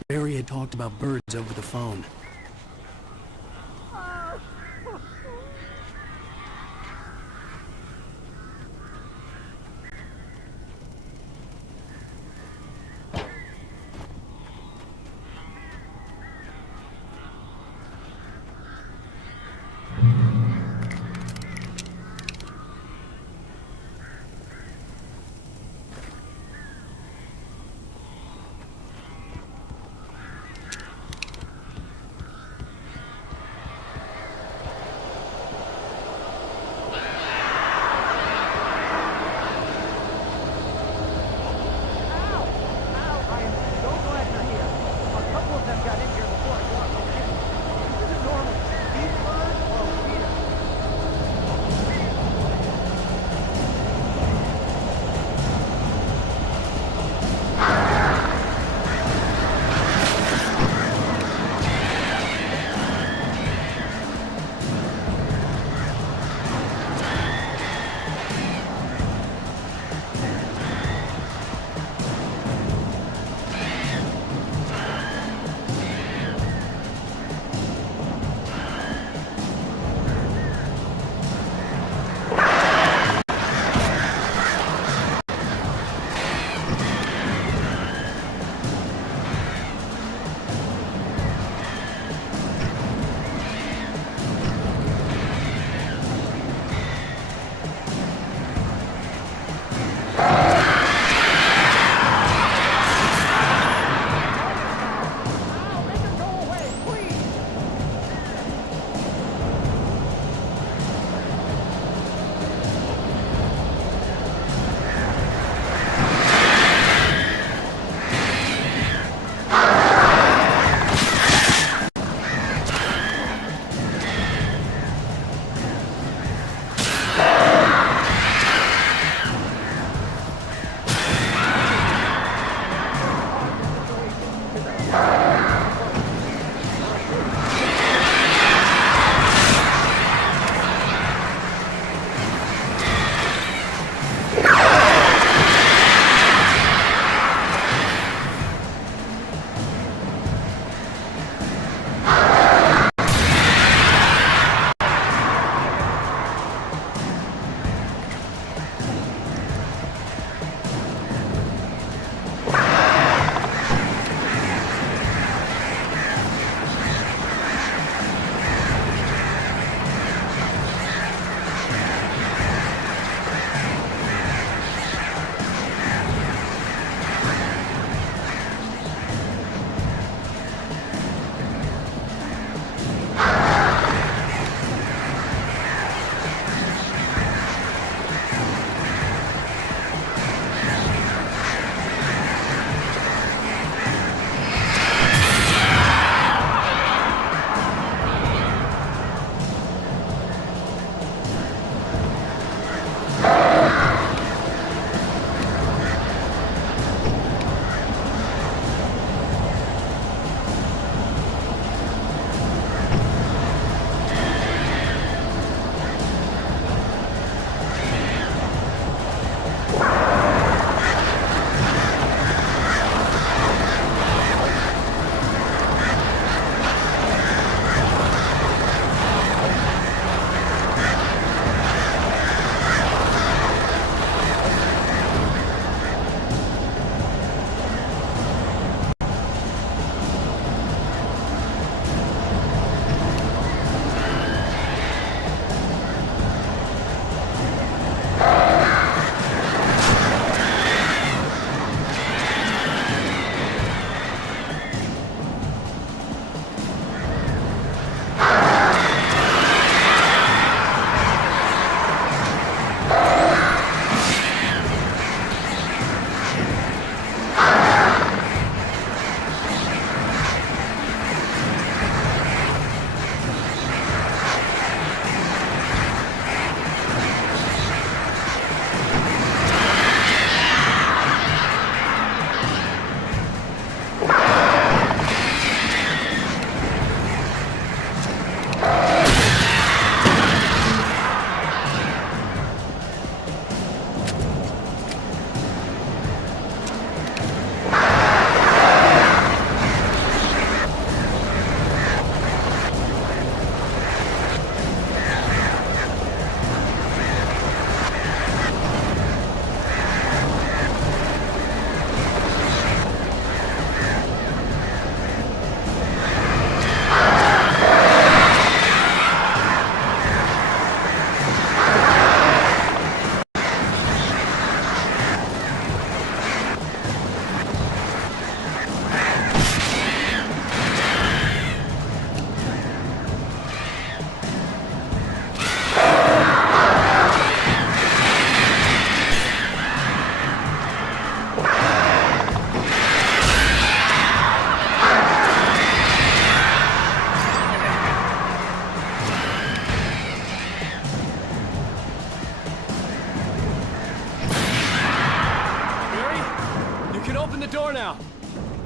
Barry had talked about birds over the phone.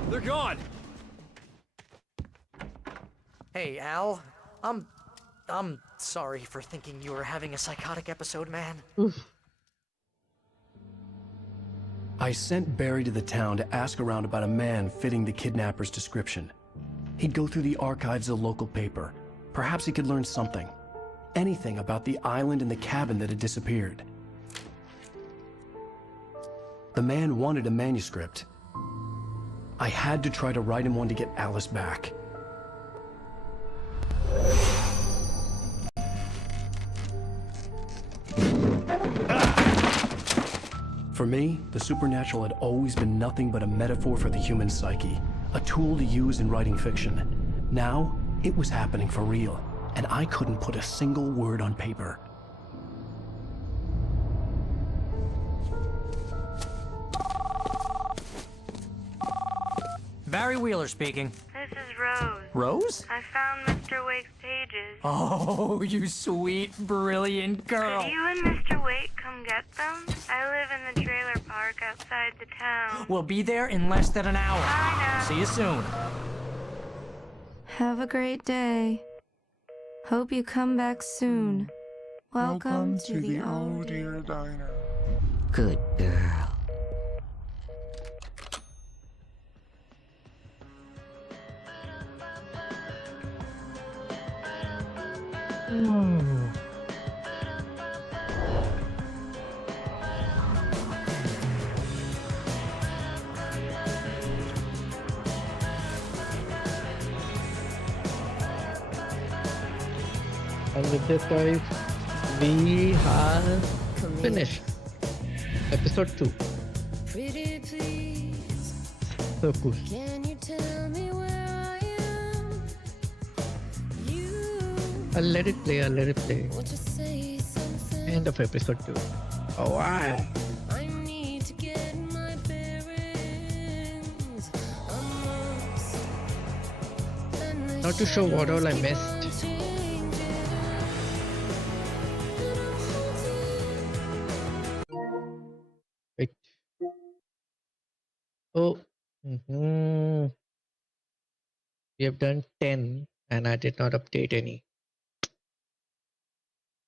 They're gone! Hey, Al. I'm sorry for thinking you were having a psychotic episode, man. I sent Barry to the town to ask around about a man fitting the kidnapper's description. He'd go through the archives of the local paper. Perhaps he could learn something. Anything about the island and the cabin that had disappeared. The man wanted a manuscript. I had to try to write him one to get Alice back. For me, the supernatural had always been nothing but a metaphor for the human psyche, a tool to use in writing fiction. Now, it was happening for real, and I couldn't put a single word on paper. Barry Wheeler speaking. This is Rose. Rose? I found Mr. Wake's pages. Oh, you sweet, brilliant girl. Could you and Mr. Wake come get them? I live in the trailer park outside the town. We'll be there in less than an hour. Bye now. See you soon. Have a great day. Hope you come back soon. Welcome to the Oh Dear Diner. Good girl. And with this, guys, we have finished episode 2. Pretty please, So cool. can you tell me where I am? I'll let it play, Won't you say something? End of episode 2. Oh wow. I need to get my bearings amongst the Not too sure what all I missed. Wait. Oh. We have done 10 and I did not update any.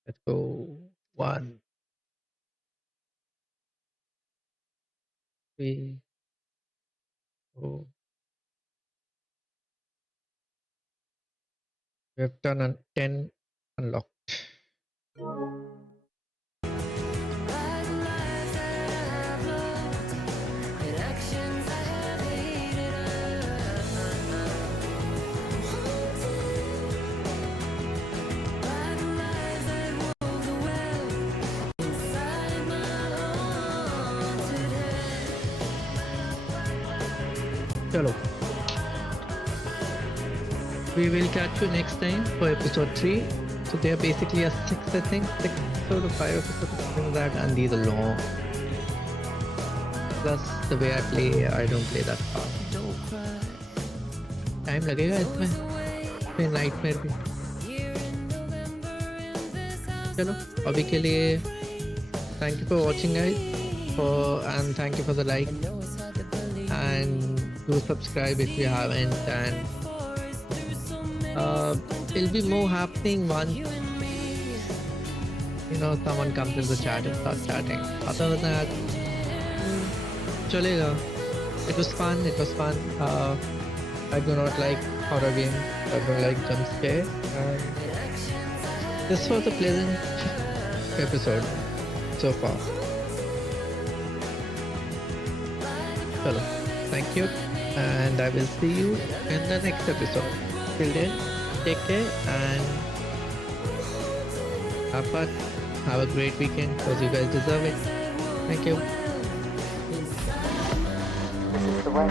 Let's go. 1, 3, 4. We have done 10 unlocked. Chalo. We will catch you next time for episode 3. So they are basically a 6, I think, 6 episode or 5 episodes, something like that, and these are long. Plus the way I play, I don't play that fast. Time लगेगा इसमें, फिर nightmare भी. चलो, अभी के लिए thank you for watching, guys, and thank you for the like, and do subscribe if you haven't, and it'll be more happening once someone comes in the chat and starts chatting. Other than that, chalega. It was fun. I do not like horror games. I don't like jump scares. This was a pleasant episode so far. Hello. Thank you, and I will see you in the next episode. Till then, take care and have fun. Have a great weekend because you guys deserve it. Thank you. This is the way.